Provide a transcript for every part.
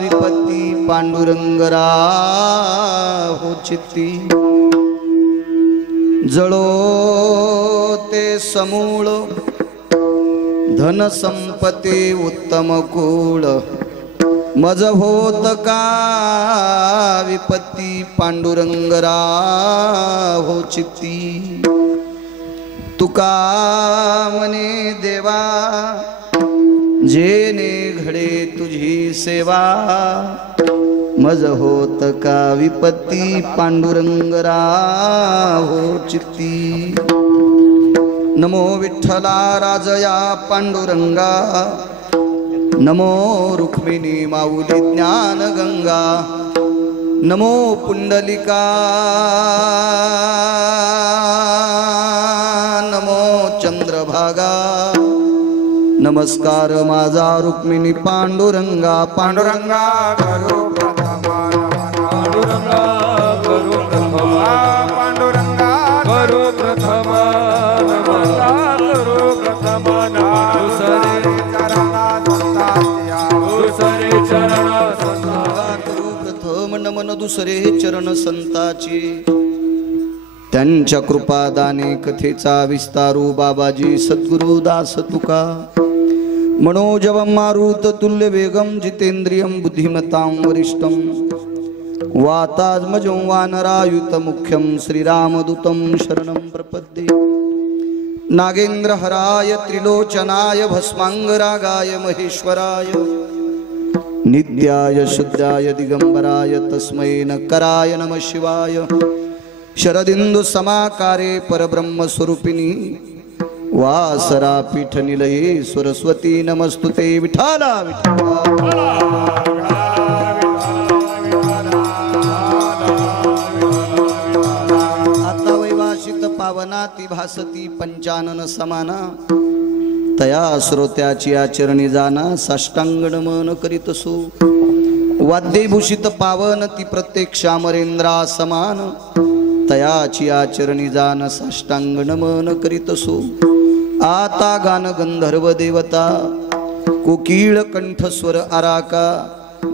विपत्ती पांडुरंग राहो चित्ती जळो ते समूळ धन संपत्ती उत्तम कुळ मज होत का विपत्ती पांडुरंग राहो चित्ती तुका मने देवा जेने घडे तुझी सेवा मज होत का विपत्ती पांडुरंग राहो चित्ती नमो विठ्ठला राजया पांडुरंगा नमो रुक्मिणी माऊली ज्ञान गंगा नमो पुंडलिका नमो चंद्रभागा नमस्कार माझा रुक्मिणी पांडुरंगा पांडुरंगा करो प्रथमा पांडुरंगा करो प्रथमा पांडुरंगा करो प्रथमा नमस्कार करो प्रथमा दुसरे चरण करो प्रथम नमन दुसरे चरण संताची त्यांच्या कृपादाने कथेचा विस्तारू बाबाजी सद्गुरु दास तुका मनोजवं मारुत तुल्य वेगम जितेंद्रियं बुद्धिमतां वरिष्ठं वातात्मजं वानरायुत मुख्यं श्रीरामदूतं शरणं प्रपद्ये नागेन्द्रहराय त्रिलोचनाय भस्मांगरागाय महेश्वराय नित्याय शुद्धाय दिगंबराय तस्मै नकराय नमः शिवाय शरदिंदु समाकारे परब्रह्म स्वरूपिणी वासरा पीठ निलये सरस्वती नमस्तुते विठाला विठाला आता वैवासित पावनाती भासती पंचानन समाना तया श्रोत्याची आचरणी जाना साष्टांग नमन करीतसो वाद्यभूषित पावन ती प्रत्यक्ष अमरेंद्रा समान तयाची आचरणी जान साष्टांग नमन करीतसो आता गान गंधर्व देवता कोकिळ कंठस्वर आराका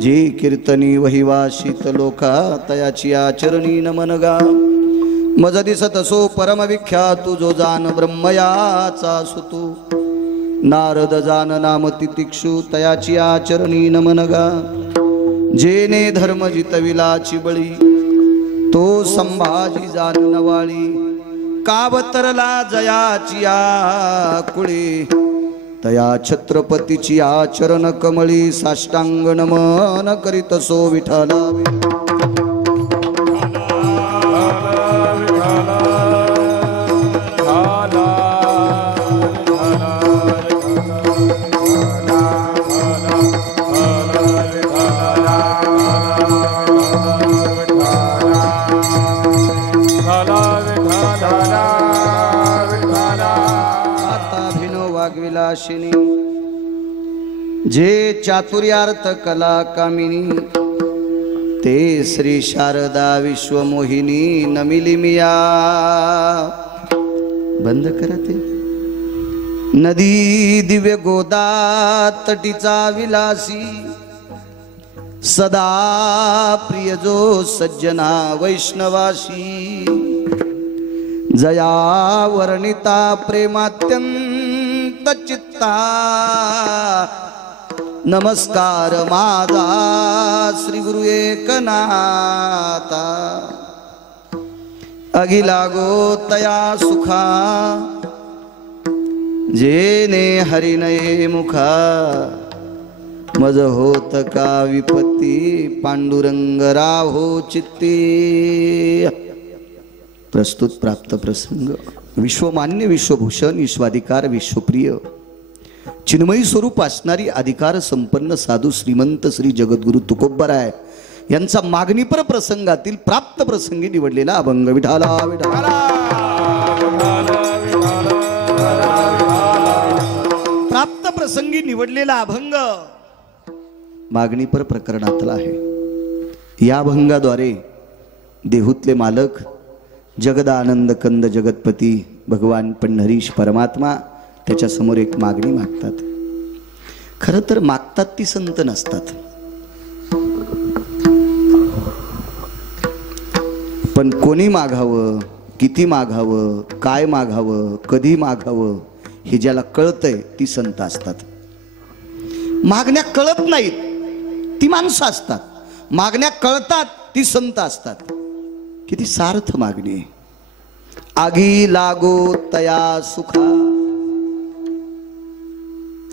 जे कीर्तनी वहिवासित लोका तयाची आचरणी नमन गा मज दिसत असो परम विख्यात जो जान ब्रह्मयाचा सुतू नारद जान नाम तितिक्षु तयाची आचरणी नमन गा जेने धर्म जितविलाची बळी तो संभाजी जान नवाळी कावतरला जयाची आकुळी तया छत्रपतीची आचरण कमळी साष्टांग नमन करीत सो विठ्ठला जे चातुर्यार्थ कला कामिनी ते श्री शारदा विश्वमोहिनी नमिली मिया बंद करते नदी दिव्य गोदा तटीचा विलासी सदा प्रिय जो सज्जना वैष्णवाशी जया वर्णिता प्रेमात्यंत चित्ता नमस्कार माझा श्री गुरु एकनाथा अगिलागो तया सुखा जेने हरिनये मुखा मज होत का विपत्ती पांडुरंग राहो चित्ती प्रस्तुत प्राप्त प्रसंग विश्वमान्य विश्वभूषण विश्वाधिकार विश्वप्रिय चिन्मयी स्वरूप असणारी अधिकार संपन्न साधू श्रीमंत श्री जगद्गुरु तुकोबराय यांचा मागणीपर प्रसंगातील प्राप्त प्रसंगी निवडलेला अभंग विठाला विठाला प्राप्त प्रसंगी निवडलेला अभंग मागणीपर प्रकरणातला आहे। या अभंगाद्वारे देहूतले मालक जगदानंद कंद जगतपती भगवान पंढरीश परमात्मा त्याच्या समोर एक मागणी मागतात। खरं तर मागतात ती संत नसतात, पण कोणी मागावं, किती मागावं, काय मागावं, कधी मागावं हे ज्याला कळतंय ती संत असतात. मागण्या कळत नाहीत ती माणसं असतात, मागण्या कळतात ती संत असतात. किती सार्थ मागणी आहे. आगी लागो तया सुखा.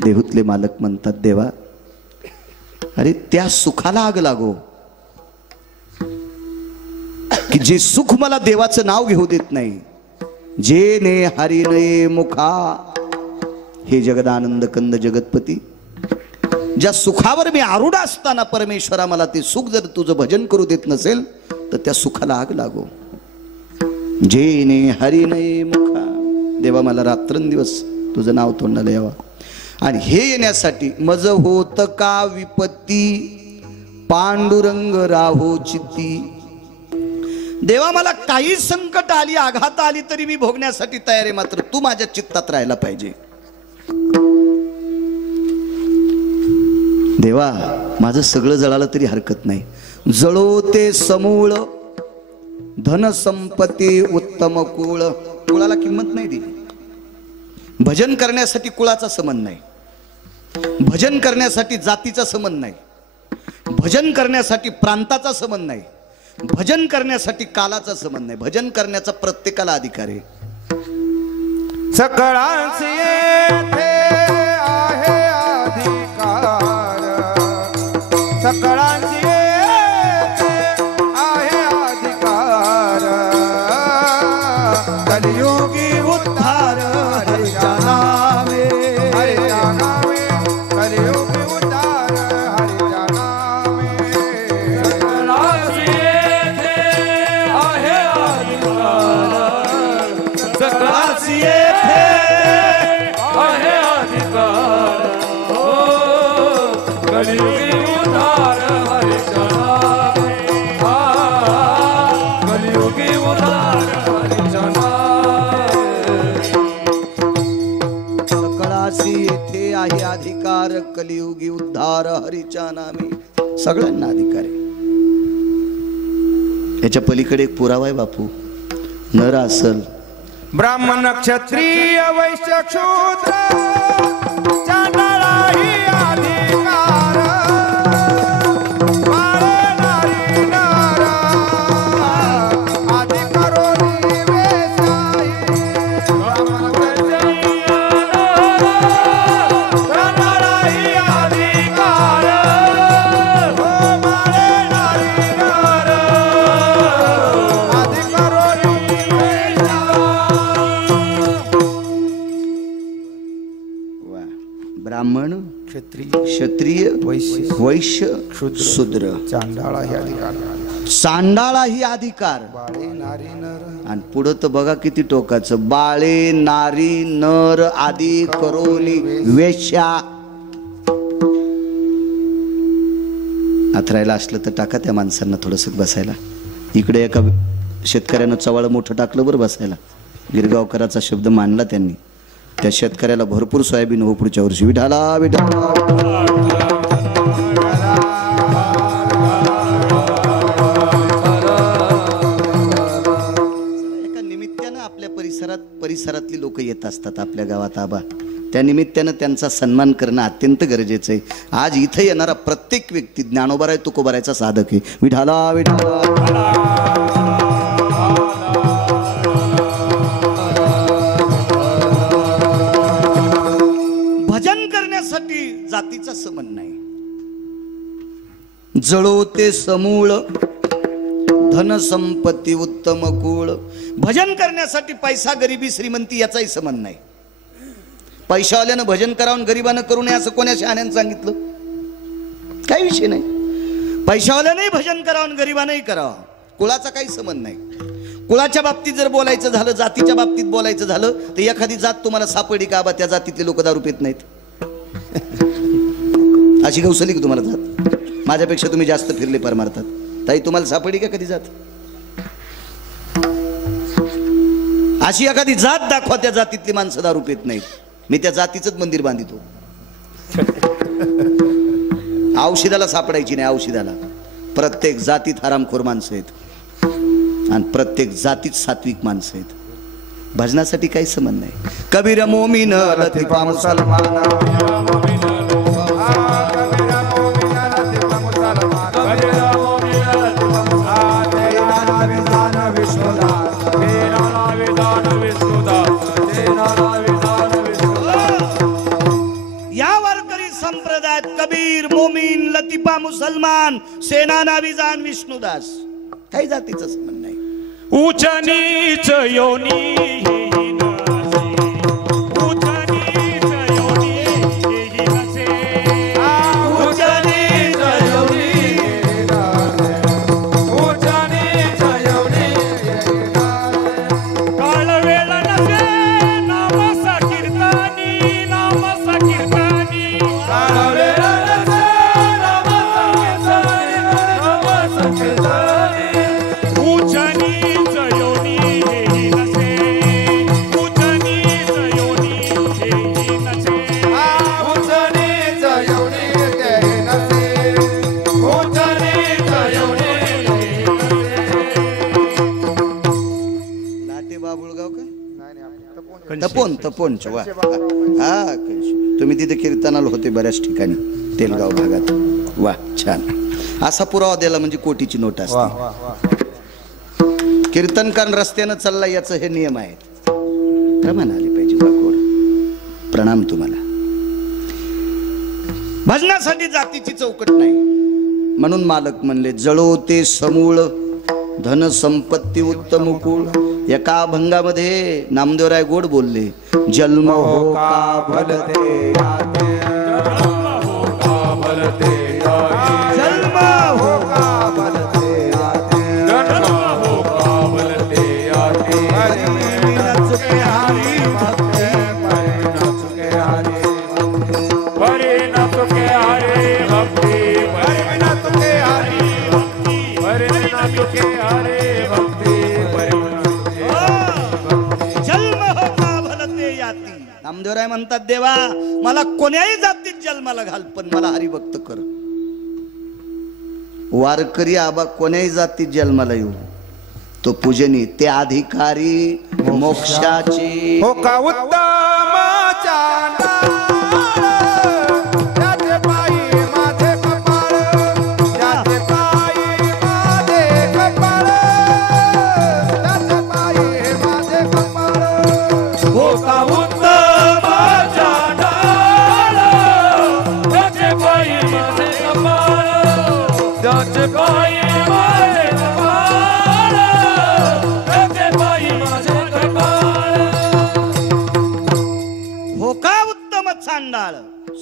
देहूतले मालक म्हणतात, देवा अरे त्या सुखाला आग लागो की जे सुख मला देवाचं नाव घेऊ देत नाही. जे ने हरी नये मुखा. हे जगदानंद कंद जगतपती, ज्या सुखावर मी आरूढ असताना परमेश्वरा मला ते सुख जर तुझं भजन करू देत नसेल तर त्या सुखाला आग लागो. जे ने हरी नये मुखा. देवा मला रात्रंदिवस तुझं नाव तोंडाला यावं. आणि हे येण्यासाठी मज होत का विपत्ती पांडुरंग राहो चित्ती. देवा मला काही संकट आली, आघात आली तरी मी भोगण्यासाठी तयार आहे, मात्र तू माझ्या चित्तात राहायला पाहिजे. देवा माझं सगळं जळालं तरी हरकत नाही. जळो ते समूळ धन संपत्ती उत्तम कुळ. कुळाला किंमत नाही दिली. भजन करण्यासाठी कुळाचा संबंध नाही, भजन करण्यासाठी जातीचा संबंध नाही, भजन करण्यासाठी प्रांताचा संबंध नाही, भजन करण्यासाठी कालाचा संबंध नाही. भजन करण्याचा प्रत्येकाला अधिकार आहे. सकळांसी येथे आहे अधिकार. सकळांसी येथे आहे अधिकार. कलियुगी उद्धार हरिच्या नामे. हरिच्या नामे कलियुगी उद्धार हरिच्या नामे. सकळांसी येथे आहे अधिकार. सकळांसी येथे आहे अधिकार. हो कलियुगी उद्धार हरिच्या नामे. कलियुगी उद्धार हरिच्या नामे. सकळासी येथे आहे अधिकार. कलियुगी उद्धार हरीच्या नामे. सगळ्यांना अधिकार आहे. याच्या पलीकडे एक पुरावा आहे बापू. नर असल, ब्राह्मण क्षत्रिय वैश्य शूद्र चांडाळाही अधिकार. बाळे नारी नर आदि करोनी वेशाही. चांडाळाही अधिकार. हो बाळे नारी नर आदि करोनी वा. ब्राह्मण क्षत्रिय क्षत्रिय वैश्य शूद्र चांडाळा हे अधिकार. चांडाळा ही अधिकार. बाळे नारी नर आणि पुढं तर बघा किती टोकाचं. बाळे नारी नर आदी करोनी वेश्या. आथरायला असलं तर टाका त्या माणसांना थोडंसं बसायला. इकडे एका शेतकऱ्यानं चवाळ मोठं टाकलं बरं बसायला. गिरगावकराचा शब्द मानला त्यांनी. त्या शेतकऱ्याला भरपूर सोयाबीन हो पुढच्या वर्षी. विठाला विठाला. एका निमित्तानं आपल्या परिसरातली लोक येत असतात आपल्या गावात आबा. त्या निमित्तानं त्यांचा सन्मान करणं अत्यंत गरजेचं आहे. आज इथे येणारा प्रत्येक व्यक्ती ज्ञानोबाराय तुकोबारायचा साधक आहे. विठाला विठाला. भजन करण्यासाठी जातीचा संबंध नाही. जळो ते समूळ धन संपत्ती उत्तम कुळ. भजन करण्यासाठी पैसा गरिबी श्रीमंती याचाही संबंध नाही. पैशावाल्यानं भजन करावं गरिबानं करू नये असं कोण्या शहाण्यानं सांगितलं? काही विषय नाही. पैशावाल्यानंही भजन करावं गरिबानंही करावं. कुळाचा काही संबंध नाही. कुळाच्या बाबतीत जर बोलायचं झालं, जातीच्या बाबतीत बोलायचं झालं तर एखादी जात तुम्हाला सापडली का बा त्या जातीतले लोक दारू पित नाहीत? अशी गौसली की तुम्हाला जात? माझ्यापेक्षा तुम्ही जास्त फिरले परमार्थात. ताई तुम्हाला सापडली का कधी जात? अशी एखादी जात दाखवा त्या जातीतली माणसं दारू पित नाहीत. मी त्या जातीचंच मंदिर बांधितो. औषधाला सापडायची नाही. औषधाला प्रत्येक जातीत हरामखोर माणसं आहेत. आणि प्रत्येक जातीत सात्विक माणसं आहेत. भजनासाठी काही संबंध नाही. कबीर मोमीन लतीफा मुसलमान, या वारकरी संप्रदायात कबीर मोमीन लतीफा मुसलमान सेना विजान विष्णुदास काही जातीचं संबंध नाही. उच्च नीच योनी तपोन वा हा तुम्ही तिथे कीर्तनाला होते बऱ्याच ठिकाणी तेलगाव भागात. वा छान. असा पुरावा द्यायला म्हणजे कोटीची नोट असते. कीर्तनकार रस्त्यानं चालला याचं हे नियम आहेत. प्रमाण आले पाहिजे. वाकोड प्रणाम तुम्हाला. भजनासाठी जातीची चौकट नाही म्हणून मालक म्हणले जळो ते समूळ धन संपत्ती उत्तम कुळ. एका अभंगामध्ये नामदेवराय गोड बोलले जन्म हो का भलते जन्म हो का भलते जन्म हो का भलते जन्म हो का भलते हरी नचके हरी भक्ते परे नचके हरी परे नचके हरी भक्ति परे नचके हरी भक्ति परे नचके हरी भक्ति नामदेवराय म्हणतात देवा मला कोण्याही जातीत जन्माला घाल पण मला हरिभक्त कर. वारकरी आबा कोण्याही जातीत जन्माला येऊ तो पूजनी ते अधिकारी मोक्षाचे. हो का उत्तम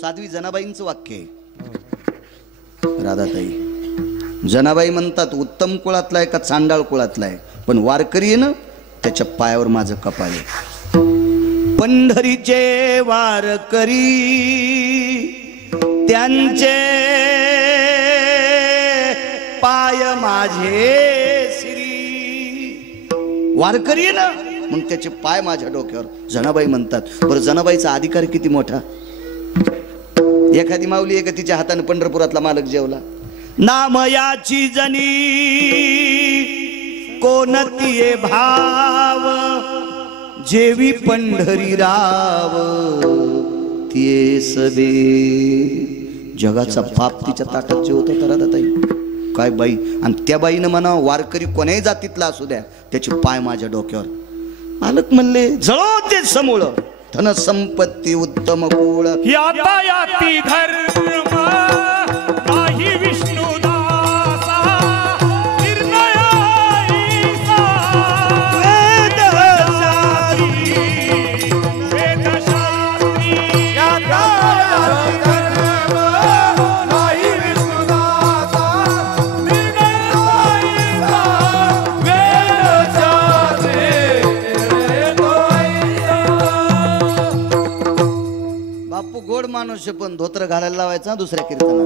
साध्वी जनाबाईंचं वाक्य आहे. राधाताई जनाबाई म्हणतात उत्तम कुळातला आहे का चांडाळ कुळातला आहे पण वारकरी आहे ना त्याच्या पायावर माझं कपाळ आहे. पंढरीचे वारकरी त्यांचे पाय माझे श्री. वारकरी आहे ना मग त्याचे पाय माझ्या डोक्यावर. जनाबाई म्हणतात बरं जनाबाईचा अधिकार किती मोठा. एखादी माऊली आहे का तिच्या हाताने पंढरपुरातला मालक जेवला. नाम याची जनी कोणतीये भाव जेवी पंढरी राव तिये सबे. जगाचा पाप तिच्या ताटात जेवत होता राधाताई. काय बाई. आणि त्या बाईनं म्हणा वारकरी कोण्याही जातीतला असू द्या त्याचे पाय माझ्या डोक्यावर. मालक म्हणले जळो ते समूळ धन संपत्ती उत्तम कुळ. यातायाती धर्म नाही विष्णुदासा निर्णयाईसा वेदशास्त्री वेदशास्त्री. यातायाती धर्म नाही विष्णुदासा निर्णयाईसा वेदशास्त्री. बापू गोड माणूस पण धोत्र घालायला लावायचा दुसऱ्या कीर्तनात.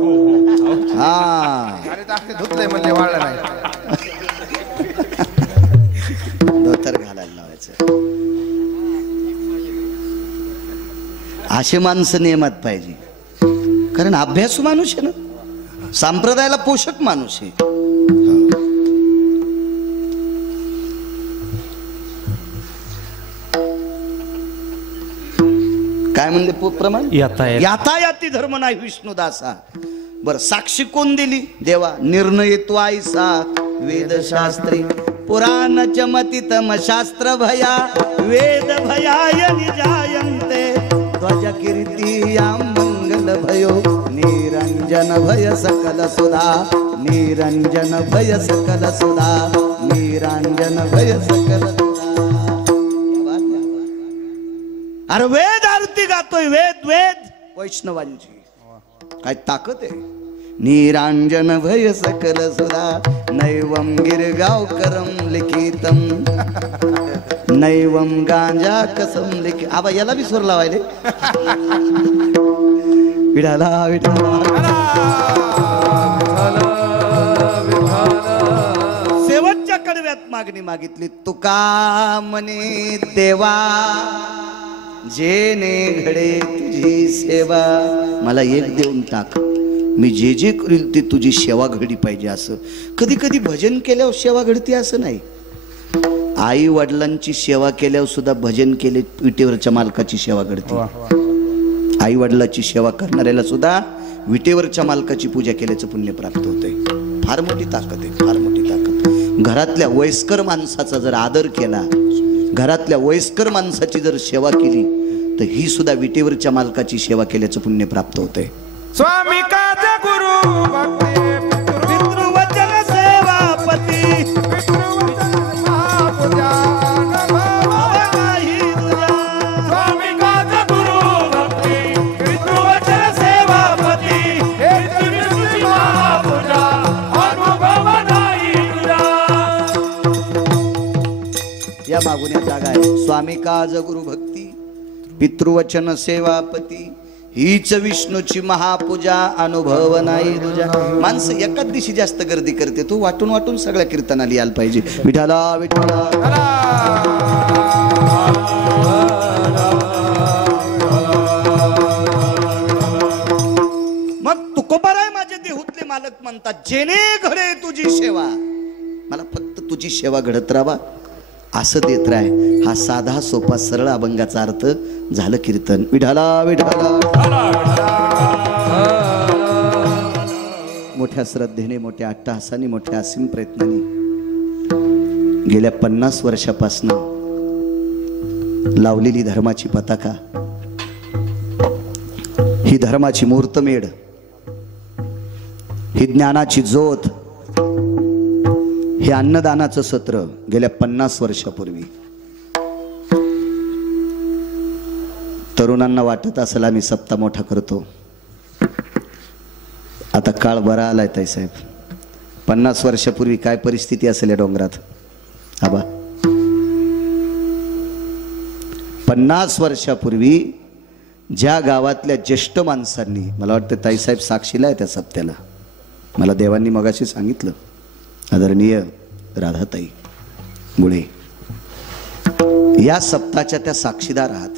हा धुतलंय म्हणजे वाढलं नाही. धोतर घालायला लावायचं. असे माणसं नियमात पाहिजे कारण अभ्यासू माणूस आहे ना. संप्रदायाला पोषक माणूस आहे. म्हणले प्रमाण यातायात. यातायाती धर्म नाही विष्णुदासा. बर साक्षी कोण दिली? देवा. निर्णय तो आईसा वेदशास्त्री पुराण चमतितम शास्त्र भया वेद भयाय निजायन्ते ध्वज कीर्तिया मंगल भयो निरंजन भय सकल सुधा निरंजन भय सकल सुधा निरंजन भय सकल सुधा. अरे वेद आरती गातोय वेद वेद वैष्णवांची काय ताकद आहे. निरांजन भय सकल सुधा नैवम गिरगावकरम लिखितम नैवम गांजा कसम लिखित. आबा याला बी स्वर लावायले. विठाला विठाला शेवटच्या कडव्यात मागणी मागितली. तुका म्हणे देवा जेने घडे तुझी सेवा. मला एक देऊन टाक, मी जे जे करील ते तुझी सेवा घडी पाहिजे. असं कधी कधी भजन केल्यावर सेवा घडते असं नाही. आई वडिलांची सेवा केल्यावर सुद्धा भजन केले विटेवरच्या मालकाची सेवा घडते. आई वडिलांची सेवा करणाऱ्याला सुद्धा विटेवरच्या मालकाची पूजा केल्याचं पुण्य प्राप्त होते. फार मोठी ताकद आहे, फार मोठी ताकद. घरातल्या वयस्कर माणसाचा जर आदर केला, घरातल्या वयस्कर माणसाची जर सेवा केली तर ही सुद्धा विटेवरच्या मालकाची सेवा केल्याचं पुण्य प्राप्त होते. स्वामी काज गुरु भक्ती पितृवचन सेवापती पितृवचन महापूजा नाही तुझा. स्वामी काज गुरु भक्ती पितृवचन सेवापती हे तुझी महापूजा अनुभव नाही तुझा. या मागून या जागा आहे. स्वामी काज गुरु भक्ती पितृवचन सेवापती हीच विष्णूची महापूजा अनुभव नाही तुझ्या. माणसं एकाच दिवशी जास्त गर्दी करते. तू वाटून वाटून सगळ्या कीर्तनाला यायला पाहिजे. विठाला विठाला मग तुकोबाराय माझे देहूतले मालक म्हणतात जेने घडे तुझी सेवा. मला फक्त तुझी सेवा घडत राहा असं देत राय. हा साधा सोपा सरळ अभंगाचा अर्थ झालं कीर्तन. विठाला विठाला. मोठ्या श्रद्धेने मोठ्या अट्टहासाने मोठ्या असीम प्रयत्नाने गेल्या 50 वर्षापासून लावलेली धर्माची पताका, ही धर्माची मुहूर्तमेढ, ही ज्ञानाची ज्योत, हे अन्नदानाचं सत्र गेल्या 50 वर्षापूर्वी तरुणांना वाटत असेल आम्ही सप्ताह मोठा करतो. आता काळ बरा आलाय ताई साहेब. 50 वर्षापूर्वी काय परिस्थिती असेल या डोंगरात. आबा 50 वर्षापूर्वी ज्या गावातल्या ज्येष्ठ माणसांनी, मला वाटतं ताईसाहेब साक्षीला आहे त्या सप्त्याला, मला देवांनी मगाशी सांगितलं, आदरणीय राधाताई मुळे या सप्ताहाच्या त्या साक्षीदार आहात.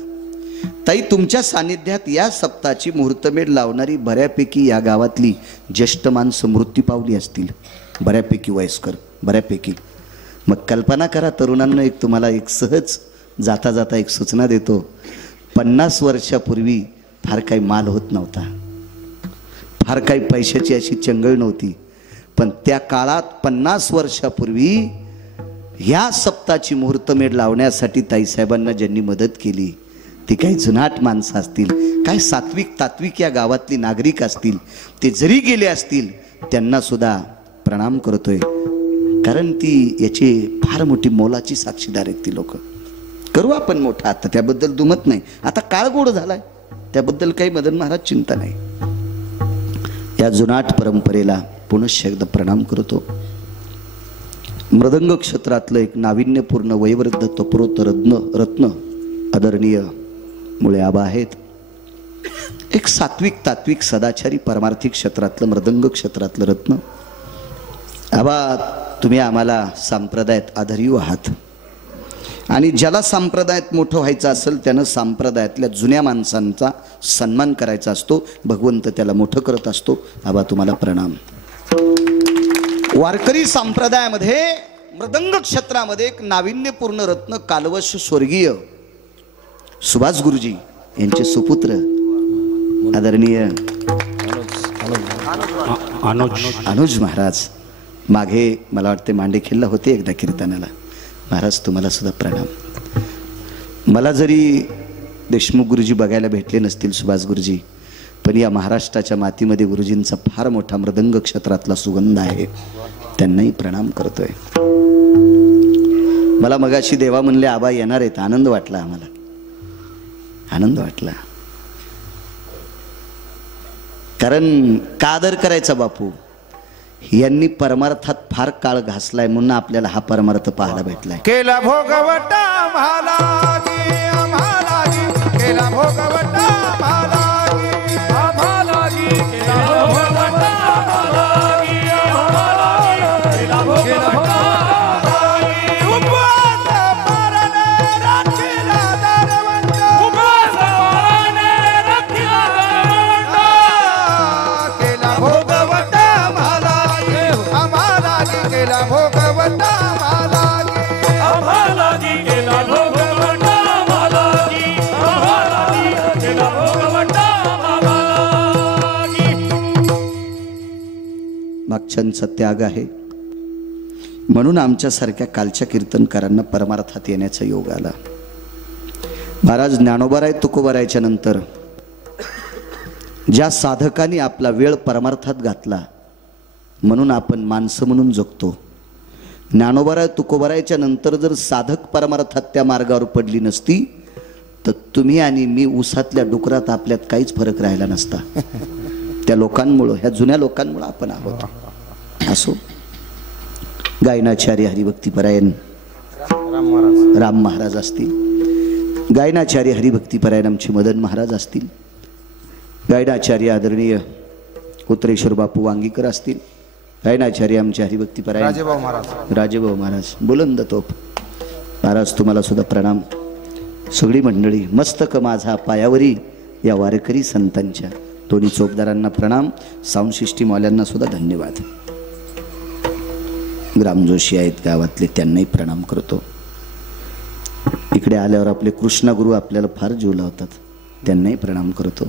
ताई तुमच्या सानिध्यात या सप्ताहाची मुहूर्तमेढ लावणारी बऱ्यापैकी या गावातली ज्येष्ठ माणसं मृत्यू पावली असतील, बऱ्यापैकी वयस्कर, बऱ्यापैकी. मग कल्पना करा तरुणांना, एक तुम्हाला एक सहज जाता जाता एक सूचना देतो. 50 वर्षापूर्वी फार काही माल होत नव्हता, फार काही पैशाची अशी चंगळ नव्हती. पण त्या काळात 50 वर्षापूर्वी ह्या सप्ताहाची मुहूर्तमेढ लावण्यासाठी ताईसाहेबांना ज्यांनी मदत केली ती काही जुनाट माणसं असतील, काय सात्विक तात्विक या गावातली नागरिक असतील, ते जरी गेले असतील त्यांना सुद्धा प्रणाम करतोय. कारण ती याची फार मोठी मोलाची साक्षीदार आहेत ती लोक. करू आपण मोठा, आता त्याबद्दल दुमत नाही. आता काळ गोड झालाय, त्याबद्दल काही मदन महाराज चिंता नाही. या जुनाट परंपरेला पुनश्च एकदा प्रणाम करतो. मृदंग क्षेत्रातलं एक नाविन्यपूर्ण वयोवृद्ध तपोरोत रत्न आदरणीय मुळे आबा आहेत. एक सात्विक तात्विक सदाचारी परमार्थिक क्षेत्रातलं मृदंग क्षेत्रातलं रत्न आबा. तुम्ही आम्हाला संप्रदायात आधारीव आहात आणि ज्याला संप्रदायात मोठं व्हायचं असेल त्यानं संप्रदायातल्या जुन्या माणसांचा सन्मान करायचा असतो. भगवंत त्याला मोठं करत असतो. आबा तुम्हाला प्रणाम. वारकरी संप्रदायामध्ये मृदंग क्षेत्रामध्ये एक नाविन्यपूर्ण रत्न कालवश स्वर्गीय सुभाष गुरुजी यांचे सुपुत्र आदरणीय अनुज महाराज मागे मला वाटते मांडेखिल्ला होते एकदा कीर्तनाला. महाराज तुम्हाला सुद्धा प्रणाम. मला जरी देशमुख गुरुजी बघायला भेटले नसतील, सुभाष गुरुजी, पण या महाराष्ट्राच्या मातीमध्ये गुरुजींचा फार मोठा मृदंग क्षेत्रातला सुगंध आहे. त्यांनाही प्रणाम करतोय. मला मगाशी देवा म्हणले आबा येणार आहेत. आनंद वाटला, आम्हाला आनंद वाटला. कारण का आदर करायचा बापू, यांनी परमार्थात फार काळ घासलाय म्हणून आपल्याला हा परमार्थ पाहायला भेटलाय. केला भोगवटा आम्हाला गे, आम्हाला गे. केला भोगवटा आम्हाला गे, आम्हाला गे. केला भोगवटा आम्हाला गे, आम्हाला गे. केला भोगवटा आम्हाला गे. उपवास पारणे राखीला दरवंत, उपवास पारणे राखीला दरवंत. केला भोगवटा आम्हाला गे, आम्हाला गे. केला भोगवटा आम्हाला गे, आम्हाला गी केला भोगवटा आम्हाला गी, आम्हाला गी केला भोगवटा आम्हाला गी. मागच्यांचा त्याग आहे म्हणून आमच्यासारख्या कालच्या कीर्तनकारांना परमार्थात येण्याचा योग आला. महाराज ज्ञानोबाराय तुकोबारायच्या नंतर ज्या साधकांनी आपला वेळ परमार्थात घातला म्हणून आपण माणसं म्हणून जगतो. ज्ञानोबाराय तुकोबारायच्या नंतर जर साधक परमार्थात त्या मार्गावर पडली नसती तर तुम्ही आणि मी उसातल्या डुकरात आपल्यात काहीच फरक राहिला नसता. त्या लोकांमुळं, ह्या जुन्या लोकांमुळं आपण आहोत. असो, गायनाचार्य हरिभक्तीपरायण राम महाराज असतील, गायनाचार्य हरिभक्तीपरायण आमचे मदन महाराज असतील, गायनाचार्य आदरणीय उत्तरेश्वर बापू वांगीकर असतील, गायनाचार्य आमचे हरिभक्तीपरायण राजेभाऊ महाराज बुलंद तोप. महाराज तुम्हाला सुद्धा प्रणाम. सगळी मंडळी, मस्तक माझा पायावरी या वारकरी संतांच्या दोन्ही चोपदारांना प्रणाम. साऊंड सिस्टीमवाल्यांना सुद्धा धन्यवाद. ग्रामजोशी आहेत गावातले, त्यांनाही प्रणाम करतो. इकडे आल्यावर आपले कृष्णा गुरु आपल्याला फार जीव लावतात, त्यांनाही प्रणाम करतो.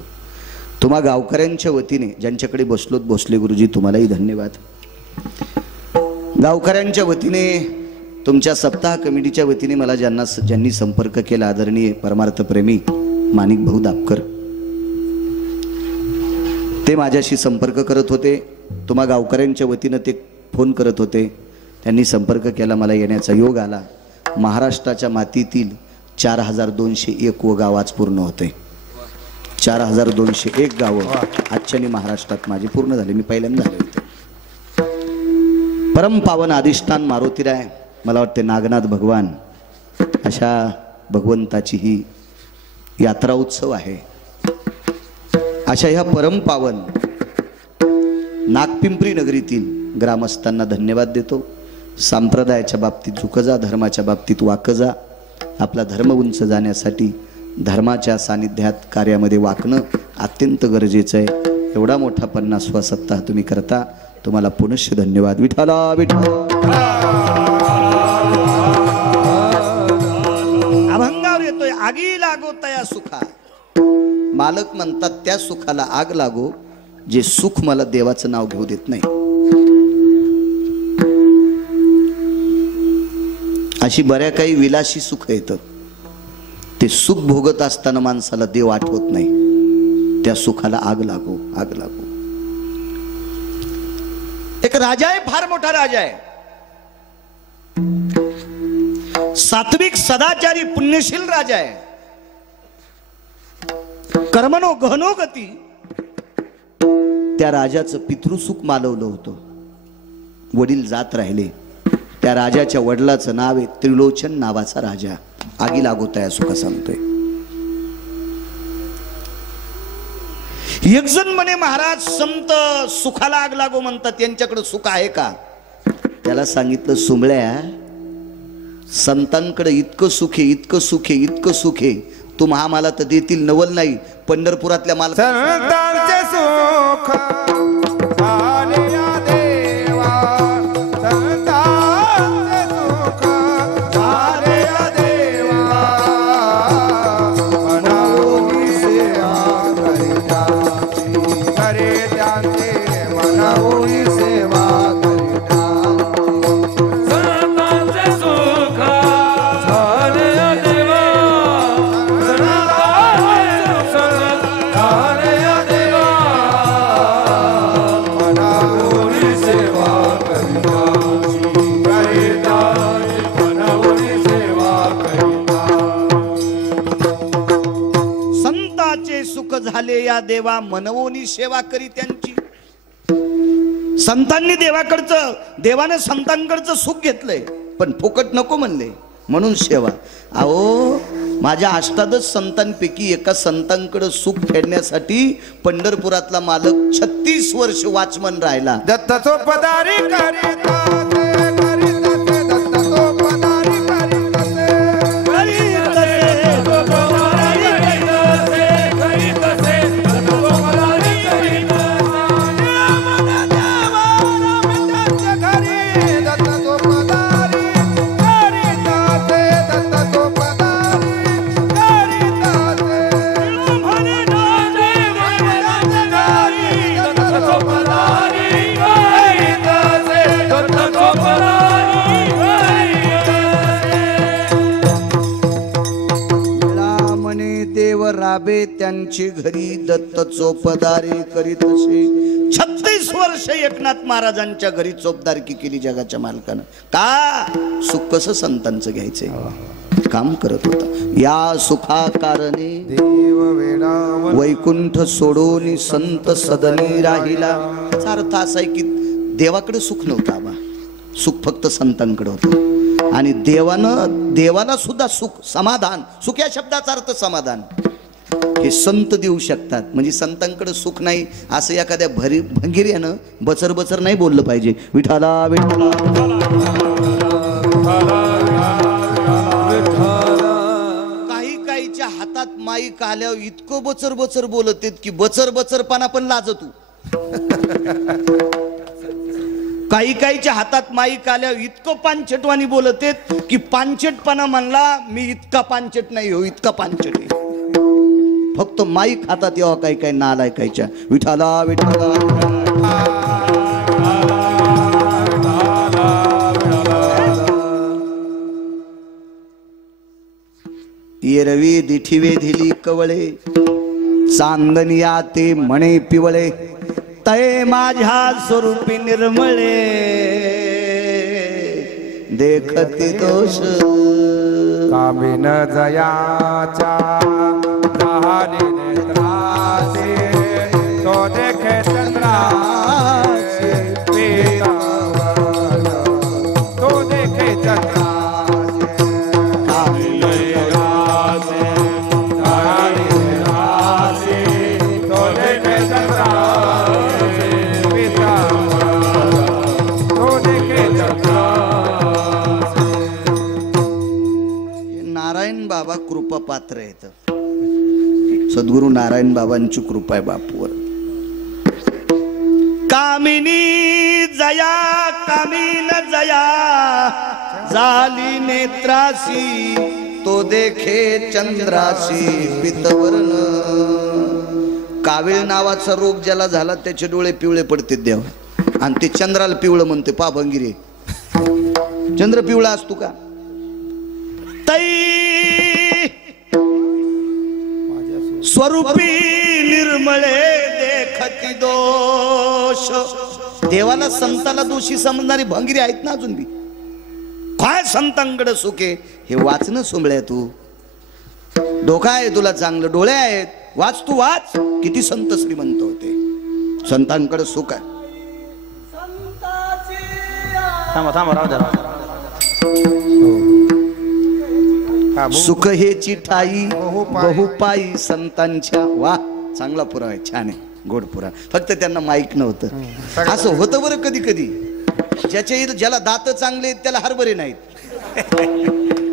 तुम्हा गावकऱ्यांच्या वतीने ज्यांच्याकडे बसलोत भोसले गुरुजी, तुम्हालाही धन्यवाद. गावकऱ्यांच्या वतीने, तुमच्या सप्ताह कमिटीच्या वतीने मला ज्यांनी संपर्क केला, आदरणीय परमार्थप्रेमी माणिक भाऊ दापकर, ते माझ्याशी संपर्क करत होते. तुम्हा गावकऱ्यांच्या वतीनं ते फोन करत होते. त्यांनी संपर्क केला, मला येण्याचा योग आला. महाराष्ट्राच्या मातीतील 4201 गाव आज पूर्ण होते. 4201 गावं आजच्यानी महाराष्ट्रात माझी पूर्ण झाली. मी पहिल्यांदा झाले होते. परम पावन अधिष्ठान मारुतीराय, मला वाटते नागनाथ भगवान, अशा भगवंताची ही यात्रा उत्सव आहे. अशा ह्या परम पावन नागपिंपरी नगरीतील ग्रामस्थांना धन्यवाद देतो. संप्रदायाच्या बाबतीत झुकजा, धर्माच्या बाबतीत वाकजा. आपला धर्म उंच जाण्यासाठी धर्माच्या सानिध्यात कार्यामध्ये वाकणं अत्यंत गरजेचं आहे. एवढा मोठा 50वा सप्ताह तुम्ही करता, तुम्हाला पुनश्च धन्यवाद. विठाला विठ्ठल. अभंगावर येतोय, आगी लागो तया सुखा. मालक म्हणतात त्या सुखाला आग लागो जे सुख मला देवाचं नाव घेऊ देत नाही. अशी बऱ्या काही विलासी सुख येतं, ते सुख भोगत असताना माणसाला देव आठवत नाही. त्या सुखाला आग लागो, आग लागो. एक राजा आहे, फार मोठा राजा आहे, सात्विक सदाचारी पुण्यशील राजा आहे. कर्मनो गहनो गती. त्या राजाचं पितृसुख मालवलं होतं. वडील जात राहिले. त्या राजाच्या वडिलाचं नाव आहे त्रिलोचन नावाचा राजा. आगी लागोता या सुखा सांगतोय. एक जण म्हणे, महाराज संत सुखाला आग लागो म्हणतात, यांच्याकडे सुख आहे का? त्याला सांगितलं, सुंबळ्या, संतांकडे इतकं सुख आहे, इतकं सुख आहे, इतकं सुख आहे, तू मला तर देतील नवल नाही. पंढरपुरातल्या माल संतांचे सुख आले या देवा, संतांचे सुख आले या देवा. मनाओ या देवा मनवोनी सेवा करी त्यांची. संतांनी देवाने संतांकडचं सुख घेतलंय पण फुकट नको म्हणले म्हणून सेवा. अहो माझ्या अष्टादश संतांपैकी एका संतांकडे सुख फेडण्यासाठी पंढरपुरातला मालक 36 वर्ष वॉचमन राहिला. दत्त चोपदारी करीता दत्त चोपदारी राबे त्यांची घरी दत्त चोपदारी करीत असे. 36 वर्ष एकनाथ महाराजांच्या घरी चोपदारकी केली जगाच्या मालकानं. का सुख कसं संतांचं घ्यायचंय काम करत होता. या सुखा कारणे देव वेडावला वैकुंठ सोडून संत सदनी राहिला. याचा अर्थ असा आहे की देवाकडे सुख नव्हतं आबा, सुख फक्त संतांकडे होतं. आणि देवाला सुद्धा सुख समाधान, सुख या शब्दाचा अर्थ समाधान, हे संत देऊ शकतात. म्हणजे संतांकडे सुख नाही असं एखाद्या भंगिऱ्यानं बचर बचर नाही बोललं पाहिजे. विठाला विठाला काहीच्या हातात माईक आल्यावर इतकं बचर बचर बोलत की बचर बचरपणा पण लाजतू. काहीच्या हातात माईक आल्यावर इतकं पानचटवानी बोलत की पानचटपणा म्हणला मी इतका पानचट नाही हो, इतका पानचट आहे. फक्त माईक हातात यावं काही नालायकाच्या. विठाला विठाला येरवी दिठीवे धिली कवळे चांदनिया ते म्हणे पिवळे तय माझ्या स्वरूपी निर्मळे देखती दोष कामिन जयाचा झाली नेत्रासे तो देखे चंद्राचे पीतांबर तो देखे चंद्राचे कामिन जयाचे झाली नेत्रासे तो देखे चंद्राचे पीतांबर तो देखे चंद्राचे. नारायण बाबा कृपा पात्र आहेत. सद्गुरु नारायण बाबांची कृपा आहे बापूवर. कामिनी जया कामीन जया झाली नेत्रासी तो देखे चंद्रासी पितवर्ण. कावीळ नावाचा रोग ज्याला झाला त्याचे डोळे पिवळे पडते देव आणि ते चंद्राला पिवळं म्हणते. पा भंगिरे चंद्र पिवळा असतो का? स्वरूपी निर्मळे देखती दोष. देवाला संताला दोषी समजणारी भंगिरी आहेत ना अजून बी. काय संतांकडे सुखे हे वाचणं सोमळ्या. तू डोका आहे तुला चांगलं, डोळे आहेत, वाच तू वाच. किती संत श्रीमंत होते, संतांकडे सुख आहे. सुख हे चिठाई बहुपाई संतांच्या. वा चांगला पुरावा आहे, छान आहे, गोड पुरा. फक्त त्यांना माईक नव्हतं. असं होतं बरं कधी कधी. ज्याला दात चांगले आहेत त्याला हरभरे नाहीत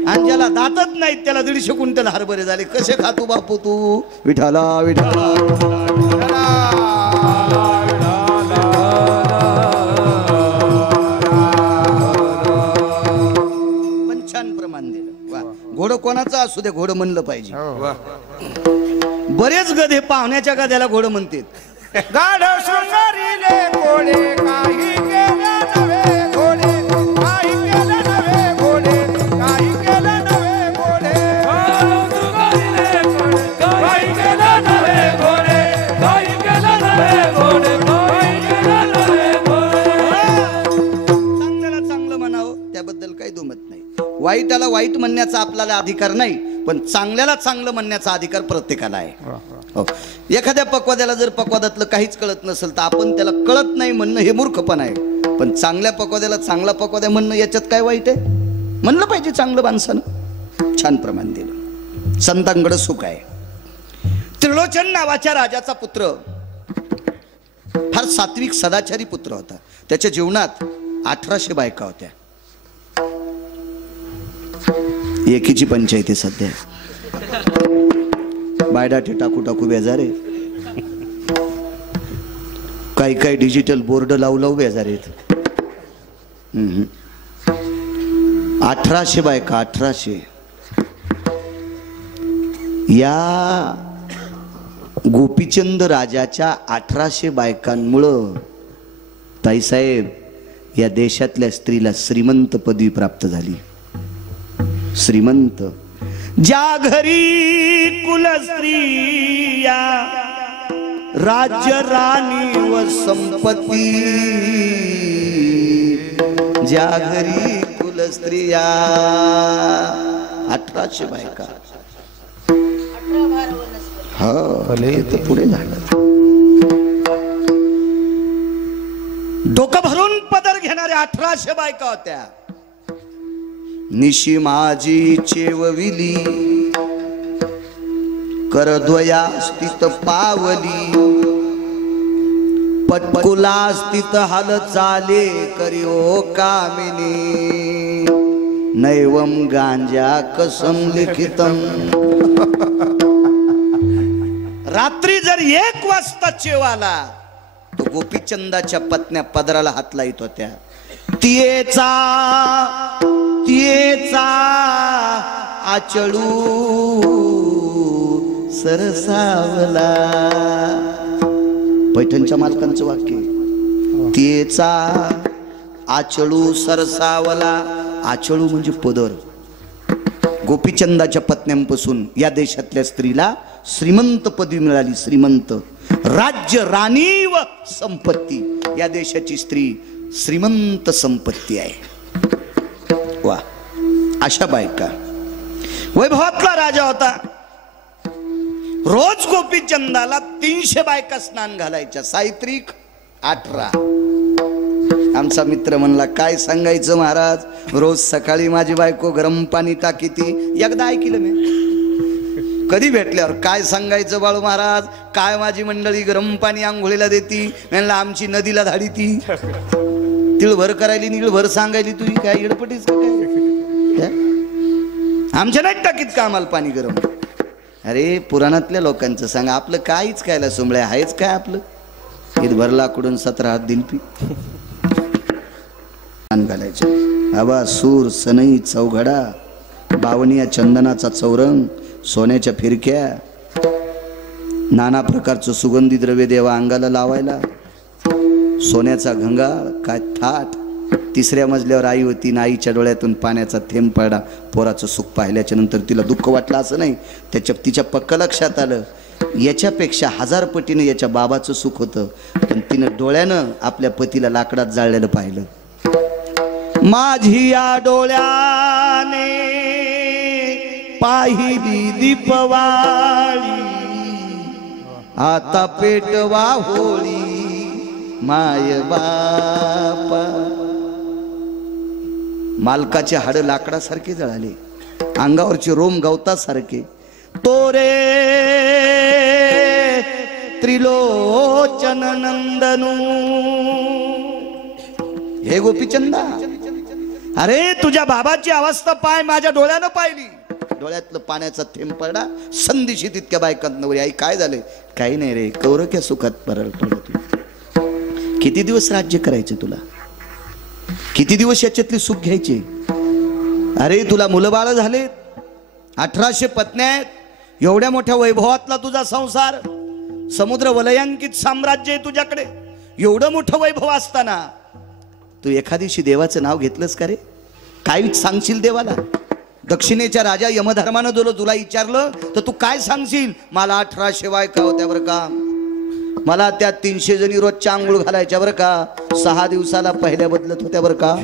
आणि ज्याला दातच नाहीत त्याला 150 क्विंटल हरभरे झाले. कसे खातो बापू तू? विठाला विठाला पण छान प्रमाण दिलं. वा घोडं कोणाचं असू दे घोडं म्हणलं पाहिजे. बरेच गधे पाहुण्याच्या गध्याला घोडं म्हणतात. गाढ शृंगारीले घोडे काही केले नव्हे घोडे काही केले नव्हे घोडे काही केले नव्हे घोडे काही केलं नव्हे घोडे काही केलं नव्हे घोडे काही केलं नव्हे घोडे. चांगल्याला चांगलं म्हणावं त्याबद्दल काही दुमत नाही. वाईटाला वाईट म्हणण्याचा आपल्याला अधिकार नाही, पण चांगल्याला चांगलं म्हणण्याचा अधिकार प्रत्येकाला आहे. हो. एखाद्या पक्वाद्याला जर पक्वादातलं काहीच कळत नसेल तर आपण त्याला कळत नाही म्हणणं हे मूर्खपण आहे. पण चांगल्या पक्वाद्याला चांगला पक्वाद्या म्हणणं याच्यात काय वाईट आहे? म्हणलं पाहिजे चांगलं माणसानं. छान प्रमाण दिलं. संतांकडे सुख आहे. त्रिलोचन नावाच्या राजाचा पुत्र फार सात्विक सदाचारी पुत्र होता. त्याच्या जीवनात 1800 बायका होत्या. एकीची पंचायती सध्या बायडाटे टाकू टाकू बेजारे. काही काही डिजिटल बोर्ड लावू बेजारे. 1800 बायका. 1800. या गोपीचंद राजाच्या 1800 बायकांमुळं ताईसाहेब या देशातल्या स्त्रीला श्रीमंत पदवी प्राप्त झाली. श्रीमंत. ज्या घरी कुलस्त्रिया राज्य राणी व संपत्ती. ज्या घरी कुलस्त्रिया. 1800 बायका. हा तर पुढे झालं. डोकं भरून पदर घेणाऱ्या 1800 बायका होत्या. निशी माझी चेवविली करद्वया स्थित पावली. पटकुला स्थित हाल चाले करिओ कामिनी. नैवम गांजा कसम लिखितम. रात्री जर 1 वाजता चेवाला तो गोपीचंदाच्या पत्न्या पदराला हात लाईत होत्या. तियेचा आचळू सरसावला. पैठणच्या मालकांचं वाक्य. तियेचा आचळू सरसावला. आचळू म्हणजे पदर. गोपीचंदाच्या पत्न्यांपासून या देशातल्या स्त्रीला श्रीमंत पदवी मिळाली. श्रीमंत. राज्य राणी व संपत्ती. या देशाची स्त्री श्रीमंत संपत्ती आहे. वा. अशा बायका. वैभवातला राजा होता. रोज गोपीचंदाला 300 बायका स्नान घालायच्या. सावित्रिक 18. आमचा मित्र म्हणला काय सांगायचं महाराज, रोज सकाळी माझी बायको गरम पाणी टाकीती. एकदा ऐकलं मी. कधी भेटल्यावर काय सांगायचं बाळू महाराज, काय माझी मंडळी गरम पाणी आंघोळीला देती. म्हणला आमची नदीला धाडी ती. तिळभर करायली निळभर सांगायली. तुझी काय इडपटीच काय? आमच्या नाही टाकीत का आम्हाला पाणी गरम? अरे पुराणातल्या लोकांचं सांगा. आपलं काहीच कायला सोमळ्या आहेच काय आपलं. ईद भरला कडून 17 हात दिलपी घालायचे. आबा सूर सनई चौघडा. बावणिया चंदनाचा चौरंग. सोन्याच्या फिरक्या. नाना प्रकारचं सुगंधी द्रव्य देवा अंगाला लावायला. सोन्याचा घंगाळ. काय थाट. 3ऱ्या मजल्यावर आई होती. आईच्या डोळ्यातून पाण्याचा थेंब पडला. पोराचं सुख पाहिल्याच्या नंतर तिला दुःख वाटलं असं नाही. तिच्या पक्क लक्षात आलं याच्यापेक्षा 1000 पटीने याच्या बाबाचं सुख होतं. पण तिनं डोळ्यानं आपल्या पतीला लाकडात जाळलेलं पाहिलं. माझी या डोळ्याने पाहिली दीपवाळी. आता पेटवा होळी माय बापा. मालकाचे हाड लाकडासारखे जळाले. अंगावरचे रोम गवतासारखे. तोरे त्रिलोचन नंदनू. हे गोपीचंदा, अरे तुझ्या बाबाची अवस्था पाय. माझ्या डोळ्यानं पाहिली. डोळ्यातलं पाण्याचा थेंब पडला. संदिशी तितक्या बायकांवर. आई काय झाले? काही नाही रे, कौरक्या सुखात पडत. किती दिवस राज्य करायचे तुला? किती दिवस याच्यातली सुख घ्यायचे? अरे तुला मुलं बाळ झाले. 1800 पत्न्या आहेत. एवढ्या मोठ्या वैभवातला तुझा संसार. समुद्र वलयांकित साम्राज्य आहे तुझ्याकडे. एवढं मोठं वैभव असताना तू एखादीशी देवाचं नाव घेतलंस का रे? काय सांगशील देवाला? दक्षिणेच्या राजा यमधर्मानं तुला विचारलं तर तू काय सांगशील? मला 1800 बायका होत्या बरं का. मला त्या 300 जणी रोजच्या आंघोळ घालायच्या बरं का. 6 दिवसाला पहिल्या बदलत होत्या बरं का.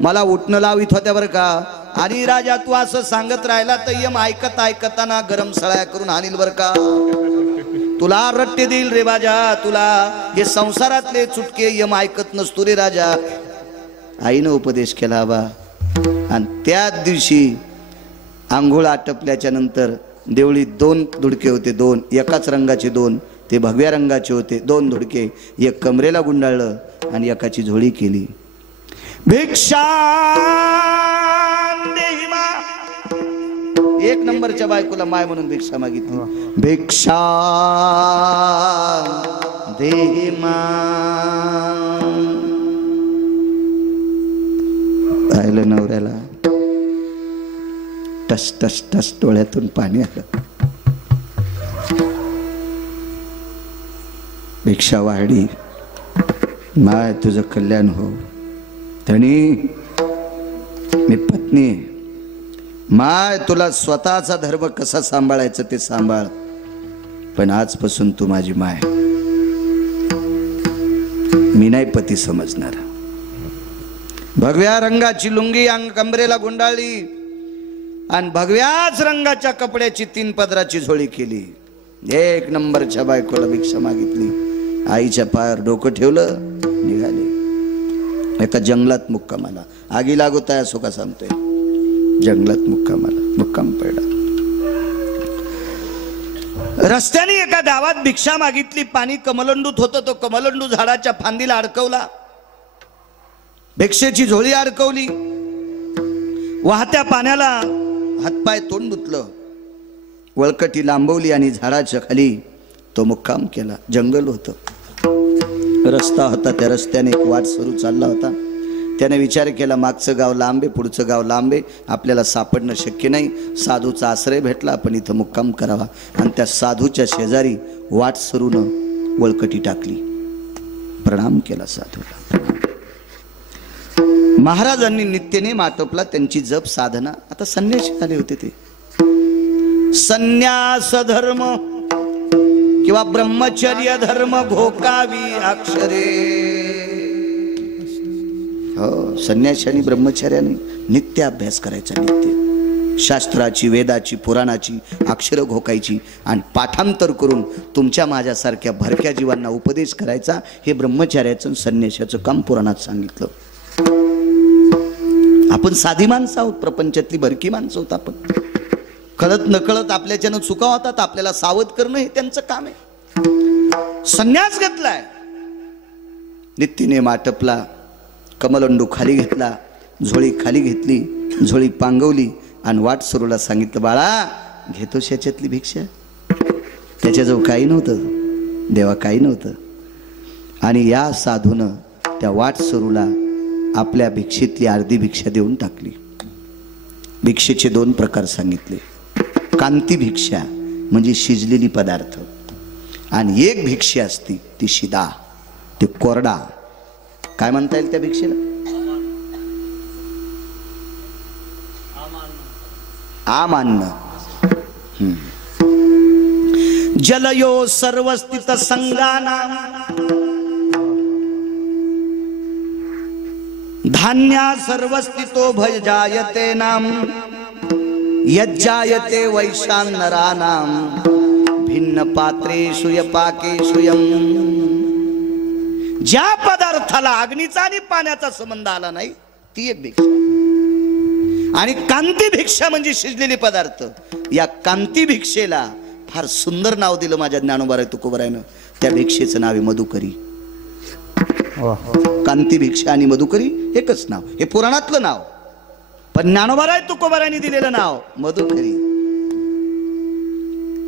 मला उठणं लावित होत्या बरं का. आणि राजा तू असं सांगत राहिला तर यम ऐकताना गरम सळ्या करून आणील बरं का. तुला रट्टे देईल रे बाजा, तुला हे संसारातले चुटके यम ऐकत नसतो रे राजा. आईनं उपदेश केला बा. आणि त्याच दिवशी आंघोळ आटपल्याच्या नंतर देवळीत 2 धुडके होते, 2 एकाच रंगाचे, 2 ते भगव्या रंगाचे होते. 2 धुडके, एक कमरेला गुंडाळलं आणि एकाची झोळी केली. भिक्षा देही मा, 1 नंबरच्या बायकोला माय म्हणून भिक्षा मागितली. भिक्षा देही मा. पाहिलं नवऱ्याला, टस टस टस डोळ्यातून पाणी आलं. भिक्षा वाढली. माय तुझं कल्याण हो. धनी मी पत्नी, माय तुला स्वतःचा धर्म कसा सांभाळायचं ते सांभाळ, पण आजपासून तू माझी माय. मी नाही पती समजणार. भगव्या रंगाची लुंगी कमरेला गुंडाळली आणि भगव्याच रंगाच्या कपड्याची 3 पदराची झोळी केली. 1 नंबरच्या बायकोला भिक्षा मागितली. आईच्या पायावर डोकं ठेवलं, निघाले. एका जंगलात मुक्कामाला, आगी लागत आहे असो का सांगतोय, जंगलात मुक्काम पडला. रस्त्याने एका गावात भिक्षा मागितली. पाणी कमलंडूत होतं, तो कमलंडू झाडाच्या फांदीला अडकवला. भिक्षेची झोळी अडकवली. वाहत्या पाण्याला हातपाय तोंड धुतलं, वळकटी लांबवली आणि झाडाच्या खाली तो मुक्काम केला. जंगल होतं, रस्ता होता. त्या रस्त्याने एक वाट सुरू चालला होता. त्याने विचार केला, मागचं गाव लांबे, पुढचं गाव लांबे, आपल्याला सापडणं शक्य नाही. साधूचा आश्रय भेटला, आपण इथं मुक्काम करावा. आणि त्या साधूच्या शेजारी वाट सुरूनं वळकटी टाकली. प्रणाम केला साधूला. महाराजांनी नित्यनेम आटोपला, त्यांची जप साधना. आता संन्यासी झाले होते ते. संन्यास धर्म किंवा ब्रह्मचर्य धर्म घोकावी अक्षरे. हो, संन्यासी आणि ब्रह्मचर्याने नित्य अभ्यास करायचा. नित्य शास्त्राची, वेदाची, पुराणाची अक्षरं घोकायची आणि पाठांतर करून तुमच्या माझ्यासारख्या भरक्या जीवांना उपदेश करायचा. हे ब्रह्मचर्याचं संन्यासाचं काम पुराणात सांगितलं. आपण साधी माणसं आहोत, प्रपंचातली भरकी माणसं आहोत. आपण कळत नकळत आपल्याच्यानं चुका होतात. आपल्याला सावध करणं हे त्यांचं काम आहे. संन्यास घेतलाय, नित्यनेम आटपला, कमलंडू खाली घेतला, झोळी खाली घेतली, झोळी पांगवली आणि वाट सुरूला सांगितलं, बाळा घेतोस याच्यातली भिक्षा. त्याच्याजवळ काही नव्हतं, देवा काही नव्हतं. आणि या साधूनं त्या वाट सुरूला आपल्या भिक्षेतली अर्धी भिक्षा देऊन टाकली. भिक्षेचे 2 प्रकार सांगितले. कांती भिक्षा म्हणजे शिजलेली पदार्थ, आणि एक भिक्षा असती ती शिदा, ती कोरडा. काय म्हणता येईल त्या भिक्षेला? आमान्न. जलयो सर्वस्थित संगाना धान्या सर्वस्थितो भजायते नाम यज्जायते वैशान नरानाम भिन्न पात्रेषु यपाकेषु यम. ज्या पदार्थाला अग्नीचा आणि पाण्याचा संबंध आला नाही ती एक भिक्षा. आणि कांती भिक्षा म्हणजे शिजलेले पदार्थ. या कांती भिक्षेला फार सुंदर नाव दिलं माझ्या ज्ञानोबा तुकोबरायनं. त्या भिक्षेचं नाव आहे मधुकरी. कांती भिक्षा आणि मधुकरी एकच नाव. हे पुराणातलं नाव, पण ज्ञानोबा तुकोबरायनी दिलेलं नाव मधुकरी.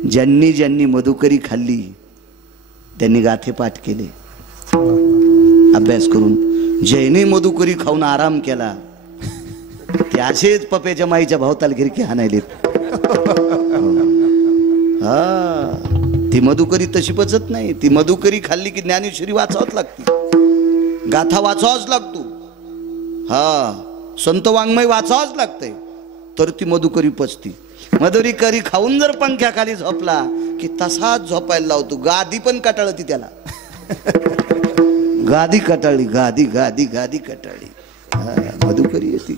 ज्यांनी ज्यांनी मधुकरी खाल्ली त्यांनी गाथे पाठ केले अभ्यास करून. जैने मधुकरी खाऊन आराम केला ते असेच पप्याच्या माईच्या भावताल गिरकी हाणायलेत. ती मधुकरी तशी पचत नाही. ती मधुकरी खाल्ली की ज्ञानेश्वरी वाचावच लागते, गाथा वाचावाच लागतो. संत वाङ्मय वाचावाच लागतंय तर ती मधुकरी पचती. मधुकरी खाऊन जर पंख्याखाली झोपला की तसाच झोपायला लावतो. गादी पण कटाळती त्याला. गादी कटाळली, गादी गादी गादी कटाळली. मधुकरी येते.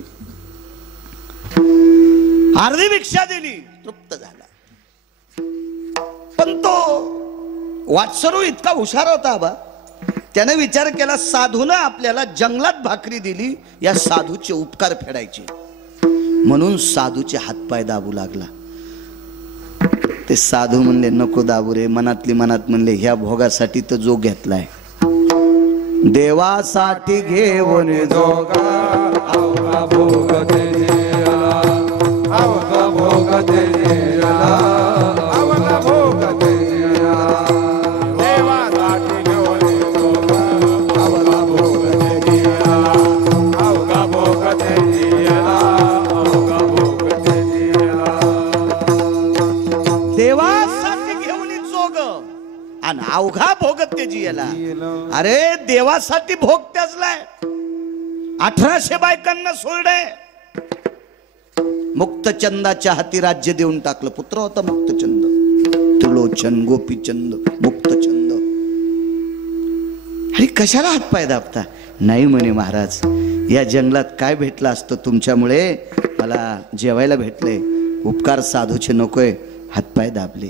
अर्धी भिक्षा दिली, तृप्त झाला. पण तो वाटसरू इतका हुशार होता आबा, त्याने विचार केला साधूनं आपल्याला जंगलात भाकरी दिली, या साधूचे उपकार फेडायचे, म्हणून साधूचे हातपाय दाबू लागला. ते साधू म्हणले नको दाबू रे, मनातली मनात म्हणले ह्या भोगासाठी तर जो घेतलाय, देवासाठी घेऊन जोगा अवघा भोग तेजिला, अवघा भोग तेजिला, अवघा भोग तेजिला, देवासाठी घेऊन जोगा, अवघा भोग तेजिला, अवघा भोग तेजिला, अवघा भोग तेजिला. देवासाठी घेऊन जोग आणि अवघा भोगत ते जियला. अरे देवासाठी भोग त्याचलाय, 1800 बायकांना सोडलंय, मुक्तचंदाच्या हाती राज्य देऊन टाकलं. पुत्र होता मुक्तचंद, त्रिलोचन, गोपीचंद, मुक्तचंद. अरे कशाला हातपाय दाबता? नाही म्हणे महाराज, या जंगलात काय भेटलं असतं तुमच्यामुळे, मला जेवायला भेटले, उपकार साधूचे नकोय. हातपाय दाबले.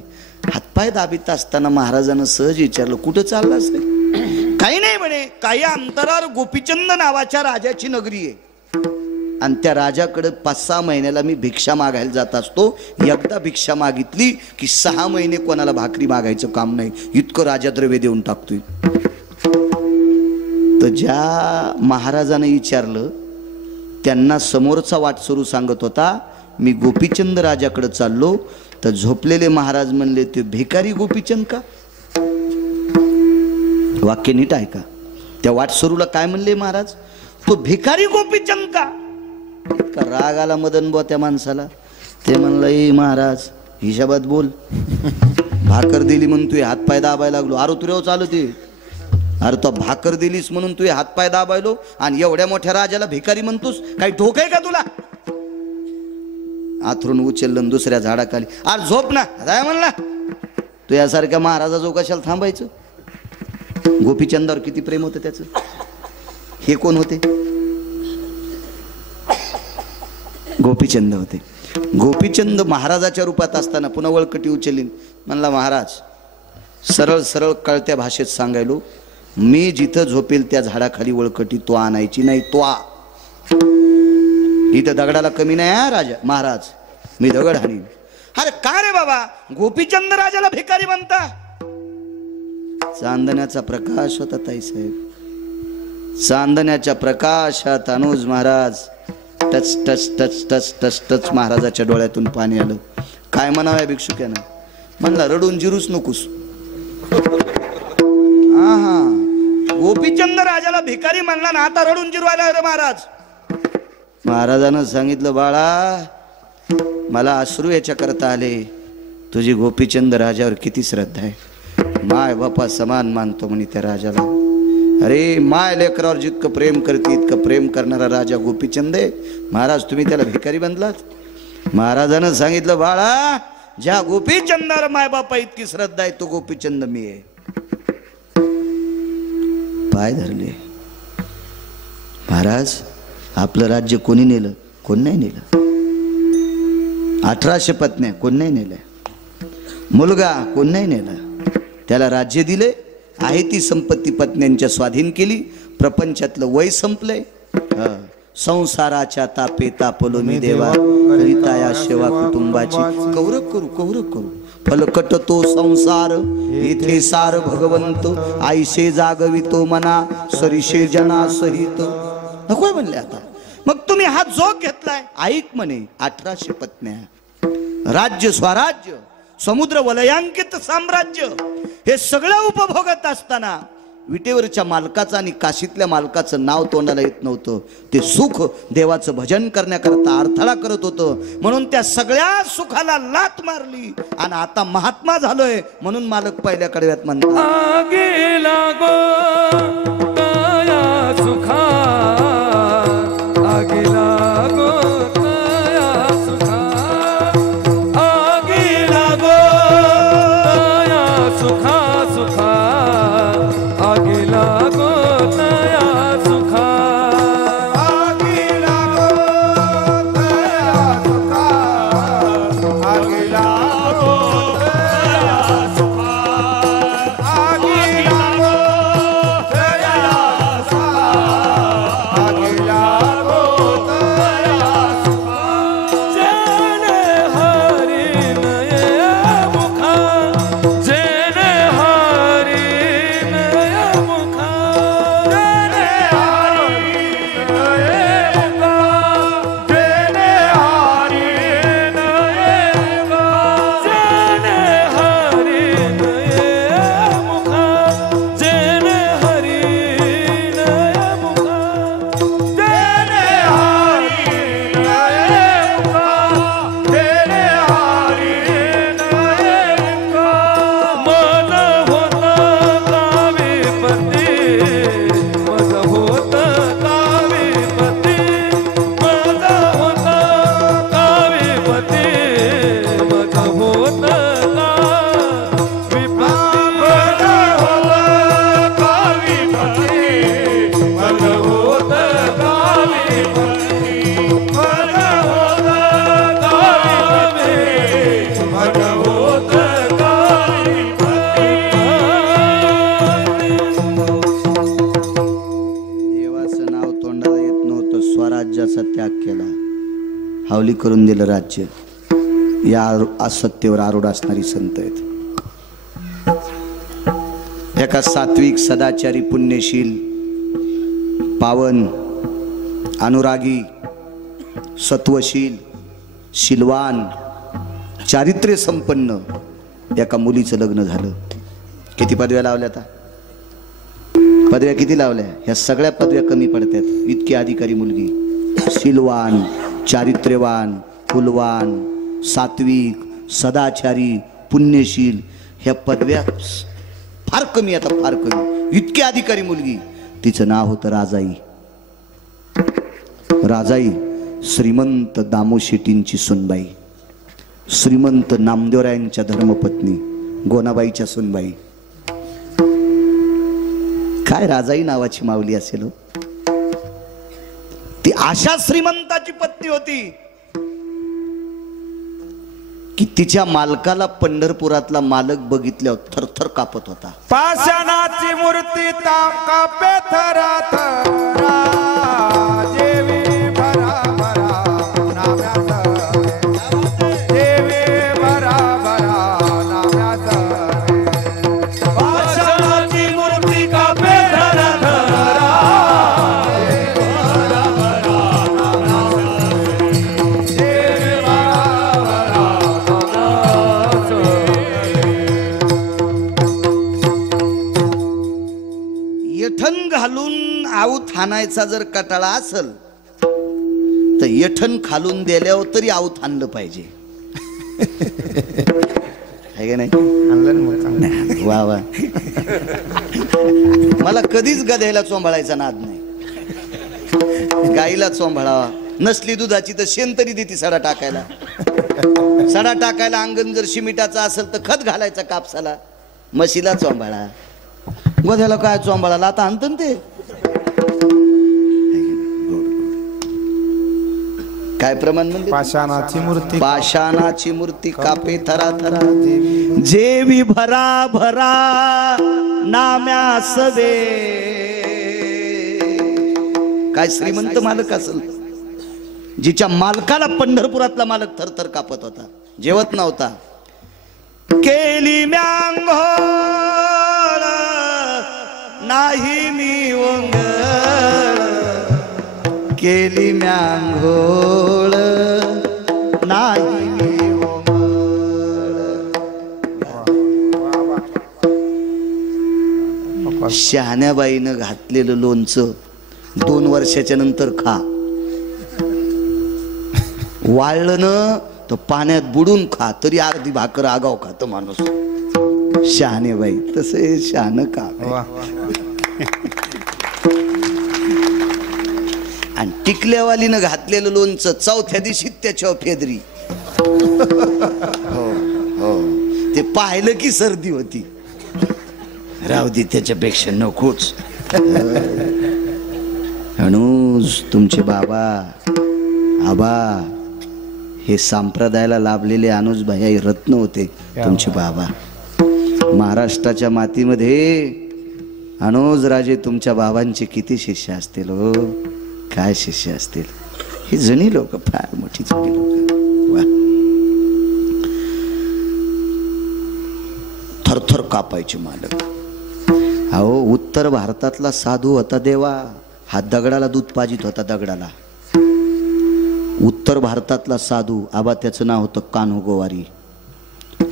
हातपाय दाबीत असताना महाराजांना सहज विचारलं कुठं चाललास रे? काही नाही म्हणे, काही अंतरावर गोपीचंद नावाच्या राजाची नगरी आहे आणि त्या राजाकडे 5-6 महिन्याला मी भिक्षा मागायला जात असतो. एकदा भिक्षा मागितली की 6 महिने कोणाला भाकरी मागायचं काम नाही, इतकं राजा द्रव्य देऊन टाकतोय. तर ज्या महाराजाने विचारलं त्यांना समोरचा वाटसरू सांगत होता मी गोपीचंद राजाकडे चाललो. तर झोपलेले महाराज म्हणले ते भिकारी गोपीचंद का? वाक्य नीट ऐका. त्या वाटसरूला काय म्हणले महाराज? तो भिकारी गोपीचंद का? इतका राग आला मदन बुवा त्या माणसाला. ते म्हणलं ए महाराज हिशाबात बोल, भाकर दिली म्हणून तू हातपाय दाबायला लागलो. अरे तुझ्यावर चालू ते, अरे तो भाकर दिलीस म्हणून तू हातपाय दाबायलो आणि एवढ्या मोठ्या राजाला भिकारी म्हणतोस? काही ठोक आहे का तुला? आथरून उचललं दुसऱ्या झाडाखाली. अरे झोप ना, काय म्हणला तू? यासारख्या महाराजाजवळ कशाला थांबायचं? गोपीचंदावर किती प्रेम होतं त्याचं. हे कोण होते? गोपीचंद होते. गोपीचंद महाराजाच्या रूपात असताना पुन्हा वळकटी उचलली. म्हणला महाराज सरळ सरळ कळत्या भाषेत सांगायलो, मी जिथं झोपेल त्या झाडाखाली वळकटी तो आणायची नाही. तो इथं दगडाला कमी नाही हा राजा महाराज, मी दगड हाणीन. अरे का रे बाबा, गोपीचंद राजाला भिकारी म्हणता? चांदण्याचा प्रकाश होता ताईसाहेब, चांदण्याच्या प्रकाशात Anuj Maharaj touch touch touch touch touch touch महाराजाच्या डोळ्यातून पाणी आलं. काय म्हणावं भिक्षुक्यानं? म्हणला रडून जिरूच नकोस. हा गोपीचंद राजाला भिकारी म्हणला ना, आता रडून जिरवायला रे महाराज. महाराजानं सांगितलं बाळा मला अश्रू याच्या करता आले, तुझी गोपीचंद राजावर किती श्रद्धा आहे. माय बापा समान मानतो म्हणे त्या राजाला. अरे माय लेकरावर जितकं प्रेम करते इतकं प्रेम करणारा राजा गोपीचंद आहे. महाराज तुम्ही त्याला भिकारी बनलात. महाराजानं सांगितलं बाळा ज्या गोपीचंदावर माय बापा इतकी श्रद्धा आहे तो गोपीचंद मी आहे. पाय धरले. महाराज आपलं राज्य कोणी नेलं? कोण नाही नेलं. 1800 पत्न्या कोण नाही नेल्या, मुलगा कोण नाही नेला. त्याला राज्य दिले, आहे ती संपत्ती पत्न्यांच्या स्वाधीन केली. प्रपंचातलं वय संपलंय. संसाराच्या तापे तापलो मी देवा, करिता या सेवा कुटुंबाची. कौरव करू कौरव करू फलकट तो संसार, येथे सार भगवंत. आईशे जागवितो मना, सरिशे जना सहित. नकोय म्हणले आता. मग तुम्ही हा जोग घेतलाय. ऐक म्हणे 1800 पत्न्या, राज्य स्वराज्य, समुद्र वलयांकित साम्राज्य, हे सगळं उपभोगत असताना विटेवरच्या मालकाचं आणि काशीतल्या मालकाचं नाव तोंडाला येत नव्हतं. ते सुख देवाचं भजन करण्याकरता अडथळा करत होतं. म्हणून त्या सगळ्या सुखाला लात मारली आणि आता महात्मा झालोय म्हणून मालक पहिल्या कडव्यात म्हणतात आगे लागो तया सुखा, आगे लागो तया सुखा, आगे लागो तया सुखा सुखा, आगे लागो तया सुखा, आगी लागो तया सुखा, आगी लागो तया सुखा, देवाचं नाव तोंडाला येत नव्हतं, स्वराज्याचा त्याग केला, हावली करून दिलं राज्य. या असत्तेवर आरूढ असणारी संत आहेत. एका सात्विक सदाचारी पुण्यशील पावन अनुरागी सत्वशील शीलवान चारित्र्य संपन्न एका मुलीचं लग्न झालं. किती पदव्या लावल्या आता? पदव्या किती लावल्या? ह्या सगळ्या पदव्या कमी पडतात. इतकी अधिकारी मुलगी, शीलवान, चारित्र्यवान, फुलवान, सात्विक, सदाचारी, पुण्यशील, ह्या पदव्या फार कमी, आता फार कमी. इतकी अधिकारी मुलगी. तिचं नाव होतं राजाई. राजाई श्रीमंत दामो शेट्टींची सुनबाई, श्रीमंत नामदेवरायांच्या धर्मपत्नी गोनाबाईच्या सुनबाई. काय राजाई नावाची माऊली असेल हो. ती अशा श्रीमंताची पत्नी होती की तिच्या मालकाला पंढरपुरातला मालक बघितल्यावर थरथर कापत होता. पाषाणाची मूर्ती कापे थरा थरा, देवी भरा भरा नाम्यात रे, देवी भरा भरा नाम्यात रे. पाषाणाची मूर्ती कापे धरा धरा, यठण घालून आऊत हाणायचा जर कटाळा असल तर यठण खालून दिल्यावर तरी आऊत हाणलं पाहिजे. आहे का नाही? वा वा. मला कधीच गध्याला चोंभाळायचा नाद नाही. गाईला चोंभाळावा, नसली दुधाची तर शेण तरी देती सडा टाकायला. सडा टाकायला अंगण जर शिमिटाचा असेल तर खत घालायचा कापसाला. म्हशीला चोंभाळा, गध्याला काय चोंभाळाला आता आणत ते. काय प्रमाण म्हणजे? पाषाणाची मूर्ती पाषाणाची मूर्ती कापे थरा थरा, जेवी भरा भरा नाम्या सवे. काय श्रीमंत मालक असेल, जिच्या मालकाला पंढरपुरातला मालक थरथर कापत होता, जेवत नव्हता. केली म्यांघोळ नाही मी ओंगळ, केली म्यांघोळ नाही मी ओंगळ. शहाण्याबाईनं घातलेलं लोणचं 2 वर्षाच्या नंतर खा. वाळलं न तर पाण्यात बुडून खा, तरी अर्धी भाकर आगाव खात माणूस. शहाणेबाई तसे शहाणं का. आणि टिकल्यावालीनं घातलेलं लोणचं 4थ्या दिवशी त्याच्यावर फेदरी. हो हो, ते पाहिलं की सर्दी होती. राहू दे, त्याच्यापेक्षा नकोच. अनुज तुमचे बाबा आबा हे संप्रदायाला लाभलेले अनुज भाई रत्न होते तुमचे बाबा. महाराष्ट्राच्या मातीमध्ये अनुज राजे तुमच्या बाबांचे किती शिष्य असतील हो, काय शिष्य असतील. ही जणी लोक फार मोठी जणी लोक. वा, थरथर कापायचे मालक. अहो उत्तर भारतातला साधू होता देवा, हा दगडाला दूध पाजित होता. दगडाला उत्तर भारतातला साधू आबा, त्याचं नाव होतं कान्हो गोवारी.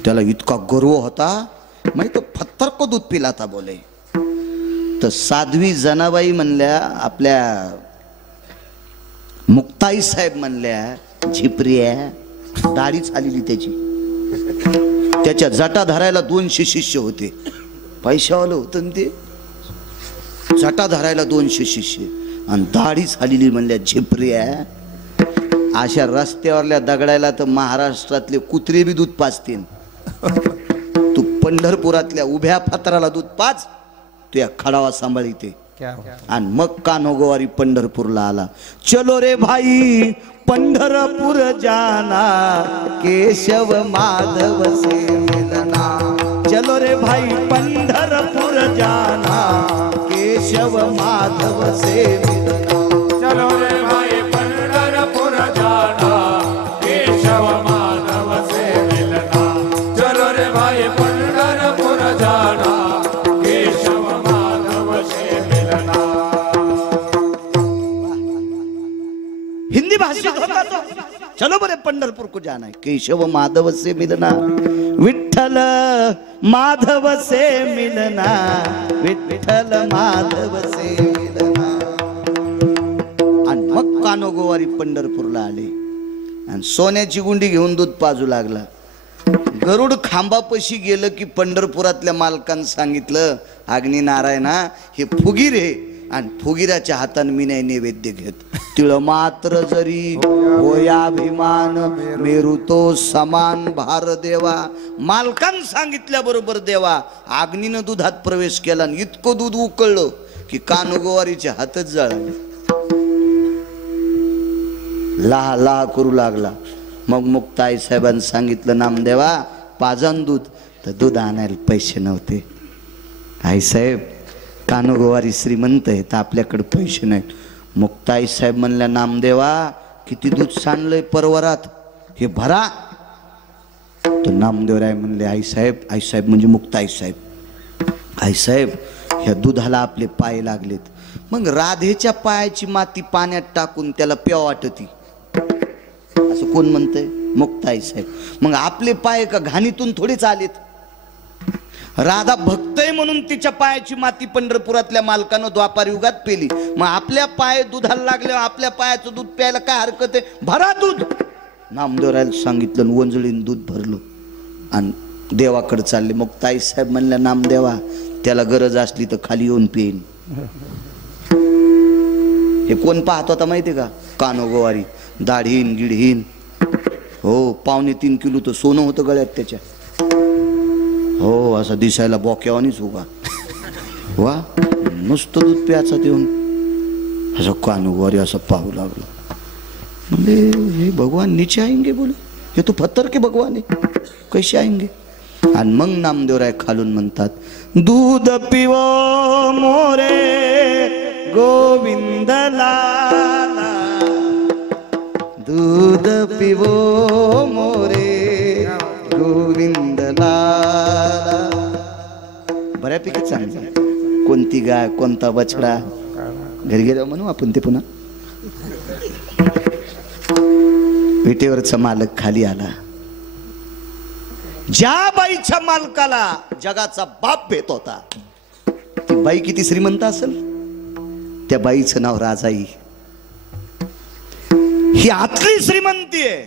त्याला इतका गर्व होता, माहिती तो पत्थर को दूध पिलाता बोले. तर साध्वी जनाबाई म्हणल्या, आपल्या मुक्ताई साहेब म्हणल्या, झिपऱ्या दाढीच आलेली त्याची. त्याच्या जटा धरायला 200 शिष्य होते. पैशावालं होतं ते. जटा धरायला 200 शिष्य आणि दाढीच आलेली म्हणल्या झिपऱ्या. अशा रस्त्यावरल्या दगडायला तर महाराष्ट्रातले कुत्रे बी दूध पाजतील. तू पंढरपुरातल्या उभ्या फातराला दूध पाज, तू या खडावा सांभाळीते. क्या आणि मग कानोगोवारी पंढरपूरला आला. चलो रे भाई पंढरपूर जाना, केशव माधव से मिलना. चलो रे भाई पंढरपूर जाना, केशव माधव से मिलना. चलो रे भाई पंढरपुर जाना, केशव माधव से मिलना. चलो रे भाई पंढरपुर जाना, केशव माधव से मिलना. हिंदी भाषित होता तो. चलो बरे पंढरपूर को जाना है, केशव माधव से मिलना. विठ्ठल माधव से मिलना, विठ्ठल माधव से मिलना. आणि मग कानोगोवारी पंढरपूरला आले आणि सोन्याची गुंडी घेऊन दूध पाजू लागला. गरुड खांबापाशी गेलं की पंढरपुरातल्या मालकानं सांगितलं, अग्नी नारायणा हे फुगीर आहे आणि फुगिराच्या हाताने मी नाही नैवेद्य घेत. तिळ मात्र जरी होयाभिमान, मेरू तो समान भार देवा. मालकानं सांगितल्याबरोबर देवा अग्नीनं दुधात प्रवेश केला आणि इतकं दूध उकळलं की कानोगोवारीचे हातच जळाले. लहा लहा करू लागला. मग मुक्ताई साहेबांनी सांगितलं, नामदेवा पाजन दूध. तर दूध आणायला पैसे नव्हते. आईसाहेब कानोगोवारी श्रीमंत आहे तर आपल्याकडे पैसे नाहीत. मुक्ताई साहेब म्हणल्या, नामदेवा किती दूध सांडलंय परवरात, हे भरा. तर नामदेवराय म्हणले, आईसाहेब म्हणजे मुक्ताई साहेब, आईसाहेब ह्या दुधाला आपले पाय लागलेत. मग राधेच्या पायाची माती पाण्यात टाकून त्याला प्याव वाटती असं कोण म्हणतंय? मुक्ताई साहेब. मग आपले पाय का घाणीतून थोडेच आलेत. राधा भक्त आहे म्हणून तिच्या पायाची माती पंढरपुरातल्या मालकानं द्वापार युगात पेली. मग आपल्या पाय दुधाला लागल्यावर आपल्या पायाचं दूध प्यायला काय हरकत आहे, भरा दूध. नामदेवरायला सांगितलं, वंजळीन दूध भरलं आणि देवाकडे चालले. मग ताई साहेब म्हणल्या, नामदेवा त्याला गरज असली तर खाली येऊन पेन. हे कोण पाहत होता माहितीये का? कानोगोवारी. दाढीन गिढीन, हो 2.25 किलो तर सोनं होतं गळ्यात त्याच्या. हो असं दिसायला बोक्यावानीच उगा. वा नुसतं दूध प्याचा देऊन असं कानोगोवारी असं पाहू लागलो. म्हणजे हे भगवान नीचे आएंगे बोले, हे तो पत्थर के भगवान है, कैसे आएंगे? आणि मग नामदेवराय खालून म्हणतात, दूध पिवो मोरे गोविंद लाला, दूध पिवो मोरे गोविंद लाला. बऱ्यापैकी चांगलं. कोणती गाय कोणता बछडा घरी गेलो म्हणू आपण ते पुन्हा. विटेवरचा मालक खाली आला. ज्या बाईच्या मालकाला जगाचा बाप भेट होता, ती बाई किती श्रीमंत असेल? त्या बाईचं नाव राजाई. ही आतली श्रीमंती आहे.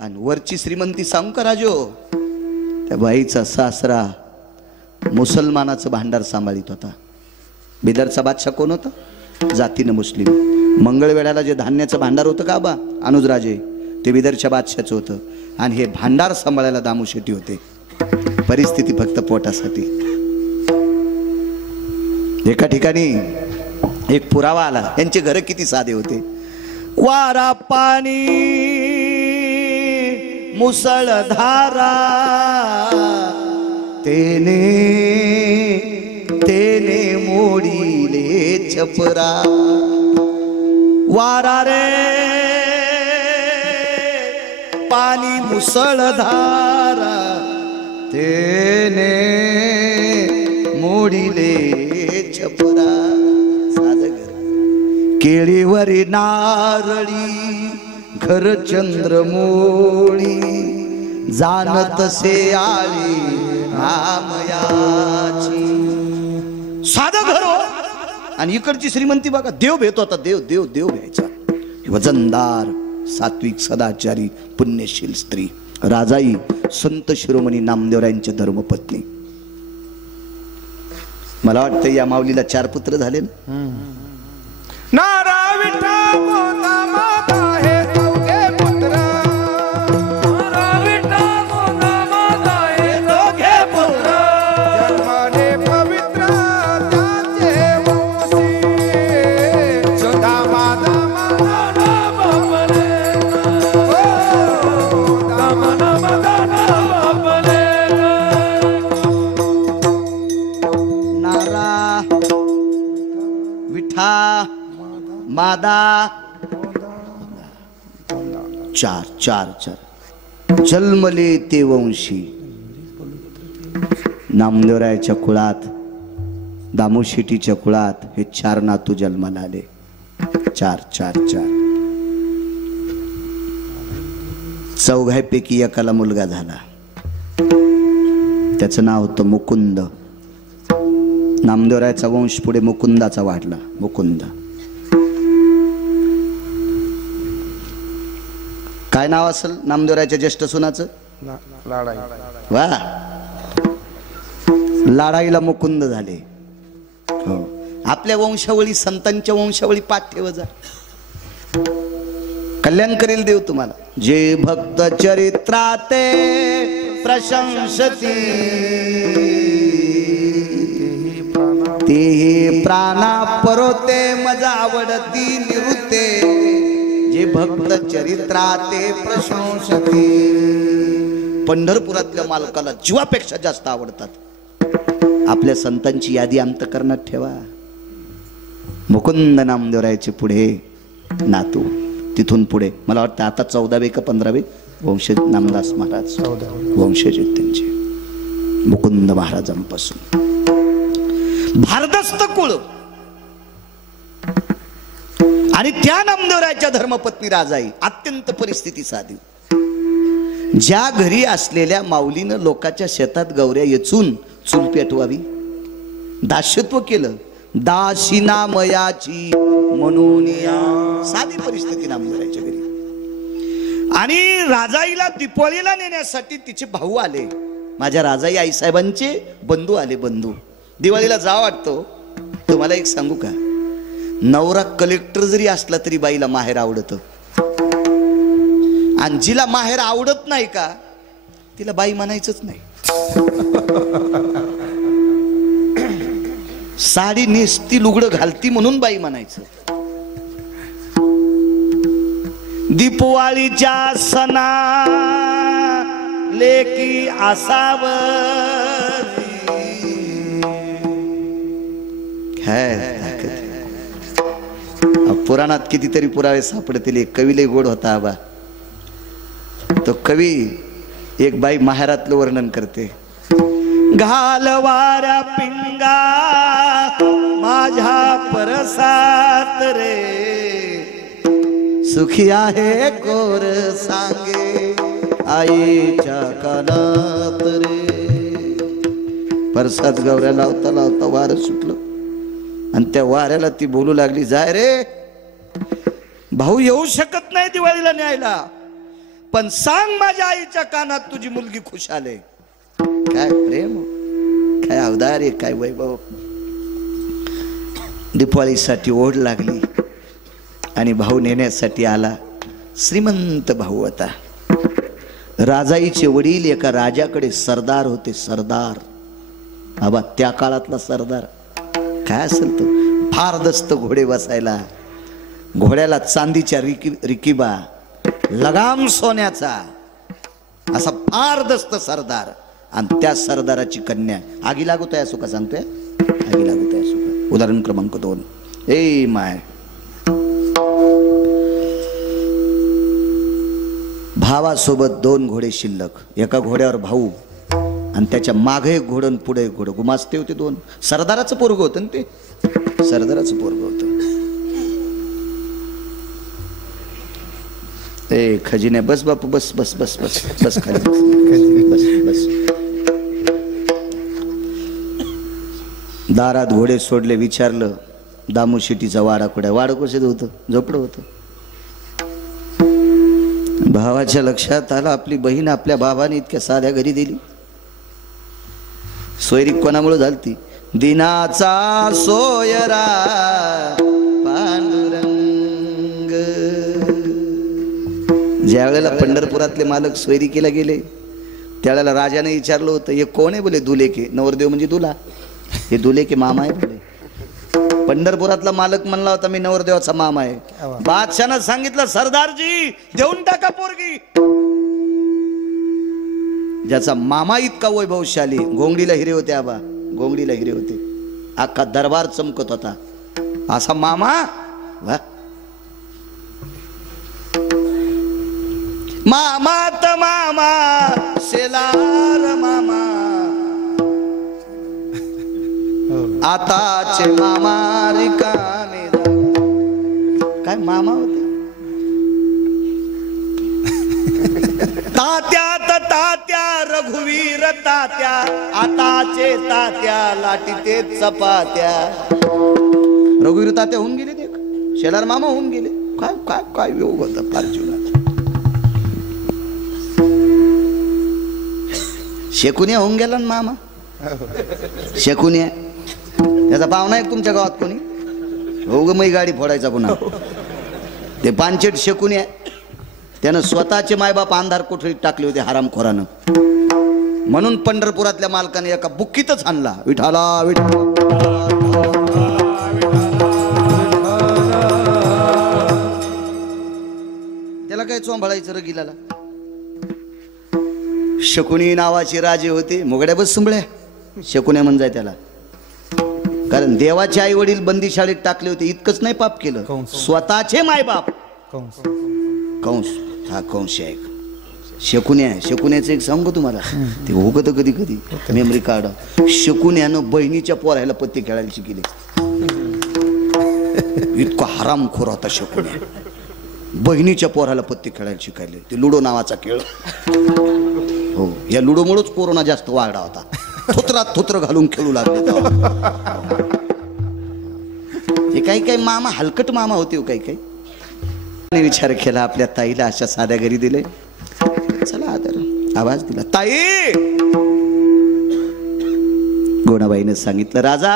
आणि वरची श्रीमंती सांगू का राजो? त्या बाईचा सासरा मुसलमानाचं भांडार सांभाळीत होता. बिदरचा बादशाह कोण होता? जातीनं मुस्लिम. मंगळवेढ्याला जे धान्याचं भांडार होतं का बा अनुजराजे, ते बिदरच्या बादशाचं होतं. आणि हे भांडार सांभाळायला दामू शेट्टी होते. परिस्थिती फक्त पोटासाठी. एका ठिकाणी एक पुरावा आला. यांचे घर किती साधे होते. वारा पाणी मुसळधारा, तेने तेने मोडीले छपरा. वारा रे पाणी मुसळधारा, तेने मोडीले छपरा. केळीवरी नारळी घर चंद्रमोळी, जाणत से आळी नामयाची. साधं घर हो. आणि इकडची श्रीमंती बघा, देव भेट होता. देव देव देव घ्यायचा. वजनदार सात्विक सदाचारी पुण्यशील स्त्री राजाई संत शिरोमणी नामदेवरायांच्या धर्मपत्नी. मला वाटतं या माऊलीला 4 पुत्र झाले ना. नारा विठा गोदा माता हे चौघे पुत्र, नारा विठा गोदा माता हे चौघे पुत्र, जन्माने पवित्र त्यांचे वंशी, चार चार चार जन्मले ते वंशी नामदेवरायाच्या कुळात दामू शेट्टीच्या कुळात हे 4 नातू जन्माला आले. 4 4 4 चौघांपैकी एकाला मुलगा झाला. त्याचं नाव होतं मुकुंद. नामदेवरायाचा वंश पुढे मुकुंदाचा वाढला. मुकुंद काय नाव असेल नामदेवरायाच्या ज्येष्ठ सुनाचं? वा लाडाईला मुकुंद झाले. हो आपल्या वंशावळी संतांच्या वंशावळी पाठ ठेव जा. कल्याण करेल देव तुम्हाला. जे भक्त चरित्राते प्रशंसती ते प्राणा परोते मजा आवडती निवृत्ते. जे भक्त चरित्राते प्रशंसती पंढरपुरातल्या मालकाला जीवापेक्षा जास्त आवडतात. आपल्या संतांची यादी अंतःकरणात ठेवा. मुकुंद नामदेवरायाचे पुढे नातू. तिथून पुढे मला वाटतं आता 14वे का 15वे वंशज नामदास महाराज वंशज आहेत त्यांचे. मुकुंद महाराजांपासून भारदस्त कुळ आणि त्या नामदेवरायाच्या धर्मपत्नी राजाई अत्यंत परिस्थिती साधी. ज्या घरी असलेल्या माऊलीनं लोकांच्या शेतात गौऱ्या येचून चूल पेटवावी दास्यत्व केलं. दासिना मयाची म्हणून साधी परिस्थिती नामदेवरायाच्या घरी. आणि राजाईला दीपावलीला नेण्यासाठी तिचे भाऊ आले. माझ्या राजाई आईसाहेबांचे बंधू आले. बंधू दिवाळीला जा वाटतो. तुम्हाला एक सांगू का, नवरा कलेक्टर जरी असला तरी बाईला माहेर आवडतं. आणि जिला माहेर आवडत नाही का तिला बाई म्हणायचंच नाही. साडी नेसती लुगडं घालती म्हणून बाई म्हणायचं. दीपवाळीच्या सणा लेकी असाव पुराणात कितीतरी पुरावे सापडतील. एक कवीले गोड होता आबा. तो कवी एक बाई माहेरातलं वर्णन करते. घालवाऱ्या पिंगा माझ्या परसात रे सुखी आहे कोर सांगे आईच्या कानात रे. परसात गौऱ्या लावता लावता वारं सुटलं आणि त्या वाऱ्याला ती बोलू लागली, जाय रे भाऊ येऊ शकत नाही दिवाळीला न्यायला, पण सांग माझ्या आईच्या कानात तुझी मुलगी खुश आले. काय प्रेम, काय अवदार आहे, काय वैभव. दिवाळीसाठी ओढ लागली आणि भाऊ नेण्यासाठी आला. श्रीमंत भाऊ होता. राजाईचे वडील एका राजाकडे सरदार होते. सरदार बाबा त्या काळातला सरदार काय असेल तो. भारदस्त घोडे बसायला, घोड्याला चांदीच्या रिकिबा, लगाम सोन्याचा, असा भारदस्त सरदार. आणि त्या सरदाराची कन्या आगी लागत आहे असो का सांगतोय, आगी लागत आहे असो का. उदाहरण क्रमांक 2. ए माय भावासोबत 2 घोडे शिल्लक. एका घोड्यावर भाऊ आणि त्याच्या मागे एक घोडं पुढे एक घोडं. गुमास्ते होते 2. सरदाराचं पोरग होतं ना ते, सरदाराचं पोरग होतं. ए खजिने बस बापू बस बस बस बस बस खाली बस बस. दारात घोडे सोडले. विचारलं दामू शेट्टीचा वाडा कुठे. वाडा कसं होतं, झोपडं होतं. भावाच्या लक्षात आलं आपली बहीण आपल्या भावाने इतक्या साध्या घरी दिली. सोयरी कोणामुळे झालती, दिनाचा सोयरा पांडुरंग. ज्या वेळेला पंढरपुरातले मालक सोयरिकीला गेले त्यावेळेला राजाने विचारलं होतं, हे कोण आहे? बोले दुलेके. नवरदेव म्हणजे दुला. हे दुलेके मामा आहे बोले. पंढरपुरातला मालक म्हणला होता मी नवरदेवाचा मामा आहे. बादशाहनं सांगितलं सरदारजी देऊन टाका पोरगी. ज्याचा मामा इतका वैभवशाली, घोंगडीला हिरे होते आबा, घोंगडीला हिरे होते, अख्खा दरबार चमकत होता, असा मामा. वा मामात मामा शेलार मामा आताचे मामा रिकामे काय मामा होते तात्यात तात्या रघुवीर तात्या आताचे तात्या लाटीते चपात्या रघुवीर तात्या होऊन गेले ते शेलार मामा होऊन गेले काय काय काय योग होता फार जीवनात शेकुन्या होऊन गेला ना मामा शेकुन्या त्याचा पाहुणा आहे तुमच्या गावात कोणी हो ग मी गाडी फोडायचा पुन्हा ते पानचेट शेकुन्या त्यानं स्वतःचे मायबाप अंधार कोठडीत टाकले होते हरामखोरानं म्हणून पंढरपुरातल्या मालकाने एका बुक्कीतच आणला विठाला विठाला त्याला काय चोंभाळायचं रगिलाला शकुनी नावाचे राजे होते मुगड्या बस सुंबळ्या शकुन्या म्हणजाय त्याला कारण देवाचे आई वडील बंदी शाळेत टाकले होते इतकंच नाही पाप केलं स्वतःचे मायबाप कंस हा कंस आहे शकुन्याचं एक सांगू तुम्हाला ते होत कधी कधी मेमरी कार्ड शकुन्यानं बहिणीच्या पोरायला पत्ते खेळायला शिकले इतका हरामखोर होता शकुन्या बहिणीच्या पोराला पत्ते खेळायला शिकायले ते लुडो नावाचा खेळ हो या लुडोमुळेच कोरोना जास्त वाढला होता थोत्रात थोत्र घालून खेळू लागले हे काही काही मामा हलकट मामा होते काही काही विचार केला आपल्या ताईला अशा साध्या घरी दिले चला आदर आवाज दिला ताई गोणाबाईने सांगितलं राजा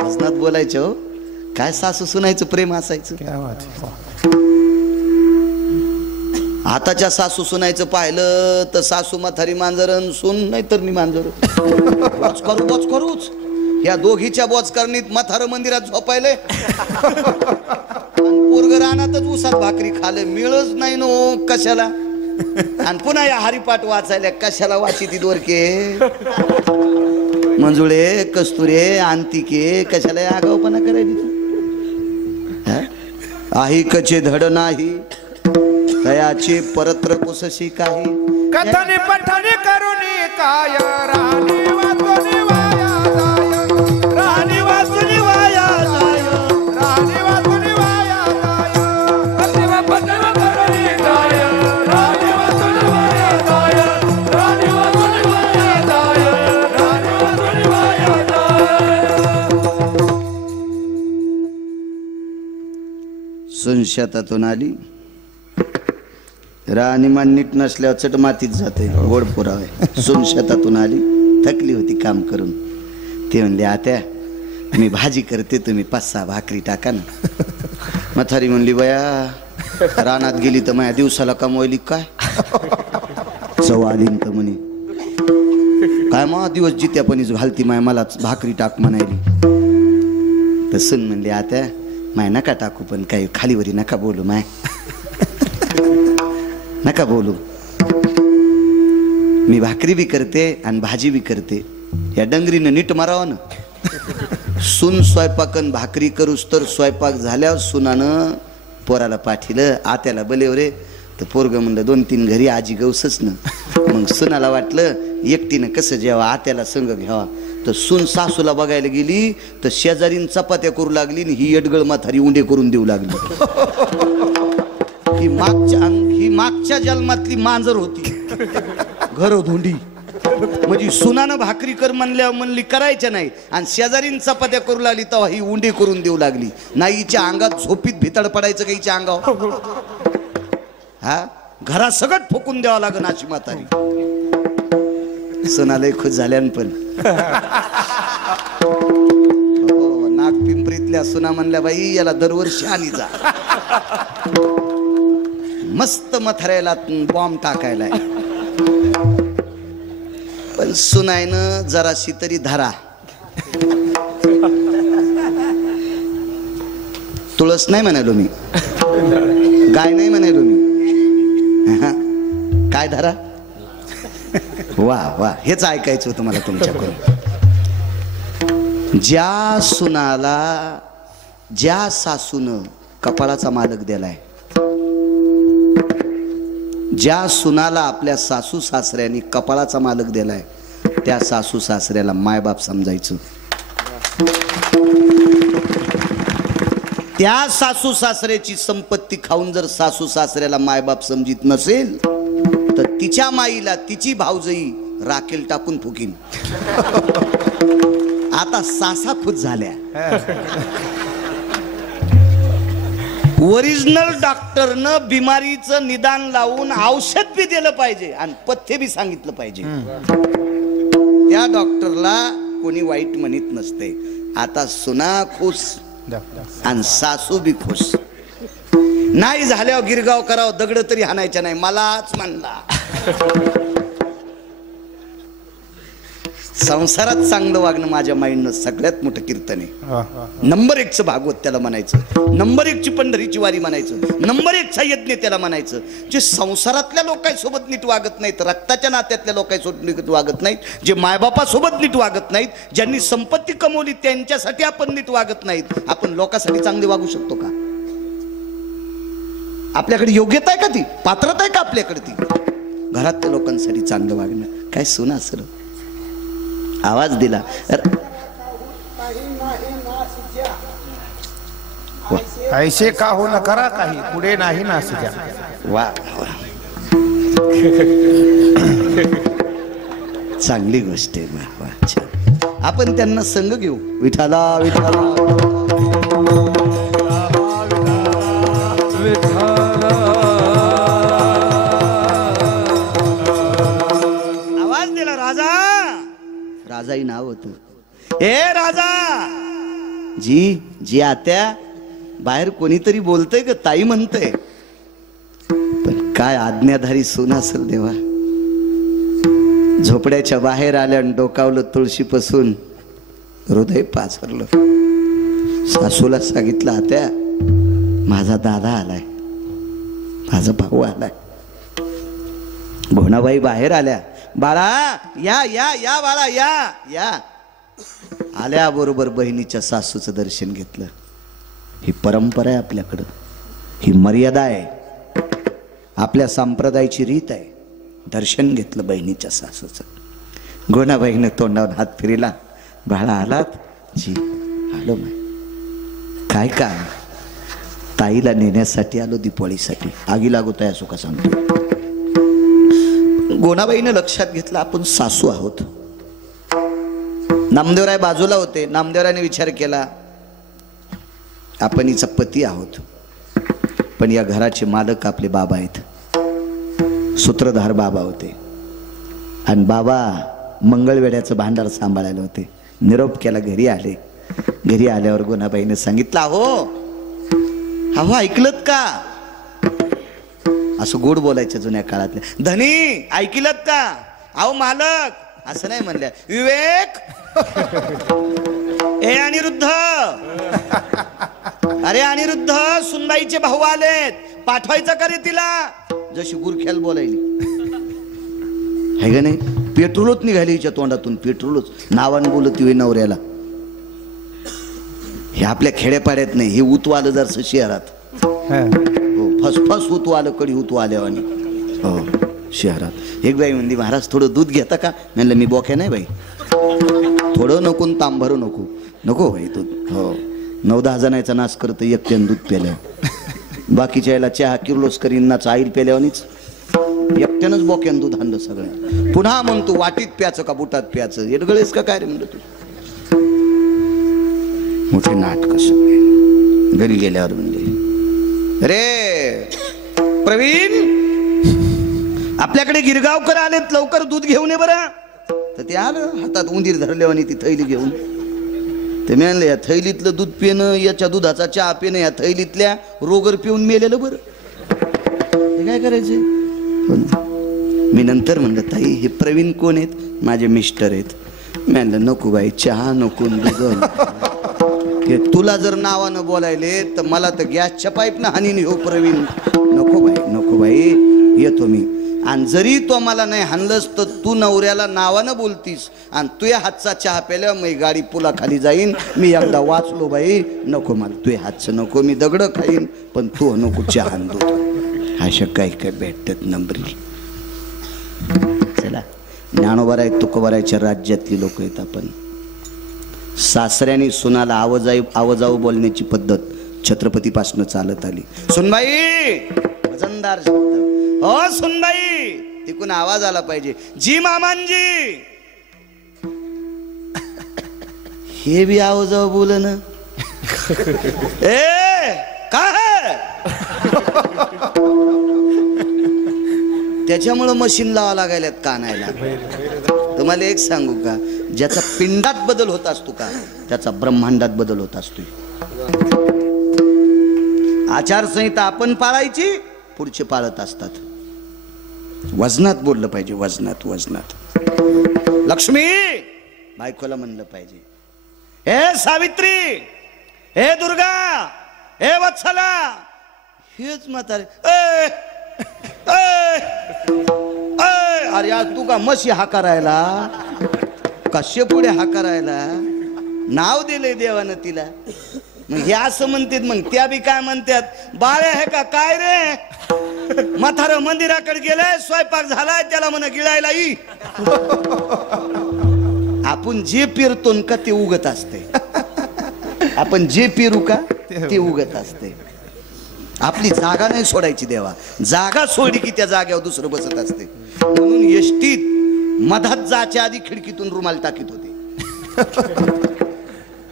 वजनात बोलायचं काय सासू सुनायचं प्रेम असायचं आताच्या सासू सुनायचं पाहिलं तर सासू म्हातारी मांजरण सून नाही तर मी मांजर बोच करूच या दोघीच्या बोचकरणीत म्हातारं मंदिरात झोपायले पोरग रानातच उसात भाकरी खाले मिळच नाही नो कशाला आणि पुन्हा या हरिपाठ वाचायला कशाला वाची ती दोरके मंजुळे कस्तुरे अंतिके कशाला आगाऊपणा करायची आही कचे धड नाही तयाची परत्र पुसशी काही कथनी पठनी करुणी काय राणी वाचुनी वाया जाय राणी वाचुनी वाया जाय राणी वाचुनी वाया जाय पठन करुणी काय राणी वाचुनी वाया जाय राणी वाचुनी वाया जाय राणी वाचुनी वाया जाय सुन शेतातून आली राणीमान नीट नसल्यावर चट मातीत जाते गोड पुरावे सुन शेतातून आली थकली होती काम करून ते म्हणले आत्या मी भाजी करते तुम्ही 5-6 भाकरी टाका ना म्हातारी म्हणली बया रानात गेली तर माझ्या दिवसाला कमवायली काय चव आली तर म्हणे काय मग दिवस जित्यापणीच घालती माय मलाच भाकरी टाक म्हणायली तर सुन म्हणली आत्या माय नका टाकू पण काही खालीवरी नका बोलू माय नका बोलू मी भाकरी बी करते आणि भाजी बी करते या डंगरीनं नीट मारावं ना सून स्वयंपाकन भाकरी करूस तर स्वयंपाक झाल्यावर सुनानं पोराला पाठीलं आत्याला बलेवरे तर पोरग म्हणलं 2-3 घरी आजी गवसच ना मग सुनाला वाटलं एकटीनं कसं जेव्हा आत्याला संग घ्यावा तर सून सासूला बघायला गेली तर शेजारीन चपात्या करू लागली आणि ही एडगळ म्हातारी उंडे करून देऊ लागली ही मागच्या जन्मातली मांजर होती घर धोंडी म्हणजे सुनानं भाकरी कर म्हणल्यावर म्हणली करायच्या नाही आणि शेजारीन चपात्या करू लागली तेव्हा ही उंडी करून देऊ लागली नाही हिच्या अंगात झोपीत भितड पडायचं का हिच्या अंगावर हा घरा सगळं ठोकून द्यावं लागन अशी म्हातारी सुनालय खुश झाल्यान पण नागपिंपरीतल्या सुना म्हणल्या बाई याला दरवर्षी आली जा मस्त मथऱ्याला बॉम्ब टाकायलाय पण सुनायनं जराशी तरी धरा तुळस नाही म्हणालो मी गाय नाही म्हणालो मी काय धरा वा वा हेच ऐकायचं होतं मला तुमच्याकडून ज्या सुनाला ज्या सासून कपाळाचा मालक दिलाय ज्या सुनाला आपल्या सासू सासऱ्यांनी कपाळाचा मालक दिलाय त्या सासू सासऱ्याला मायबाप समजायचं. त्या सासू सासऱ्याची संपत्ती खाऊन जर सासू सासऱ्याला मायबाप समजित नसेल तर तिच्या माईला तिची भावजई राखेल टाकून फुकीन. आता सासा खुश झाल्या. ओरिजिनल डॉक्टरनं बिमारीचं निदान लावून औषध बी दिलं पाहिजे आणि पथ्य बी सांगितलं पाहिजे. त्या डॉक्टरला कोणी वाईट म्हणत नसते. आता सुना खुश आणि सासू बी खुश. नाही झाल्यावर गिरगाव करावं, दगड तरी हाणायच्या नाही, मलाच म्हणला. संसारात चांगलं वागणं माझ्या माईंडनं सगळ्यात मोठं कीर्तन आहे. नंबर 1चं भागवत त्याला म्हणायचं, नंबर 1ची पंढरीची वारी म्हणायचं, नंबर 1चा यज्ञ त्याला म्हणायचं. जे संसारातल्या लोकांसोबत नीट वागत नाहीत, रक्ताच्या नात्यातल्या लोकांसोबत नीट वागत नाहीत, जे मायबापासोबत नीट वागत नाहीत, ज्यांनी संपत्ती कमवली त्यांच्यासाठी आपण नीट वागत नाहीत, आपण लोकांसाठी चांगले वागू शकतो का? आपल्याकडे योग्यता आहे का? ती पात्रता आहे का आपल्याकडे? ती घरातल्या लोकांसाठी चांगलं वागणं काय सुना सर आवाज दिला. ऐसे का हो न करा काही पुढे नाही ना सजा. वा चांगली गोष्ट आहे. वा वा छान. आपण त्यांना संग घेऊ. विठाला विठाला आवाज दिला. राजा राजाही नाव होतं. ए राजा जी आत्या बाहेर कोणीतरी बोलतय का ताई म्हणतय, पण काय आज्ञाधारी सून असेल देवा. झोपड्याच्या बाहेर आल्या आणि डोकावलं तुळशीपासून हृदय पाझरलं. सासूला सांगितलं आत्या माझा दादा आलाय, माझा भाऊ आलाय. भोनाबाई बाहेर आल्या. बाळा या या या बाळा या या. आल्याबरोबर बहिणीच्या सासूचं दर्शन घेतलं. ही परंपरा आहे आपल्याकडं, ही मर्यादा आहे, आपल्या संप्रदायाची रीत आहे. दर्शन घेतलं बहिणीच्या सासूचं. गोनाबाईनं तोंडावर हात फिरला. बाळा आलात? जी आलो. काय काय ताईला नेण्यासाठी आलो, दिवाळीसाठी. आगी लागत आहे असो का सांगतो. गोनाबाईनं लक्षात घेतलं आपण सासू आहोत. नामदेवराय बाजूला होते. नामदेवरायने विचार केला आपण हिचा पती आहोत, पण या घराचे मालक आपले बाबा आहेत. सूत्रधार बाबा होते आणि बाबा मंगळवेड्याचं भांडार सांभाळायला होते. निरोप केला, घरी आले. घरी आल्यावर गोनाबाईनं सांगितलं अहो अहो ऐकलत का? असं गोड बोलायचं जुन्या काळातल्या. धनी ऐकलत का? अहो मालक असं नाही म्हणल्या. विवेक ए अनिरुद्ध, अरे अनिरुद्ध सुनबाईचे भाऊ आलेत, पाठवायचं का रे तिला? जशी गुरख्याल बोलायली है का नाही. पेट्रोलच निघाली हिच्या तोंडातून, पेट्रोलच. नावानं बोलत होय नवऱ्याला. हे आपल्या खेड्यापाड्यात नाही, हे उतू आलं जरसं शहरात. हो फसफस उतू आलं, कडी उतू आल्यावानी. हो शहरात. एक बाई म्हणली महाराज थोडं दूध घेता का? म्हणलं मी बोक्या नाही बाई, थोडं नको तांभरू नको. नको भाई दूध. हो 9-10 जणांचा नाश करतं एकट्यानं दूध प्याल्या. बाकीच्या याला चहा किर्लोस करीनाच आईल पेल्यावानीच. एकट्यानंच बोक्यानं दूध आणलं सगळं. पुन्हा म्हणतो वाटीत प्याचं का बुटात प्याचं? एडगळेस का काय रे म्हणलं तू. मोठे नाटक सगळे. घरी गेल्यावर म्हणले रे प्रवीण आपल्याकडे गिरगावकर आलेत, लवकर दूध घेऊन ये बरं. तर ते आलं हातात उंदीर धरल्यावानी ती थैली घेऊन. ते म्हणलं या थैलीतलं दूध पिणं, याच्या दुधाचा चहा पिणं, या थैलीतल्या रोगर पिऊन मेलेलं बरं. हे काय करायचे? मी नंतर म्हणलं ताई हे प्रवीण कोण आहेत? माझे मिस्टर आहेत. म्हणलं नको बाई चहा नको दूध. हे तुला जर नावानं बोलायले तर मला तर गॅसच्या पाईपनं हानीने हो प्रवीण. नको बाई येतो मी. आणि जरी तो मला नाही हाणलंस तर तू नवऱ्याला नावानं बोलतीस आणि तुझ्या हातचा चहा प्यायला मी गाडी पुलाखाली जाईन. मी एकदा वाचलो बाई, नको मला तुझ्या हातचं नको. मी दगड खाईन पण तू नको चहा दूध. अशा काय काय भेटतात नंबरी. चला, ज्ञानोबाराय तुकोबारायच्या राज्यातली लोक आहेत आपण. सासऱ्याने सुनाला आवाजाऊ बोलण्याची पद्धत छत्रपतीपासून चालत आली. सुनबाई, वजनदार शब्द. हो सुनबाई, तिकून आवाज आला पाहिजे. जी मामांजी. हे बी आवाजाऊ बोल ना. ए काय त्याच्यामुळं मशीन लावा लागायल्यात कानायला. तुम्हाला एक सांगू का, ज्याचा पिंडात बदल होत असतो का त्याचा ब्रह्मांडात बदल होत असतो. आचारसंहिता आपण पाळायची, पुढचे पाळत असतात. वजनात बोललं पाहिजे, वजनात वजनात. लक्ष्मी बायकोला म्हणलं पाहिजे, हे सावित्री, हे दुर्गा, हे वत्सला. हेच म्हातारे अरे आज तू का म्हशी हाकारायला, कशे पुढे हाकारायला नाव दिलंय देवानं तिला. मग हे असं म्हणतात, मग त्या बी काय म्हणतात, बाळे हे का काय रे, म्हातारं मंदिराकडे गेलंय, स्वयंपाक झालाय, त्याला म्हण गिळायला ई. आपण जे पेरतो का ते उगत असते. आपण जे पेरू का ते उगत असते. आपली जागा नाही सोडायची देवा. जागा सोडली की त्या जागेवर दुसरं बसत असते. म्हणून एसटीत मधात जायच्या आधी खिडकीतून रुमाल टाकीत होते.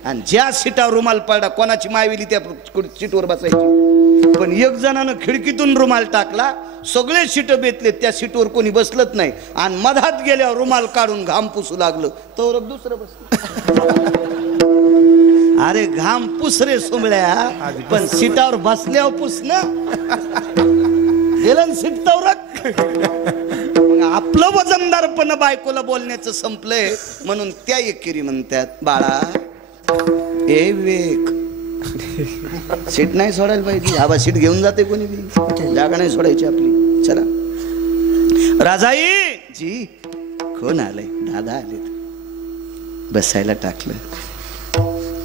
आणि ज्या सीटावर रुमाल पडला, कोणाची मायविली त्या सीटवर बसायची. पण एक जणानं खिडकीतून रुमाल टाकला, सगळे सीट बेतले, त्या सीटवर कोणी बसलत नाही. आणि मधात गेल्यावर रुमाल काढून घाम पुसू लागलं, तर दुसरं बसलं. अरे घाम पुस रे सोमळ्या, पण सीटावर बसल्यावर पुस ना. गेलं सीट तवरक. आपलं वजनदारपण बायकोला बोलण्याचं संपलंय. म्हणून त्या एकेरी म्हणतात, बाळा ए विवेक, सीट नाही सोडायला पाहिजे. आबा सीट घेऊन जाते कोणी बी, जागा नाही सोडायची आपली. चला राजाई जी, कोण आलंय? दादा आले. बसायला टाकलं.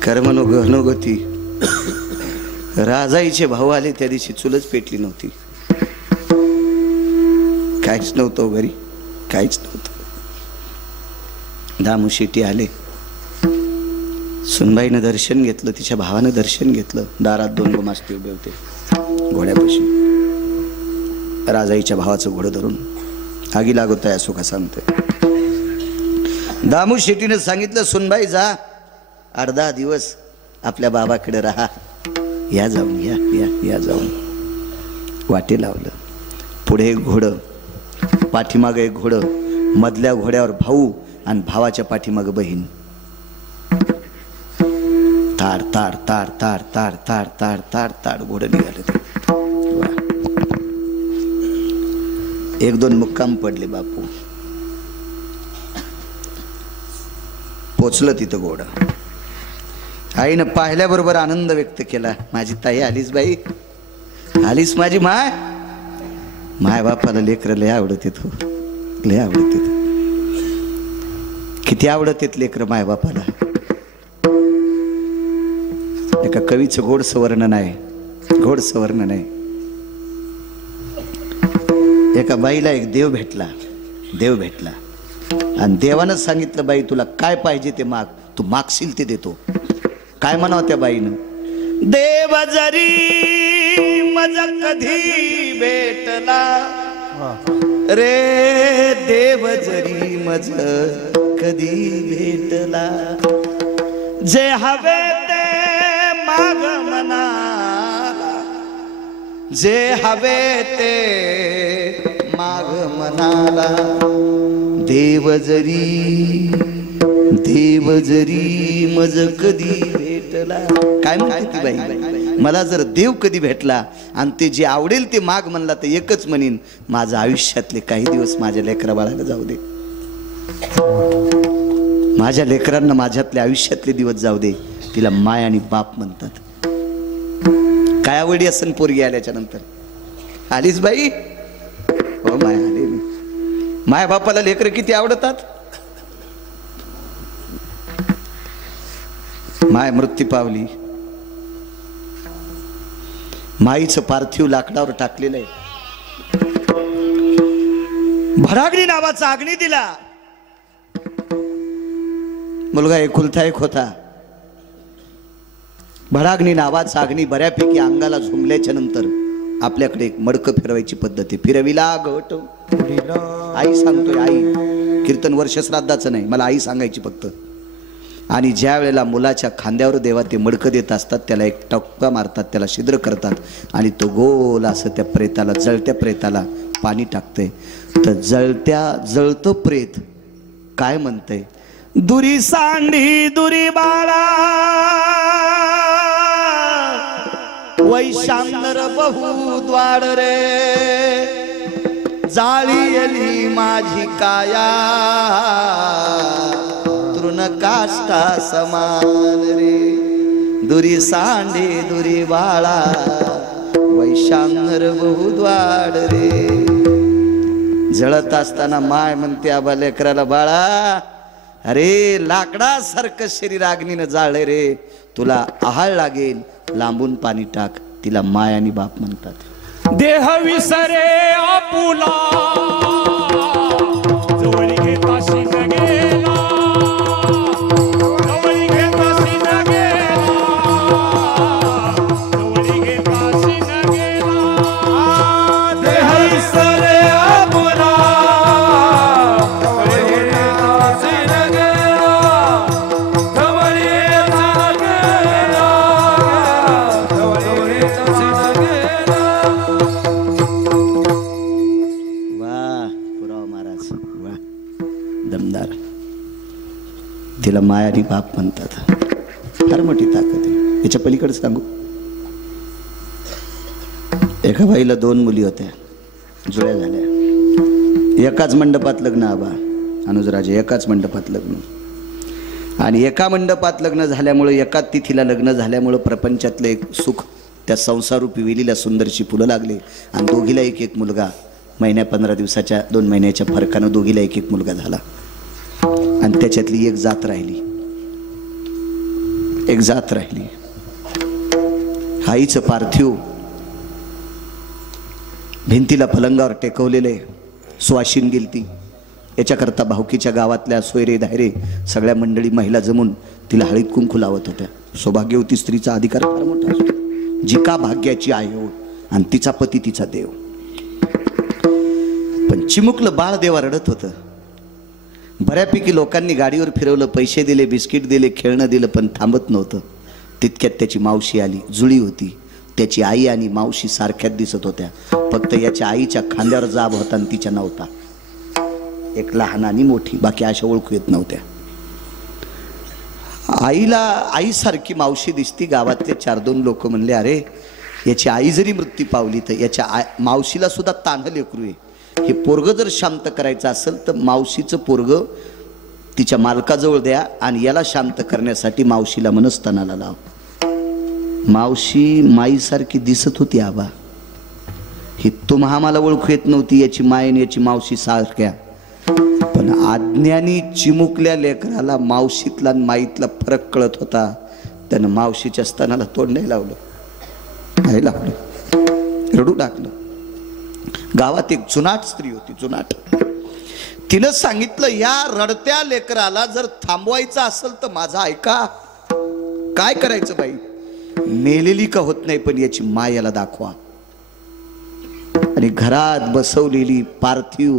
कर्मनो गहनोगती. राजाईचे भाऊ आले. त्या दिवशी चुलच पेटली नव्हती, काहीच नव्हतं घरी, काहीच नव्हतं. दामू शेट्टी आले. सुनबाईनं दर्शन घेतलं, तिच्या भावानं दर्शन घेतलं. दारात 2 गुमास्ते उभे होते घोड्यापाशी. राजाईच्या भावाचं घोडं धरून आगी लागत आहे असो का सांगतोय. दामू शेट्टीनं सांगितलं, सुनबाई जा, 8-10 दिवस आपल्या बाबाकडे राहा. या जाऊन, या या या जाऊन. वाटे लावलं. पुढे एक घोडं, पाठीमागं एक घोडं, मधल्या घोड्यावर भाऊ आणि भावाच्या पाठीमागं बहीण. ताड ताड ताड ताड ताड ताड ताड ताड ताड घोडं निघालं. 1-2 मुक्काम पडले बापू. पोचलं तिथं घोडं. आईनं पाहिल्याबरोबर आनंद व्यक्त केला. माझी ताई आलीस बाई, आलीस माझी माय. माय बापाला लेकरं लय आवडत येत, हो लय आवडत येत. किती आवडत येत लेकरं माय बापाला. एका कवीचं गोडसं वर्णन आहे, गोडसं वर्णन आहे. एका बाईला एक देव भेटला. देव भेटला आणि देवानं सांगितलं, बाई तुला काय पाहिजे ते माग, तू मागशील ते देतो. काय म्हणावं त्या बाईनं? देव जरी मज कधी भेटला रे, देव जरी मज कधी भेटला, जे हवे ते माग मनाला, जे हवे ते माग मनाला. देव जरी मज कधी भेटला. काय म्हणते ती बाई? मला जर देव कधी भेटला आणि ते जे आवडेल ते माग म्हणला तर एकच म्हणीन, माझं आयुष्यातले काही दिवस माझ्या लेकरा बाळाला जाऊ दे. माझ्या लेकरांना माझ्यातले आयुष्यातले दिवस जाऊ दे. तिला माय आणि बाप म्हणतात. काय आवडी असन पोरगी आल्याच्या नंतर? आलीच बाई? हो माय आली. माय बापाला लेकरं किती आवडतात. माय मृत्यू पावली. माईचं पार्थिव लाकडावर टाकलेलं आहे. भडाग्नी नावाचा अग्नी दिला. मुलगा एकुलता एक होता. भडाग्नी नावाचा अग्नी बऱ्यापैकी अंगाला झुंबल्याच्या नंतर आपल्याकडे एक मडकं फिरवायची पद्धत आहे. फिरविला घट. आई सांगतोय, आई कीर्तन वर्ष श्राद्धाचं नाही, मला आई सांगायची फक्त. आणि ज्या वेळेला मुलाच्या खांद्यावर देवा ते मडकं देत असतात, त्याला एक टप्पा मारतात, त्याला छिद्र करतात आणि तो गोल असं त्या प्रेताला, जळत्या प्रेताला पाणी टाकतंय. तर जळतं प्रेत काय म्हणतंय, दुरी सांडी दुरी बाळा वैशांतर बहुद्वार रे, जाळी एली माझी काया तृण काष्टा समान रे. दुरी सांडी दुरी बाळा वैशांतर बहुद्वार रे. जळत असताना माय म्हणते आबा लेकराला, बाळा अरे लाकडासारखं शरीर अग्नीनं जाळले रे, तुला आहाळ लागेल, लांबून पाणी टाक. तिला माय आणि बाप म्हणतात. देह विसरे आपुला जवळ घेताशी न गेला, जवळ घेताशी न गेला, जवळ घेताशी न गेला. देह विसरे आपुला जवळ घेताशी न गेला, जवळ घेताशी न गेला, जवळ घेताशी न गेला. वा पुराव महाराज वा, दमदार. तिला माय आणि बाप म्हणतात. फार मोठी ताकद आहे. याच्या पलीकडे सांगू, एका बाईला 2 मुली होत्या, जुळ्या झाल्या. एकाच मंडपात लग्न. आबा अनुजराजे एकाच मंडपात लग्न. आणि एका मंडपात लग्न झाल्यामुळं, एकाच तिथीला लग्न झाल्यामुळं प्रपंचातलं एक सुख त्या संसारूपी वेलीला सुंदरशी फुलं लागली. आणि दोघीला एक एक मुलगा. महिन्या 15 दिवसाच्या 2 महिन्याच्या फरकानं दोघीला एक एक मुलगा झाला. आणि त्याच्यातली एक जात राहिली. एक जात राहिली. आईचं पार्थिव भिंतीला पलंगावर टेकवलेले. सुवाशीन गेलती. याच्याकरता भावकीच्या गावातल्या सोयरे धायरे सगळ्या मंडळी महिला जमून तिला हळीत कुंकू लावत होत्या. सौभाग्यवती स्त्रीचा अधिकार फार मोठा असतो. जिका भाग्याची आहे हो, आणि तिचा पती तिचा देव. पण चिमुकलं बाळ देवा रडत होतं. बऱ्यापैकी लोकांनी गाडीवर फिरवलं, पैसे दिले, बिस्किट दिले, खेळणं दिलं, पण थांबत नव्हतं. तितक्यात त्याची मावशी आली. जुळी होती. त्याची आई आणि मावशी सारख्याच दिसत होत्या, फक्त याच्या आईच्या खांद्यावर जाब होता आणि तिच्या नव्हता. एक लहान आणि मोठी, बाकी अशा ओळखू येत नव्हत्या. आईला आईसारखी मावशी दिसती. गावातले 4-2 लोक म्हणले, अरे याची आई जरी मृत्यू पावली तर याच्या मावशीला सुद्धा तान्ह लेकरू आहे. हे पोरग जर शांत करायचं असेल तर मावशीचं पोरग तिच्या मालकाजवळ द्या आणि याला शांत करण्यासाठी मावशीला मनस्तानाला लाव. मावशी माईसारखी दिसत होती. आबा ही तुम्हा आम्हाला ओळखू येत नव्हती, याची माय आणि याची मावशी सारख्या. पण अज्ञानी चिमुकल्या लेकराला मावशीतला आणि माईतला फरक कळत होता. त्यानं मावशीच्या स्तनाला तोंड नाही लावलं, नाही लावलं, रडू टाकलं. गावात एक जुनाट स्त्री होती. जुनाट. तिनं सांगितलं, या रडत्या लेकराला जर थांबवायचं असेल तर माझा ऐका. काय करायचं बाई, मेलेली का होत नाही, पण याची माय याला दाखवा. आणि घरात बसवलेली पार्थिव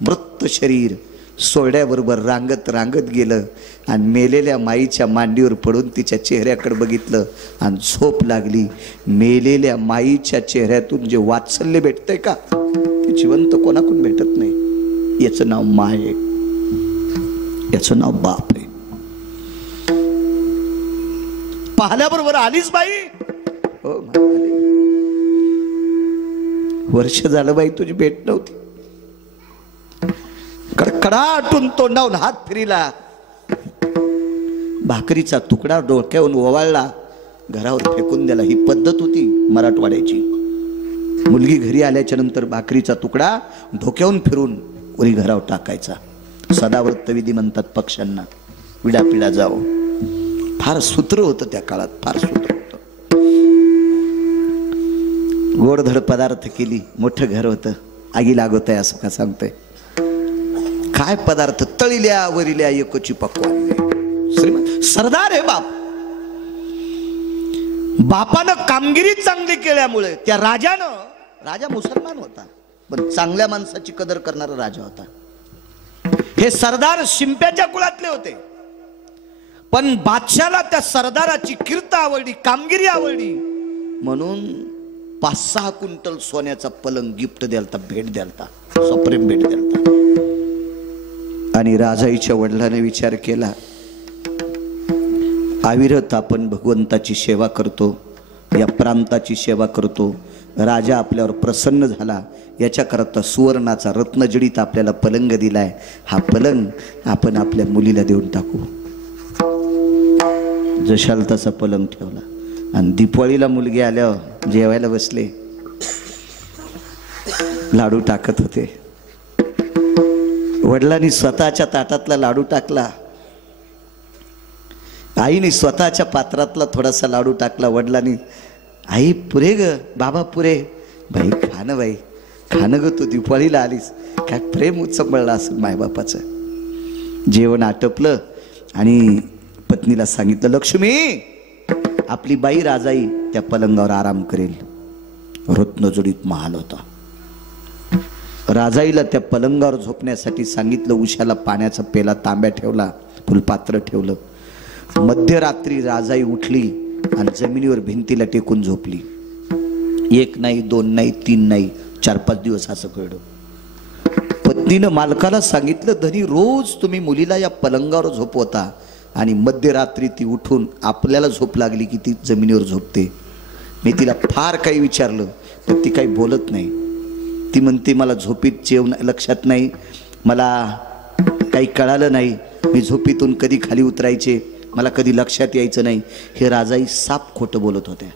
मृत शरीर सोहळ्याबरोबर रांगत रांगत गेलं आणि मेलेल्या माईच्या मांडीवर पडून तिच्या चेहऱ्याकडे बघितलं आणि झोप लागली. मेलेल्या माईच्या चेहऱ्यातून जे वात्सल्य भेटतंय का, ते जिवंत कोणाकडून भेटत नाही. याचं नाव माय आहे, याचं नाव बाप आहे. पाहिल्याबरोबर आलीच बाई. हो, वर्ष झालं बाई तुझी भेट नव्हती. कडकडाटून तोंडावून हात फिरिला. भाकरीचा तुकडा डोक्यावरून ओवाळला, घरावर फेकून दिला. ही पद्धत होती मराठवाड्याची. मुलगी घरी आल्याच्या नंतर भाकरीचा तुकडा डोक्यावरून फिरून वरी घरावर टाकायचा. सदाव्रत विधी म्हणतात पक्ष्यांना, विडापिडा जाओ. फार सूत्र होतं त्या काळात, फार सूत्र होतं. गोडधड पदार्थ केली, मोठं घर होतं, आगी लागत आहे असं का सांगतोय. काय पदार्थ, तळिल्या वरिल्या एकोची पक्वान. श्रीमंत सरदार आहे बाप. बापानं कामगिरी चांगली केल्यामुळे त्या राजानं, राजा मुसलमान होता पण चांगल्या माणसाची कदर करणारा राजा होता. हे सरदार शिंप्याच्या कुळातले होते पण बादशाला त्या सरदाराची कीर्त आवडली, कामगिरी आवडली म्हणून 5-6 क्विंटल सोन्याचा पलंग गिफ्ट द्यालता, भेट द्यालता, सप्रेम भेट द्यालता. आणि राजाईच्या वडिलांनी विचार केला, अविरत आपण भगवंताची सेवा करतो, या प्रांताची सेवा करतो, राजा आपल्यावर प्रसन्न झाला, याच्याकरता सुवर्णाचा रत्नजडीत आपल्याला पलंग दिलाय, हा पलंग आपण आपल्या मुलीला देऊन टाकू. जशाल तसा पलंग ठेवला. आणि दिवाळीला मुलगी आल्यावर जेवायला बसले, लाडू टाकत होते. वडिलांनी स्वतःच्या ताटातला लाडू टाकला, आईने स्वतःच्या पात्रातला थोडासा लाडू टाकला. वडिलांनी, आई पुरे ग, बाबा पुरे. बाई खाणं, बाई खाणं ग, तू दिवाळीला आलीस, काय प्रेम उचंबळलं असेल मायबापाचं. जेवण आटपलं आणि पत्नीला सांगितलं, लक्ष्मी आपली बाई राजाई त्या पलंगावर आराम करेल. रत्नजडीत महाल होता. राजाईला त्या पलंगावर झोपण्यासाठी सांगितलं. उशाला पाण्याचा पेला, तांब्या ठेवला, फुलपात्र ठेवलं. मध्यरात्री राजाई उठली आणि जमिनीवर भिंतीला टेकून झोपली. 1 नाही, 2 नाही, 3 नाही, 4-5 दिवस असं कळलं. पत्नीनं मालकाला सांगितलं, धनी रोज तुम्ही मुलीला या पलंगावर झोपवता आणि मध्यरात्री ती उठून आपल्याला झोप लागली की ती जमिनीवर झोपते. मी तिला फार काही विचारलं तर ती काही बोलत नाही. ती म्हणते, मला झोपीत जेवण लक्षात नाही, मला काही कळालं नाही, मी झोपीतून कधी खाली उतरायचे, मला कधी लक्षात यायचं नाही. हे राजाई साप खोटं बोलत होत्या.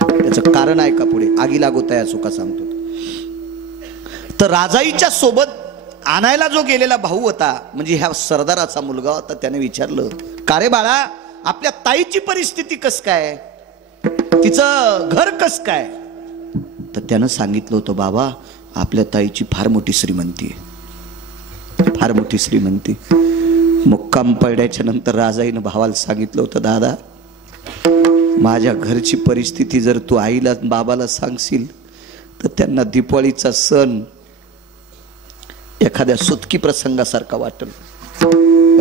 त्याचं कारण आहे का पुढे, आगी लागत आहे असं का सांगतो. तर राजाईच्या सोबत आणायला जो गेलेला भाऊ होता, म्हणजे ह्या सरदाराचा मुलगा होता, त्याने विचारलं, का रे बाळा, आपल्या ताईची परिस्थिती कस काय, तिचं घर कस काय. तर त्यानं सांगितलं होतं, बाबा आपल्या ताईची फार मोठी श्रीमंती आहे, फार मोठी श्रीमंती. मुक्काम पडल्याच्या नंतर राजाईनं भावाला सांगितलं होतं, दादा माझ्या घरची परिस्थिती जर तू आईला बाबाला सांगशील तर त्यांना दिवाळीचा सण एखाद्या सुतकी प्रसंगासारखा वाटेल.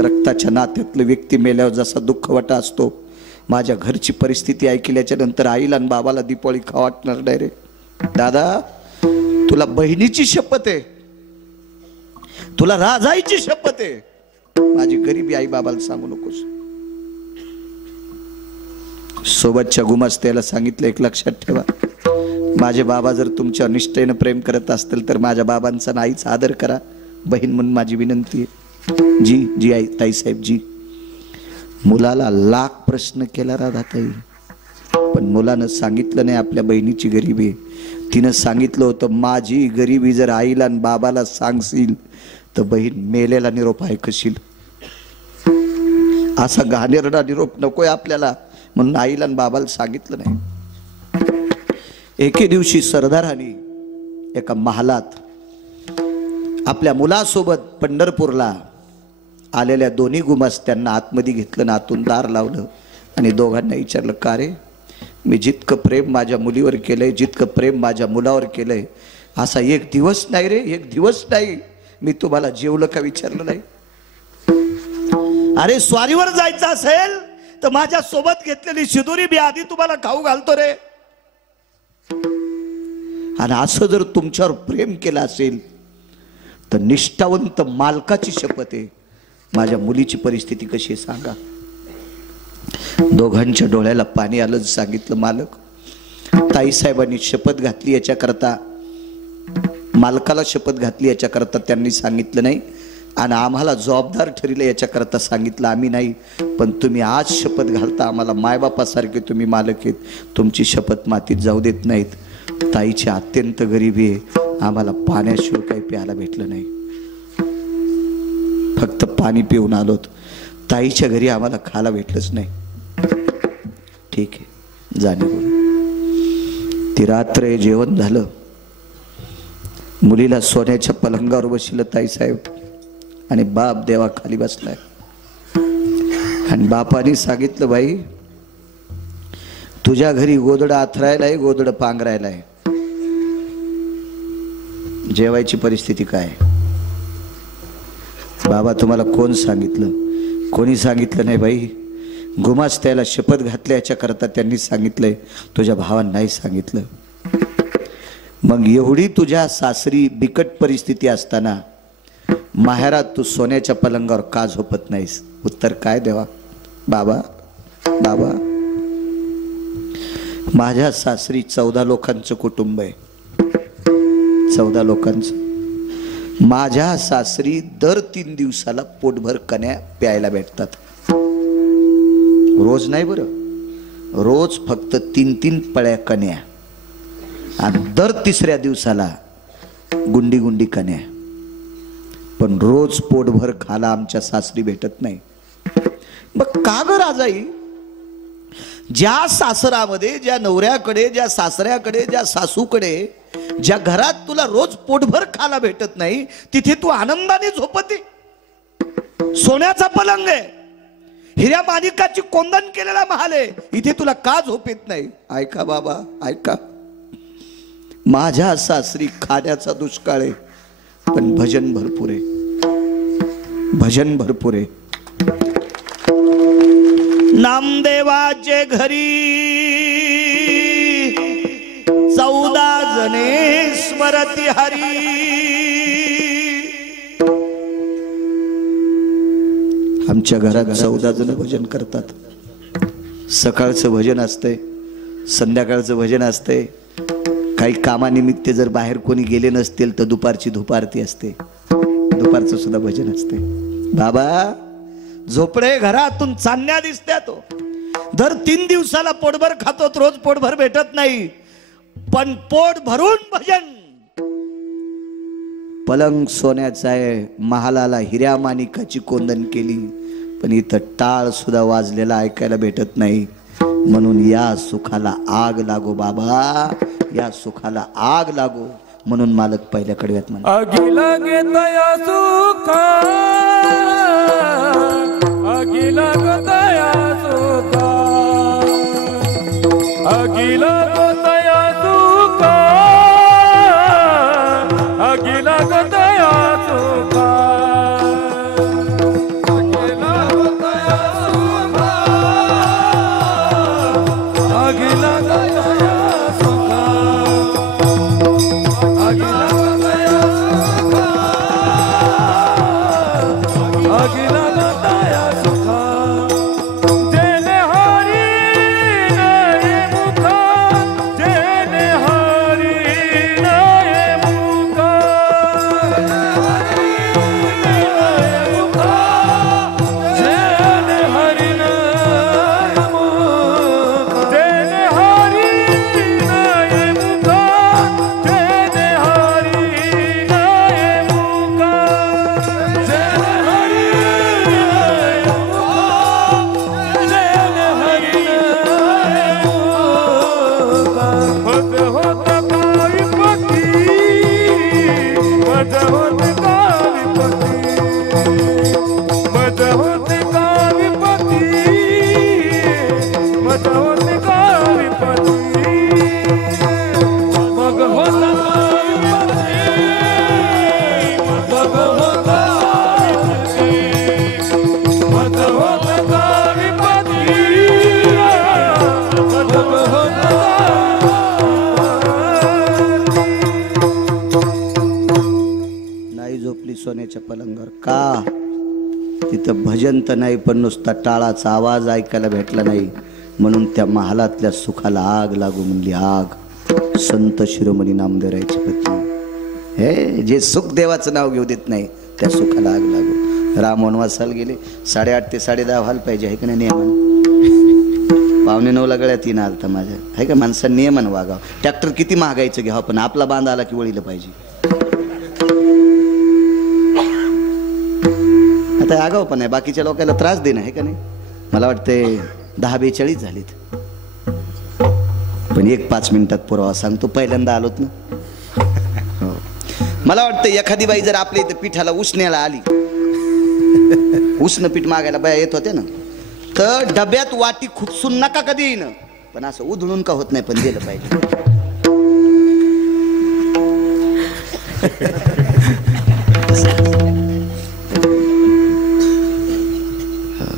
रक्ताच्या नात्यातलं व्यक्ती मेल्यावर जसा दुःखवटा असतो, माझ्या घरची परिस्थिती ऐकल्याच्या नंतर आईला आणि बाबाला दिवाळी खा वाटणार नाही रे. दादा तुला बहिणीची शपथ आहे, तुला राजाईची शपथ आहे, माझी गरीबी आई बाबाला सांगू नकोस. सोबतच्या गुमास्त्याला सांगितलं, एक लक्षात ठेवा, माझे बाबा जर तुमच्या निष्ठेनं प्रेम करत असतील तर माझ्या बाबांचा आणि आईचा आदर करा. बहीण म्हणून माझी विनंती आहे. जी जी आई ताईसाहेब जी. मुलाला लाख प्रश्न केला राधाताई, पण मुलानं सांगितलं नाही आपल्या बहिणीची गरिबी आहे. तिनं सांगितलं होतं, माझी गरिबी जर आईला आणि बाबाला सांगशील तर बहीण मेलेला निरोप ऐकशील. असा घाणेरडा निरोप नकोय आपल्याला, म्हणून आईला आणि बाबाला सांगितलं नाही. एके दिवशी सरदाराने एका महालात आपल्या मुलासोबत पंढरपूरला आलेल्या दोन्ही गुमास्त्यांना आतमध्ये घेतलं, नातून दार लावलं आणि दोघांना विचारलं, का रे, मी जितकं प्रेम माझ्या मुलीवर केलंय, जितकं प्रेम माझ्या मुलावर केलंय, असा एक दिवस नाही रे, एक दिवस नाही मी तुम्हाला जेवलं का विचारलं नाही. अरे स्वारीवर जायचं असेल तर माझ्या सोबत घेतलेली शिदोरी बी आधी तुम्हाला खाऊ घालतो रे. आणि असं जर तुमच्यावर प्रेम केलं असेल तर निष्ठावंत मालकाची शपथ आहे, माझ्या मुलीची परिस्थिती कशी आहे सांगा. दोघांच्या डोळ्याला पाणी आलं. सांगितलं, मालक ताईसाहेबांनी शपथ घातली याच्याकरता, मालकाला शपथ घातली याच्याकरता त्यांनी सांगितलं नाही, आणि आम्हाला जबाबदार ठरले याच्याकरता सांगितलं आम्ही नाही. पण तुम्ही आज शपथ घालता, आम्हाला मायबापासारखे तुम्ही मालक आहेत, तुमची शपथ मातीत जाऊ देत नाहीत. ताईची अत्यंत गरिबी आहे, आम्हाला पाण्याशिवाय काही प्यायला भेटलं नाही, फक्त पाणी पिऊन आलोत, ताईच्या घरी आम्हाला खायला भेटलंच नाही. ठीक आहे, जाणे बोल. ती रात्र जेवण झालं, मुलीला सोन्याच्या पलंगावर बसलं ताईसाहेब आणि बाप देवा खाली बसलाय. आणि बापाने सांगितलं, बाई तुझ्या घरी गोदडं आथरायलाय, गोदडं पांघरायलाय, जेवायची परिस्थिती काय? बाबा तुम्हाला कोण सांगितलं? कोणी सांगितलं नाही बाई, गुमास्त्याला शपथ घातल्याच्या करता त्यांनी सांगितलंय, तुझ्या भावानं नाही सांगितलं. मग एवढी तुझ्या सासरी बिकट परिस्थिती असताना माहेरात तू सोन्याच्या पलंगावर का झोपत नाहीस? उत्तर काय देवा? बाबा बाबा माझ्या सासरी 14 लोकांचं कुटुंब आहे, 14 लोकांचं. माझ्या सासरी दर 3 दिवसाला पोटभर कन्या प्यायला भेटतात. रोज नाही बरं, रोज फक्त 3-3 पळ्या कन्या आणि दर 3ऱ्या दिवसाला गुंडी गुंडी कन्या. पण रोज पोटभर खाला आमच्या सासरी भेटत नाही. मग का ग राजाई? ज्या सासरामध्ये, ज्या नवऱ्याकडे, ज्या सासऱ्याकडे, ज्या सासूकडे, ज्या घरात तुला रोज पोटभर खाला भेटत नाही, तिथे तू आनंदाने झोपते. सोन्याचा पलंग आहे, हिऱ्या माणिकाची कोंदण केलेला महाल आहे, इथे तुला का झोप येत नाही? ऐका बाबा ऐका, माझ्या सासरी खाण्याचा दुष्काळ आहे, पण भजन भरपूर आहे, भजन भरपूर आहे. नामदेवाचे घरी 14 जणे स्मरती हरी. आमच्या घरात 14 जण भजन करतात. सकाळचं भजन असतंय, संध्याकाळचं भजन असतंय. काही कामानिमित्त जर बाहेर कोणी गेले नसतील तर दुपारची धुपारती असते, दुपारचं सुद्धा भजन असते. बाबा झोपडे घरातून चांदण्या दिसत्या. तो दर 3 दिवसाला पोटभर खातो, रोज पोटभर भेटत नाही, पण पोट भरून भजन. पलंग सोन्याचा आहे, महालाला हिऱ्या माणिकाची कोंदण केली, पण इथं टाळ सुद्धा वाजलेला ऐकायला भेटत नाही. म्हणून या सुखाला आग लागो बाबा, या सुखाला आग लागो. म्हणून मालक पहिल्या कडव्यात म्हणा, आगीला घेतया सुखा, आगीला घेतया सुखा, आगीला घेतया सुखा, आगीला घेतया सुखा, आगीला घेतया सुखा, आगीला घेतया सुखा, आगीला घेतया सुखा, आगीला घेतया सुखा. जेने हरी नये मुखा, जेने हरी नये मुखा, नये मुखा, जेने हरी नये मुखा, जेने हरी नये मुखा, जेने हरी नये मुखा, जेने हरी नये मुखा, जेने हरी नये मुखा. होत होत काळीपती, मज होत काळीपती, मज होत काळीपती, मज होत काळीपती, मग होत काळीपती, मग होत काळीपती, मग होत काळीपती, मग होत नाही झोपली सोन्याच्या पलंगावर का? तिथं भजन तर नाही, पण नुसता टाळाचा आवाज ऐकायला भेटला नाही. म्हणून त्या महालातल्या सुखाला आग लागू म्हणली आग. संत शिरोमणी नामदेवरायची पत्नी, हे जे सुख देवाचं नाव घेऊ देत नाही, त्या सुखाला आग लागू. राम वनवासाला गेले, 8:30 ते 10:30 व्हायला पाहिजे, आहे का नाही नियमन? 8:45 गळ्यात येणं आलं तर माझ्या, आहे का? माणसानं नियमन वागावं. ट्रॅक्टर किती महागायचं घ्यावं, पण आपला बांध आला की वळीला पाहिजे. आता आगाव पण आहे, बाकीच्या लोकांना त्रास देणं, आहे का नाही? मला वाटते 10-42 झालीत, पण 1-5 मिनिटात पुरावा सांगतो. पहिल्यांदा आलोत ना. हो. मला वाटतं एखादी बाई जर आपल्या इथं पिठाला उसण्याला आली, उष्ण पीठ मागायला बाया येत होत्या ना, तर डब्यात वाटी खुपसून नका कधी येईन, पण असं उधळून का होत नाही, पण दिलं पाहिजे.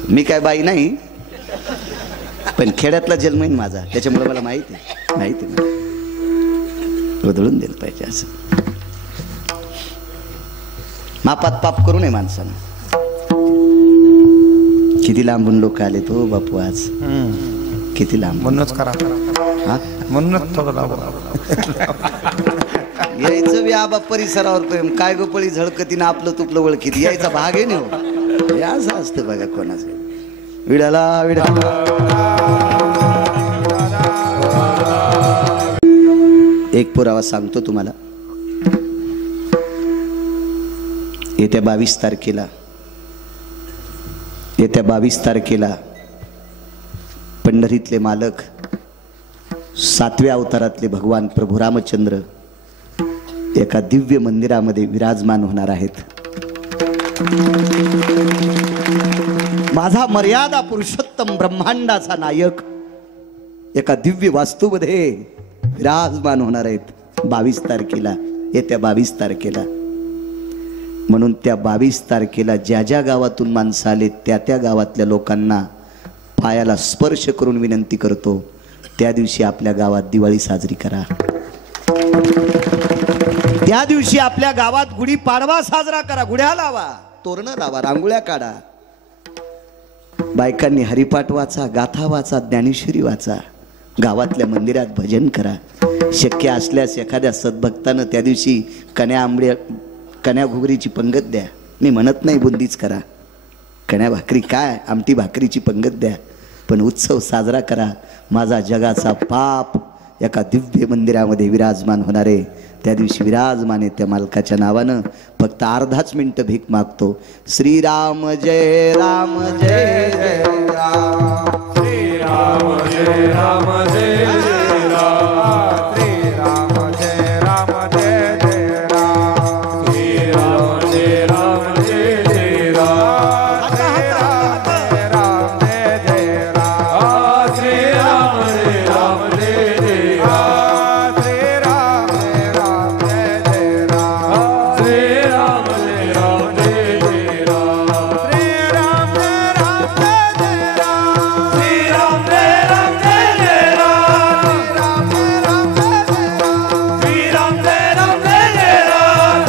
मी काय बाई नाही, पण खेड्यातला जन्म आहे माझा, त्याच्यामुळे मला माहिती आहे उधळून दिलं पाहिजे. असं मापात पाप करू नये माणसानं. किती लांबून लोक आले तो बापू आज, किती लांब. म्हणूनच करा, म्हणूनच थोडं यायचं बी आबा परिसरावर प्रेम, काय गोपळी झळकतीनं आपलं तुपलं ओळखीत यायचा भाग आहे ना. हे असं असतं बघा कोणाचं. विडाला एक पुरावा सांगतो तुम्हाला. येत्या 22 तारखेला पंढरीतले मालक, 7व्या अवतारातले भगवान प्रभू रामचंद्र एका दिव्य मंदिरामध्ये विराजमान होणार आहेत. माझा मर्यादा पुरुषोत्तम ब्रह्मांडाचा नायक एका दिव्य वास्तूमध्ये विराजमान होणार आहेत 22 तारखेला, येत्या 22 तारखेला. म्हणून त्या 22 तारखेला ज्या ज्या गावातून माणसं आले त्या गावातल्या लोकांना पायाला स्पर्श करून विनंती करतो, त्या दिवशी आपल्या गावात दिवाळी साजरी करा. त्या दिवशी आपल्या गावात गुढीपाडवा साजरा करा. गुढ्या लावा, तोरणं लावा, रांगोळ्या काढा. बायकांनी हरिपाठ वाचा, गाथा वाचा, ज्ञानेश्वरी वाचा. गावातल्या मंदिरात भजन करा. शक्य असल्यास एखाद्या सद्भक्तानं त्या दिवशी कण्या घुगरीची पंगत द्या. मी म्हणत नाही बुंदीच करा, कण्या भाकरी काय, आमटी भाकरीची पंगत द्या, पण उत्सव साजरा करा. माझा जगाचा पाप एका दिव्य मंदिरामध्ये विराजमान होणारे त्या दिवशी विराजमान आहे. त्या मालकाच्या नावानं फक्त अर्धाच मिनिट भीक मागतो. श्रीराम जय राम जय जय राम, श्रीराम जय राम जय जय राम, श्रीराम जय राम जय जय राम, श्रीराम जय राम जय जय राम, श्रीराम जय राम जय जय राम, श्रीराम जय राम जय जय राम, श्रीराम जय राम जय जय राम, श्रीराम जय राम जय जय राम, श्रीराम जय राम जय जय राम, श्रीराम जय राम जय जय राम, श्रीराम जय राम जय जय राम, श्रीराम जय राम जय जय राम, श्रीराम जय राम जय जय राम,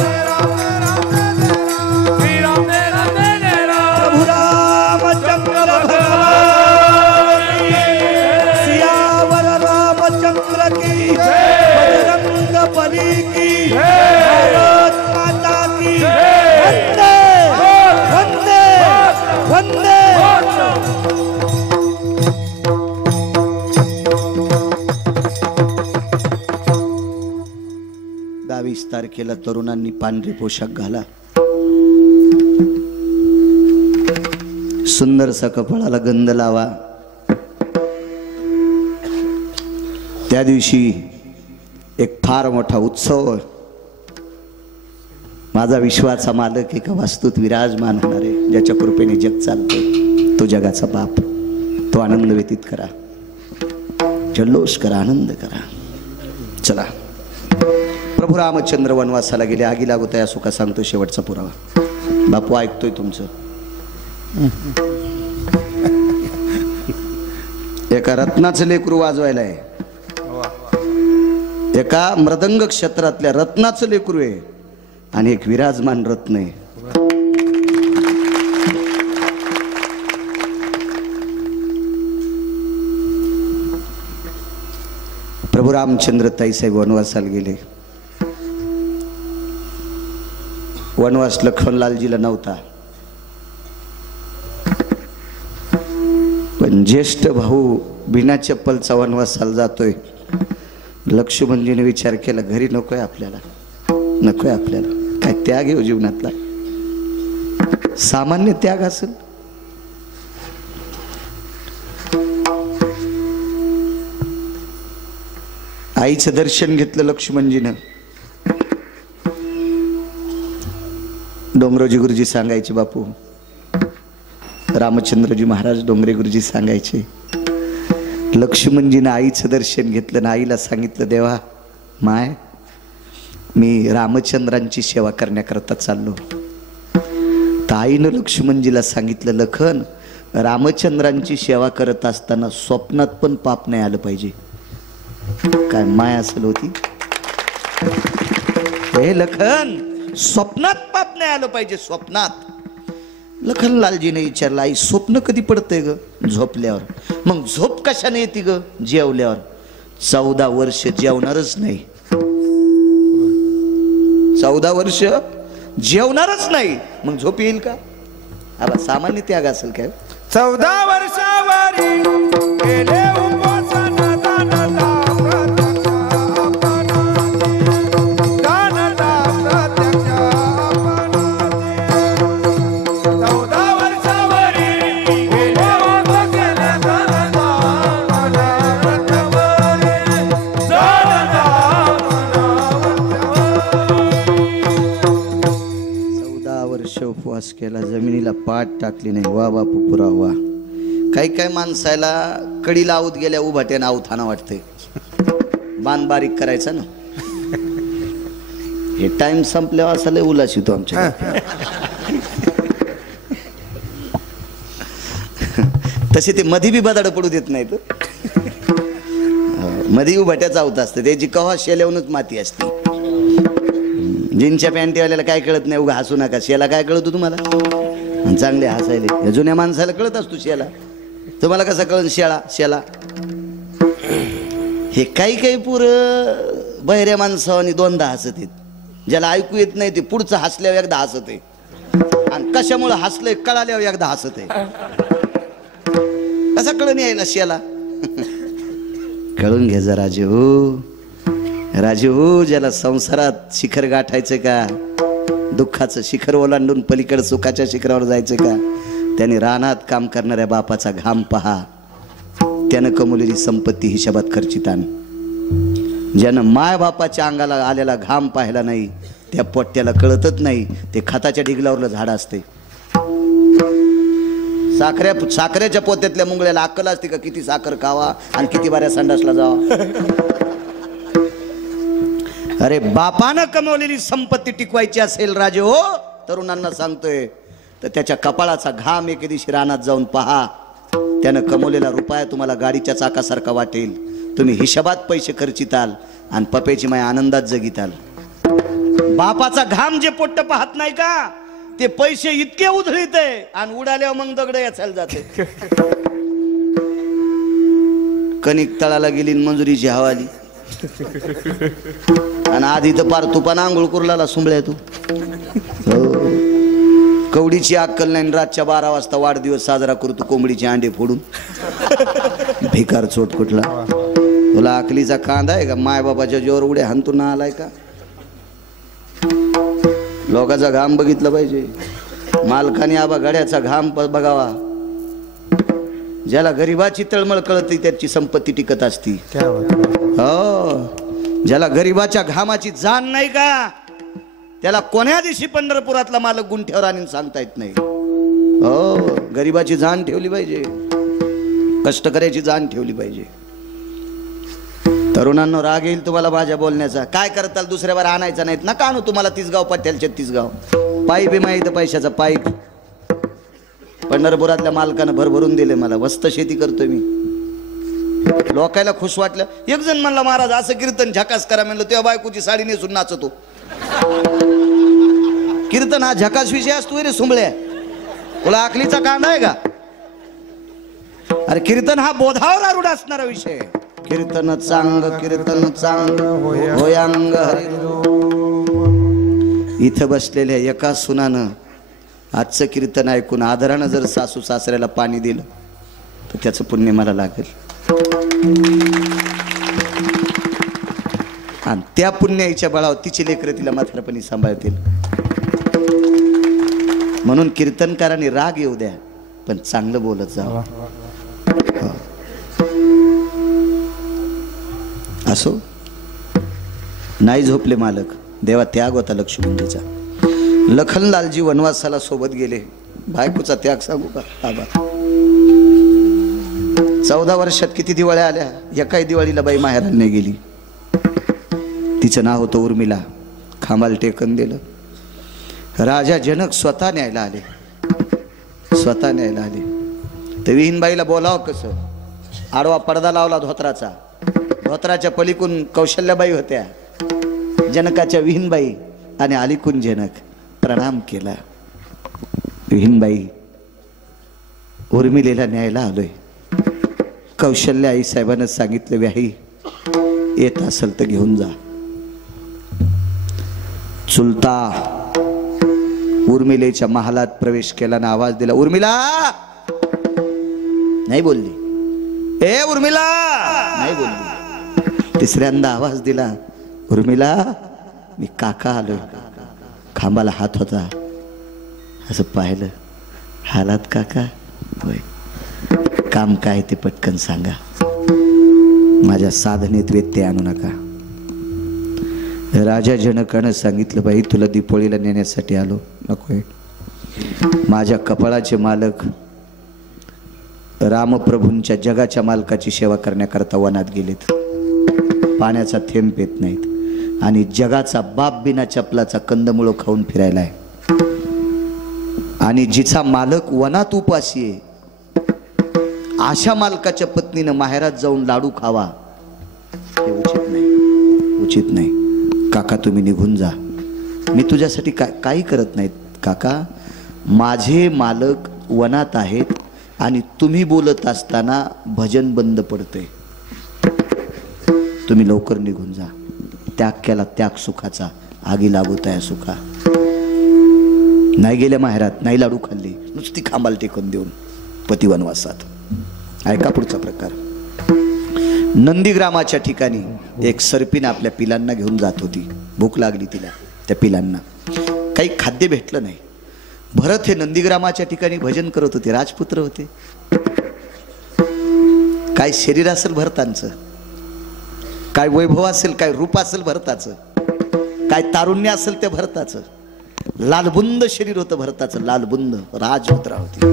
श्रीराम जय राम जय जय राम. प्रभु रामचंद्र सियावर रामचंद्र की बजरंग बली की, भारत माता की. वंदे वंदे वंदे. 22 तारखेला तरुणांनी पांढरे पोशाख घाला. सुंदरसा कपाळाला गंध लावा. त्या दिवशी एक फार मोठा उत्सव माझा विश्वाचा मालक एका वास्तूत विराजमान होणार आहे. ज्याच्या कृपेने जग चालतं, तो जगाचा बाप. तो आनंद व्यतीत करा, जल्लोष करा, आनंद करा. चला. प्रभू रामचंद्र वनवासाला गेले. आगी लागू या सुखा सांगतो शेवटचा पुरावा. बापू ऐकतोय तुमचं. एका रत्नाचं लेकरू वाजवायला आहे. एका मृदंग क्षेत्रातल्या रत्नाचं लेकरू आहे आणि एक विराजमान रत्न आहे. प्रभू रामचंद्र ताईसाहेब वनवासाला गेले. वनवास लखनलालजीला नव्हता, पण ज्येष्ठ भाऊ बिना चप्पलचा वनवासाला जातोय. लक्ष्मणजीने विचार केला, घरी नकोय आपल्याला, नकोय आपल्याला. काय त्याग आहे जीवनातला, सामान्य त्याग असेल. आईचं दर्शन घेतलं लक्ष्मणजीनं. डोंगरोजी गुरुजी सांगायचे, बापू रामचंद्रजी महाराज डोंगरे गुरुजी सांगायचे, लक्ष्मणजीनं आईचं दर्शन घेतलं ना आईला सांगितलं, देवा माय मी रामचंद्रांची सेवा करण्याकरता चाललो. तर आईनं लक्ष्मणजीला सांगितलं, लखन रामचंद्रांची सेवा करत असताना स्वप्नात पण पाप नाही आलं पाहिजे. काय माय असेल होती हे लखन, स्वप्नात पाप नाही आलं पाहिजे, स्वप्नात. लखनलालजीने विचारलं, आई स्वप्न कधी पडतंय ग? झोपल्यावर. मग झोप कशाने येते ग? जेवल्यावर. 14 वर्ष जेवणारच नाही, 14 वर्ष जेवणारच नाही, मग झोप येईल का? आबा सामान्य त्याग असेल काय? 14 वर्षावरी केले उपोषण दानता प्रत्यक्ष अपनाते, दानता प्रत्यक्ष अपनाते. 14 वर्षावरी केले उपोषण दानता वनवृत्तवरी, दानता वनवृत्तवरी. 14 वर्ष उपवास केला, जमिनीला पाठ टाकली नाही. वा बापू पुरा वा. काही काही माणसाला कडी लावत गेल्या उभाट्यानं आवथाना वाटते, बाण बारीक करायचा ना. हे टाइम संपल्यावर असा लय उल्हास येतो आमच्या. तसे ते मधी बी बदाड पडू देत नाहीत. मधी उभाट्याच आवत असतं, त्याची कव्हा शेल्यावूनच माती असते. जीनच्या पॅन्टीवाल्याला काय कळत नाही, उगा हसू नका. शेला काय कळतो तुम्हाला? चांगले हसायले. जुन्या माणसाला कळत असतो शेला, तुम्हाला कसं कळन शेळा शेला? हे काही काही पुरं बहिऱ्या माणसावानी दोनदा हसत आहेत. ज्याला ऐकू येत नाही ते पुढचं हसल्यावर एकदा हसत आहे, आणि कशामुळे हसलंय कळाल्यावर एकदा हसत आहे. कसा कळून यायला शेला? कळून घे जा राजे हो, राजे हो. ज्याला संसारात शिखर गाठायचं का, दुःखाचं शिखर ओलांडून पलीकडे सुखाच्या शिखरावर जायचं का, त्याने रानात काम करणाऱ्या बापाचा घाम पहा. त्यानं कमवलेली संपत्ती हिशोबात खर्चित आण. ज्यानं माय बापाच्या अंगाला आलेला घाम पाहिला नाही, त्या पोट्याला कळतच नाही ते खताच्या ढिगलावरलं झाड असते. साखरेच्या पोत्यातल्या मुंगळ्याला अक्कल असते का किती साखर खावा आणि किती बाऱ्या संडासला जावा? अरे बापानं कमवलेली संपत्ती टिकवायची असेल राजे हो, तरुणांना सांगतोय, तर त्याच्या कपाळाचा घाम एके दिवशी रानात जाऊन पहा. त्यानं कमवलेला रुपया तुम्हाला गाडीच्या चाकासारखा वाटेल. तुम्ही हिशोबात पैसे खर्चिताल आणि पप्याची माय आनंदात जगिताल. बापाचा घाम जे पोट्ट पाहत नाही का, ते पैसे इतके उधळीते आणि उडाल्यावर मग दगड याचायला जाते. कणिक तळाला गेली मंजुरीची हवाली, आणि आधी तर पार तुपानं आंघोळ कुरलाला सुंबळ्या तू. कवडीची अक्कल नाही, रातच्या 12 वाजता वाढदिवस साजरा करतो कोंबडीचे अंडे फोडून. भिकार चोट कुठला? तुला अकलीचा कांदा आहे का? मायबापाच्या जोर उड्या हाणतो ना आलाय का? लोकांचा घाम बघितला पाहिजे. मालकाने आबा गड्याचा घाम बघावा. ज्याला गरीबाची तळमळ कळते त्याची संपत्ती टिकत असती. हो, ज्याला गरीबाच्या घामाची जाण नाही का, त्याला कोण्या दिवशी पंढरपुरातला मालक गुंठ्यावर आणून सांगता येत नाही. हो, गरीबाची जाण ठेवली पाहिजे, कष्टकऱ्याची जाण ठेवली पाहिजे. तरुणांनो, राग येईल तुम्हाला माझ्या बोलण्याचा. काय करताल? दुसऱ्यावर आणायचा नाहीत नका आणू. तुम्हाला 30 गाव पट्ट्याला 36 गाव पाईप आहे माहिती, पैशाचा पाईप पंढरपुरातल्या मालकानं भरभरून दिले मला. वस्त शेती करतोय मी. लोकायला खुश वाटलं. एक जण म्हणला, महाराज असं कीर्तन झकास करा. म्हणलं तेव्हा बायकोची साडी नेसून नाचतो. कीर्तन हा झकास विषय असतो रे सुंबळ्या. तुला आखलीचा कांदा आहे का? अरे कीर्तन हा बोधावर आरूढ असणारा विषय. कीर्तन चांग, कीर्तन चांग होयांग हरी. इथं बसलेल्या एका सुनानं आजचं कीर्तन ऐकून आदरानं जर सासू सासऱ्याला पाणी दिलं तर त्याचं पुण्य मला लागेल. आणि त्या पुण्याईच्या बळावर तिची लेकरं तिला म्हातारपणी सांभाळतील. म्हणून कीर्तनकारांनी राग येऊ द्या, पण चांगलं बोलत जा. असो, नाही झोपले मालक. देवा त्याग होता लक्ष्मणजीचा. लखनलालजी वनवासाला सोबत गेले. बायकोचा त्याग सांगू का आबा. 14 वर्षात किती दिवाळ्या आल्या. एकाही दिवाळीला बाई माहेराला नाही गेली. तिचं नाव होतं उर्मिला. खांबाला टेकन दिलं. राजा जनक स्वतः न्यायला आले. स्वतः न्यायला आले. तर विहीनबाईला बोलावं कसं. आडवा पडदा लावला धोत्राचा. धोत्राच्या पलीकून कौशल्याबाई होत्या, जनकाच्या विहीनबाई, आणि अलीकून जनक. प्रणाम केला. विहीनबाई, उर्मिलेला न्यायला आलोय. कौशल्या आई साहेबांना सांगितलं, व्याही येत असेल तर घेऊन जा. चुलता उर्मिलेच्या महालात प्रवेश केला ना आवाज दिला, उर्मिला. नाही बोलली. ए उर्मिला, नाही बोलली. तिसऱ्यांदा आवाज दिला, उर्मिला मी काका आलोय. खांबाला हात होता. असं पाहिलं. हालात काका? होय. काम काय ते पटकन सांगा. माझ्या साधनेत व्यत्यय आणू नका. राजा जनकानं सांगितलं, बाई तुला दीपोळीला नेण्यासाठी आलो. नकोय. माझ्या कपाळाचे मालक रामप्रभूंच्या जगाच्या मालकाची सेवा करण्याकरता वनात गेलेत. पाण्याचा थेंब पेत नाहीत आणि जगाचा बाप बिना चपलाचा कंदमुळं खाऊन फिरायलाय. आणि जिचा मालक वनात उपाशी आहे अशा मालकाच्या पत्नीनं माहेरात जाऊन लाडू खावा हे उचित नाही. उचित नाही. काका तुम्ही निघून जा. मी तुझ्यासाठी काही करत नाहीत काका. माझे मालक वनात आहेत आणि तुम्ही बोलत असताना भजन बंद पडतंय. तुम्ही लवकर निघून जा. त्याग केला त्याग सुखाचा, आगी लागूत आहे सुखा. नाही गेल्या माहेरात, नाही लाडू खाल्ली, नुसती खांबाला टेकून देऊन पती वनवासात. ऐका पुढचा प्रकार. नंदीग्रामाच्या ठिकाणी एक सर्पीन आपल्या पिलांना घेऊन जात होती. भूक लागली तिला. त्या पिलांना काही खाद्य भेटलं नाही. भरत हे नंदीग्रामाच्या ठिकाणी भजन करत होते. राजपुत्र होते. काय शरीर असेल भरतांचं, काय वैभव असेल, काय रूप असेल भरताचं, काय तारुण्य असेल ते भरताचं. लालबुंद शरीर होतं भरताचं. लालबुंद राजमुद्रा होती.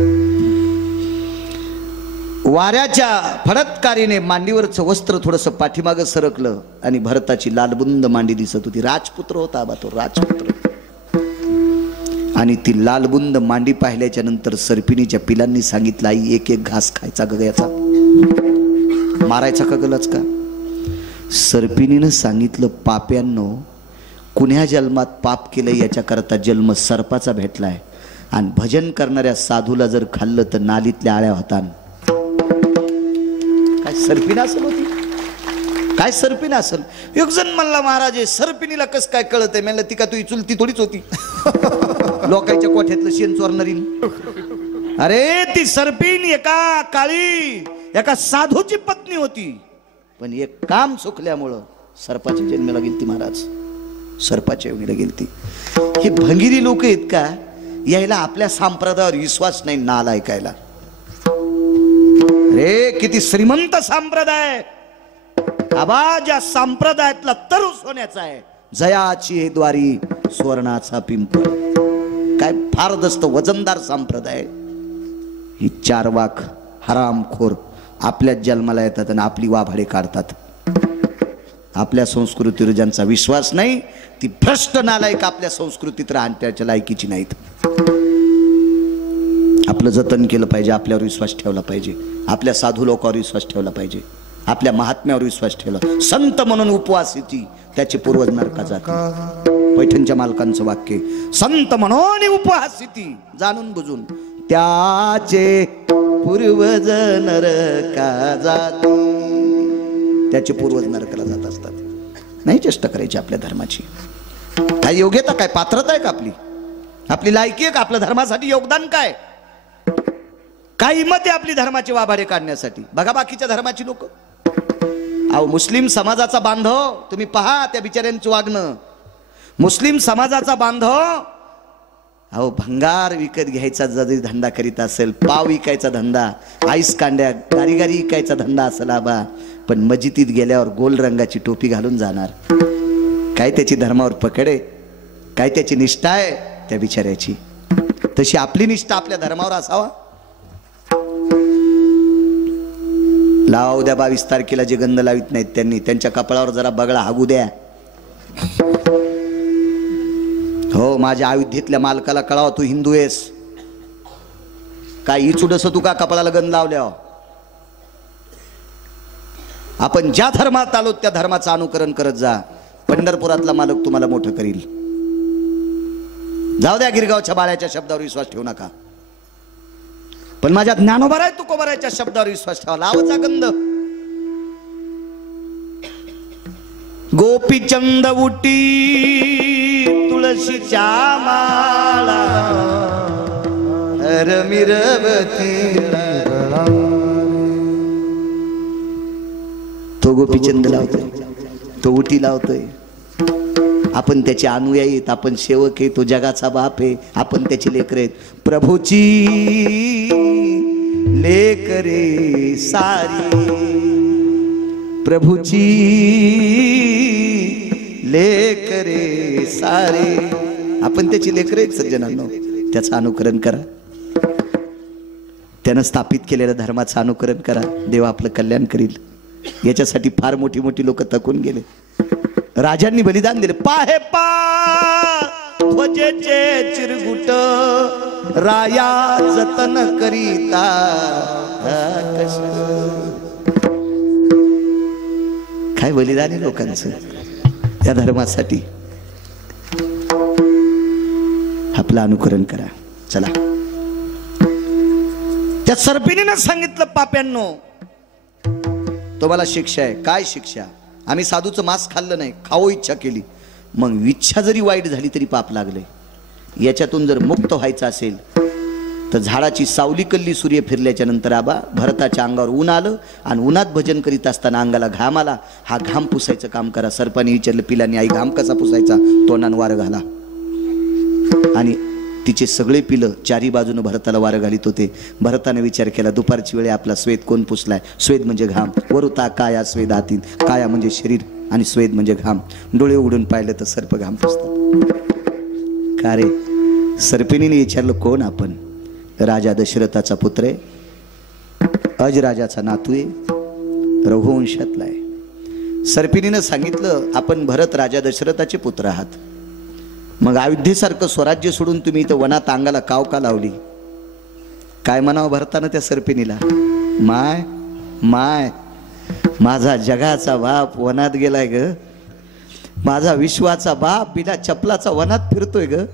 वाऱ्याच्या फडतकारीने मांडीवरचं वस्त्र थोडंसं पाठीमागं सरकलं आणि भरताची लालबुंद मांडी दिसत होती. राजपुत्र होता आबा तो, राजपुत्र. आणि ती लालबुंद मांडी पाहिल्याच्या नंतर सर्पिणीच्या पिलांनी सांगितलं, आई एक एक घास खायचा ग याचा, मारायचा का गलच का. सर्पिणीनं सांगितलं, पाप्यांनो कुण्या जन्मात पाप केलं याच्याकरता जन्म सर्पाचा भेटलाय. आणि भजन करणाऱ्या साधूला जर खाल्लं तर नालीतल्या आळ्या होतात. काय सर्पिण असेल होती. काय सर्पिण असेल. एक जण म्हणला, महाराज सर्पिणीला कस काय कळत आहे. म्हणलं ती का तुझी चुलती थोडीच होती लोकांच्या कोठ्यातलं शेण चोरणारी. अरे ती सर्पिण एका काळी एका साधूची पत्नी होती. पण एक काम चुकल्यामुळं सर्पाच्या जन्माला गेलती महाराज. सर्पाच्या योनीला गेलती. हे भंगिरी लोक आहेत का, यायला आपल्या संप्रदायावर विश्वास नाही नाल ऐकायला. रे किती श्रीमंत संप्रदाय. आबा ज्या संप्रदायातला तरु सोन्याचा आहे. जयाची हे द्वारी सुवर्णाचा पिंपळ. काय फार दस्त वजनदार संप्रदाय. ही चारवाक हरामखोर आपल्याच जन्माला येतात आणि आपली वाभाडे काढतात. आपल्या संस्कृतीवर ज्यांचा विश्वास नाही ती भ्रष्ट नालायक आपल्या संस्कृतीत राहण्याच्या लायकीची नाहीत. आपलं जतन केलं पाहिजे. आपल्यावर विश्वास ठेवला पाहिजे. आपल्या साधू लोकांवर विश्वास ठेवला पाहिजे. आपल्या महात्म्यावर विश्वास ठेवला. संत म्हणून उपवास येते त्याचे पूर्वज नरकात जाते. पैठणच्या मालकांचं वाक्य, संत म्हणून उपवास येते जाणून बुजून त्याचे पूर्वज नरका जाते. त्याचे पूर्वज नरकाला जात असतात. नाही चेष्टा करायची आपल्या धर्माची. काय योग्यता, काय पात्रता आहे का आपली, आपली लायकी आहे का, आपल्या धर्मासाठी योगदान काय, काय हिंमत आहे आपली धर्माची वाभाडे काढण्यासाठी. बघा बाकीच्या धर्माची लोक. अहो मुस्लिम समाजाचा बांधव तुम्ही पहा त्या बिचाऱ्यांचं वागणं. मुस्लिम समाजाचा बांधव अहो भंगार विकत घ्यायचा जरी धंदा करीत असेल, पाव विकायचा धंदा, आईस कांड्या गारी विकायचा धंदा असेल आबा, पण मस्जिदीत गेल्यावर गोल रंगाची टोपी घालून जाणार. काय त्याची धर्मावर पकड आहे, काय त्याची निष्ठा आहे त्या बिचाऱ्याची. तशी आपली निष्ठा आपल्या धर्मावर असावा. लावा उद्या 22 तारखेला जे गंध लावित नाहीत त्यांनी त्यांच्या कपाळावर जरा बगळा हागू द्या. हो, माझ्या अयोध्येतल्या मालकाला कळावा तू हिंदू आहेस. काय इचुडस तू का कपाळाला गंध लावल्या. आपण ज्या धर्मात आलो त्या धर्माचं अनुकरण करत जा. पंढरपुरातला मालक तुम्हाला मोठं करील. जाऊ द्या गिरगावच्या बाळ्याच्या शब्दावर विश्वास ठेवू नका, पण माझ्या ज्ञानोबाराय तुकोबारायच्या शब्दावर विश्वास ठेवा. लावचा गंध. गोपीचंद उटी तुळशीच्या माळा रमिरवती. तो गोपीचंद लावतोय, तो उटी लावतोय. आपण त्याचे अनुयायी आहेत, आपण सेवक आहे. तो जगाचा बाप आहे, आपण त्याचे लेकर आहेत. प्रभूची लेकरे सारी, प्रभूची लेकरे सारे. आपण त्याची लेकरे आहेत सज्जनांनो. त्याचं अनुकरण करा. त्यानं स्थापित केलेल्या धर्माचं अनुकरण करा. देव आपलं कल्याण करील. याच्यासाठी फार मोठी मोठी लोक थकून गेले. राजांनी बलिदान दिले. पाहे पा ध्वजेचे चिरगुट राया जतन करीता. काय बलिदान आहे लोकांचं या धर्मासाठी. आपलं अनुकरण करा. चला. त्या सर्पिणीनं सांगितलं पाप्यांनो तुम्हाला शिक्षा आहे. काय शिक्षा. आम्ही साधूचं मांस खाल्लं नाही, खावो इच्छा केली. मग इच्छा जरी वाईट झाली तरी पाप लागले. याच्यातून जर मुक्त व्हायचं असेल तर झाडाची सावली कल्ली सूर्य फिरल्याच्या नंतर आबा भरताच्या अंगावर ऊन आलं आणि उन्हात भजन करीत असताना अंगाला घाम आला. हा घाम पुसायचं काम करा. सर्पाने विचारलं पिलांनी, आई घाम कसा पुसायचा. तोंडानं वारं घाला. आणि तिचे सगळे पिलं चारी बाजूने भरताला वारं घालीत होते. भरताने विचार केला दुपारची वेळे आपला स्वेद कोण पुसलाय. स्वेद म्हणजे घाम. वरुता काया स्वेद हातीन. काया म्हणजे शरीर आणि स्वेद म्हणजे घाम. डोळे उघडून पाहिलं तर सर्प घाम पुसतात. का रे. सर्पिणीने विचारलं कोण आपण. राजा दशरथाचा पुत्र आहे, अजराजाचा नातू आहे, रघुवंशातला आहे. सर्पिणीनं सांगितलं आपण भरत राजा दशरथाचे पुत्र आहात. मग अयोध्येसारखं स्वराज्य सोडून तुम्ही इथं वनात अंगाला काव का लावली. काय म्हणावं भरतानं त्या सर्पिणीला. माय माय माझा जगाचा बाप वनात गेलाय ग. माझा विश्वाचा बाप बिना चपलाचा वनात फिरतोय ग.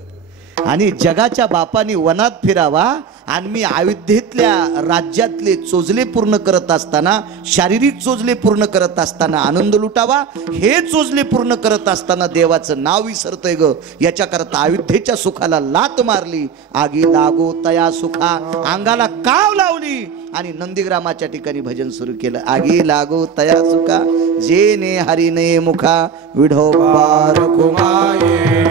आणि जगाच्या बापाने वनात फिरावा आणि मी अयोध्येतल्या राज्यातले चोजले पूर्ण करत असताना, शारीरिक चोजले पूर्ण करत असताना आनंद लुटावा. हे चोजले पूर्ण करत असताना देवाचं नाव विसरतोय ग. याच्याकरता अयोध्येच्या सुखाला लात मारली. आगी लागो तया सुखा. अंगाला काव लावली आणि नंदीग्रामाच्या ठिकाणी भजन सुरू केलं. आगी लागो तया सुखा जेने हरिने मुखा विढोबार कुमाये.